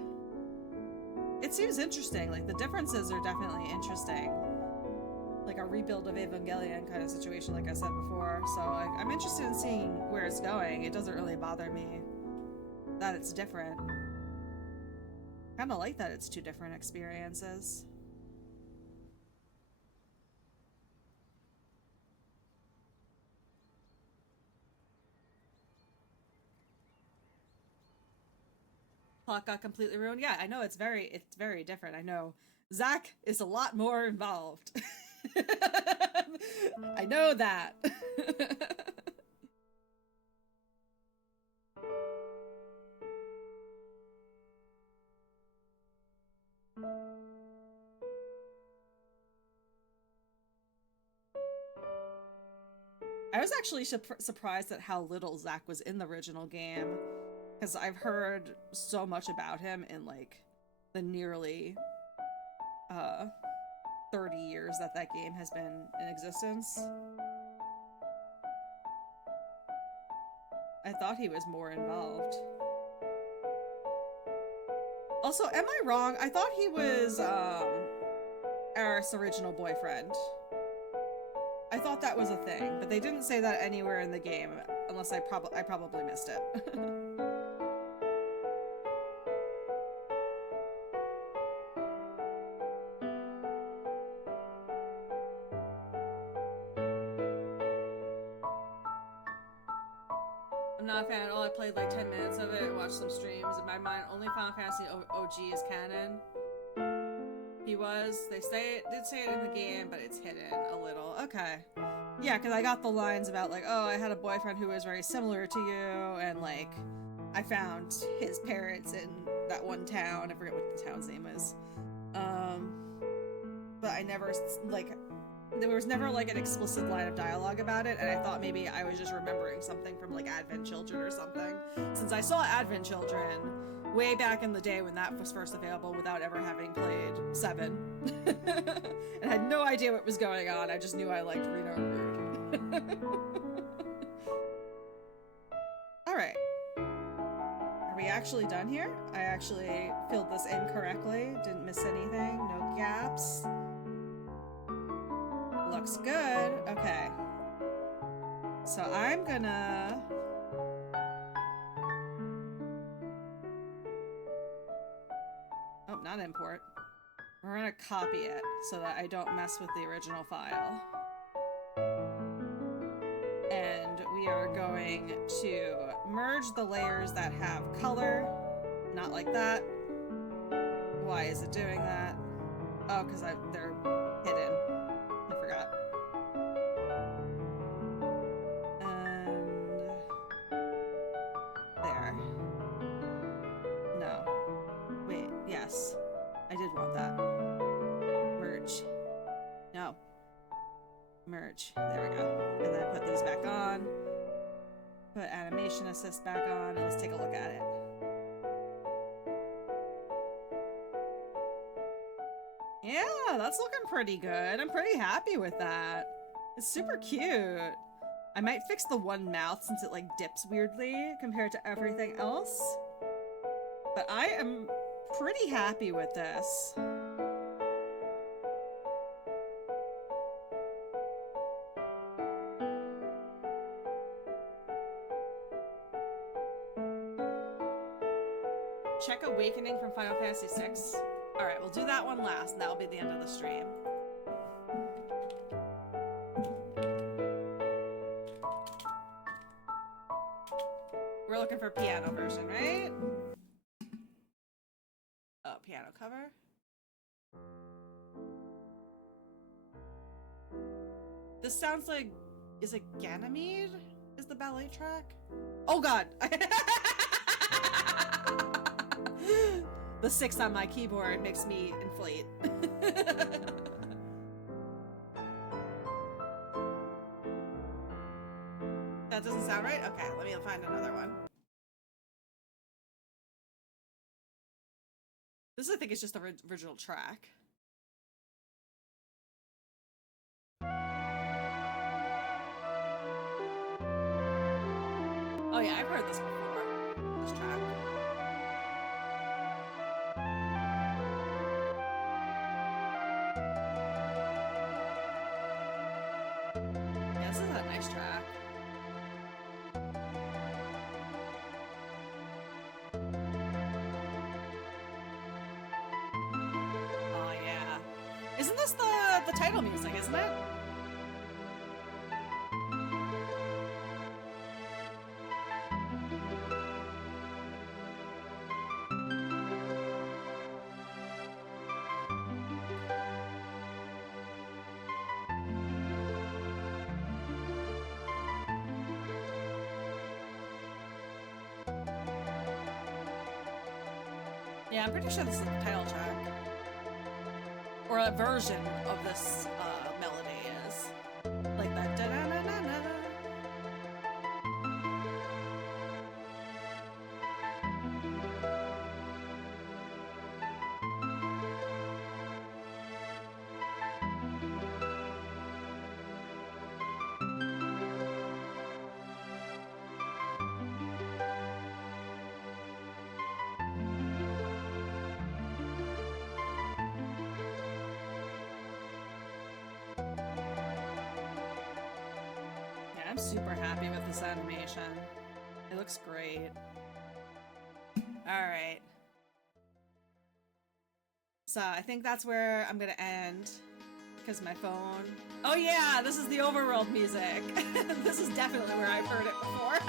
It seems interesting. Like, the differences are definitely interesting. Like a rebuild of Evangelion kind of situation, like I said before. So I'm interested in seeing where it's going. It doesn't really bother me that it's different. Kind of like that it's two different experiences. Plot got completely ruined. Yeah, I know it's very different. I know Zack is a lot more involved. I know that. I was actually surprised at how little Zack was in the original game, because I've heard so much about him in like the nearly 30 years that game has been in existence. I thought he was more involved. Also, am I wrong? I thought he was Aerith's original boyfriend. I thought that was a thing, but they didn't say that anywhere in the game, unless I probably missed it. I'm not a fan at all. I played like 10 minutes of it, watched some streams. In my mind, only Final Fantasy OG is canon. He was. They did say it in the game, but it's hidden a little. Okay. Yeah, because I got the lines about like, oh, I had a boyfriend who was very similar to you, and like, I found his parents in that one town. I forget what the town's name is. But I never, like, there was never like an explicit line of dialogue about it, and I thought maybe I was just remembering something from like Advent Children or something. Since I saw Advent Children way back in the day when that was first available without ever having played 7. And had no idea what was going on. I just knew I liked Reno and Rude. Alright. Are we actually done here? I actually filled this in correctly. Didn't miss anything. No gaps. Looks good. Okay. So I'm gonna... Oh, not import. We're gonna copy it so that I don't mess with the original file. And we are going to merge the layers that have color. Not like that. Why is it doing that? Oh, because they're hidden. I forgot. And there. No. Wait, yes. I did want that. Merge. No. Merge. There we go. And then put these back on. Put animation assist back on, and let's take a look at it. Yeah, that's looking pretty good. I'm pretty happy with that. It's super cute. I might fix the one mouth since it like dips weirdly compared to everything else. But I am pretty happy with this. Check Awakening from Final Fantasy VI. Alright, we'll do that one last, and that'll be the end of the stream. We're looking for piano version, right? Oh, piano cover. This sounds like... Is it Ganymede? Is the ballet track? Oh god! The 6 on my keyboard makes me inflate. That doesn't sound right? Okay, let me find another one. This, I think, is just the original track. Oh yeah, I've heard this before. This track. Yeah, this is a nice track. Oh yeah. Isn't this the title music, isn't it? Yeah, I'm pretty sure this is the title track. Or a version of this melody is. Like that da-da-na-na-na. I'm super happy with this animation. It looks great. Alright. So I think that's where I'm gonna end. Because my phone... Oh yeah, this is the overworld music. This is definitely where I've heard it before.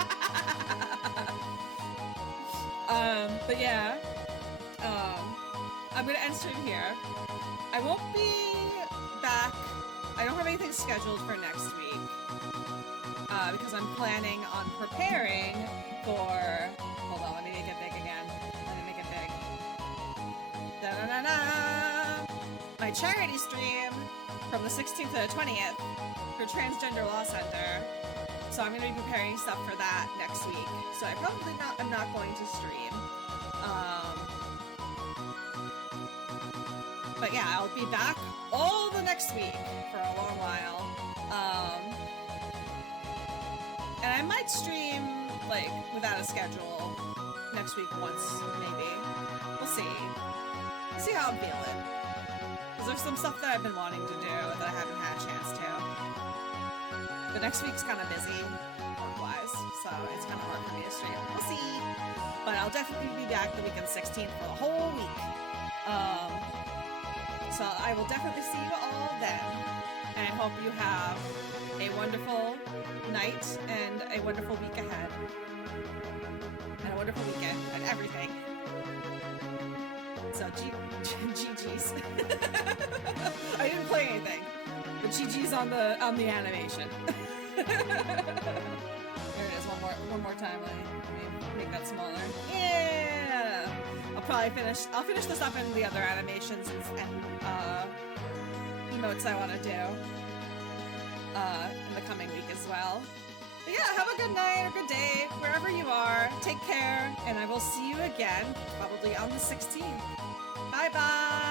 But yeah. I'm gonna end stream here. I won't be back. I don't have anything scheduled for next week. Because I'm planning on preparing for... Hold on, let me make it big again. Let me make it big. Da-da-da-da! My charity stream from the 16th to the 20th for Transgender Law Center. So I'm going to be preparing stuff for that next week. So I'm not going to stream. But yeah, I'll be back all the next week for a long while. And I might stream, like, without a schedule next week once, maybe. We'll see. We'll see how I'm feeling. Because there's some stuff that I've been wanting to do that I haven't had a chance to. But next week's kind of busy, work-wise, so it's kind of hard for me to stream. We'll see. But I'll definitely be back the weekend 16th for the whole week. So I will definitely see you all then. And I hope you have a wonderful night and a wonderful week ahead. And a wonderful weekend and everything. So, GG's. I didn't play anything, but GG's on the animation. There it is. One more time. Let me make that smaller. Yeah. I'll finish this up in the other animations and emotes I want to do in the coming week as well. But yeah, have a good night or good day wherever you are. Take care, and I will see you again probably on the 16th. Bye bye.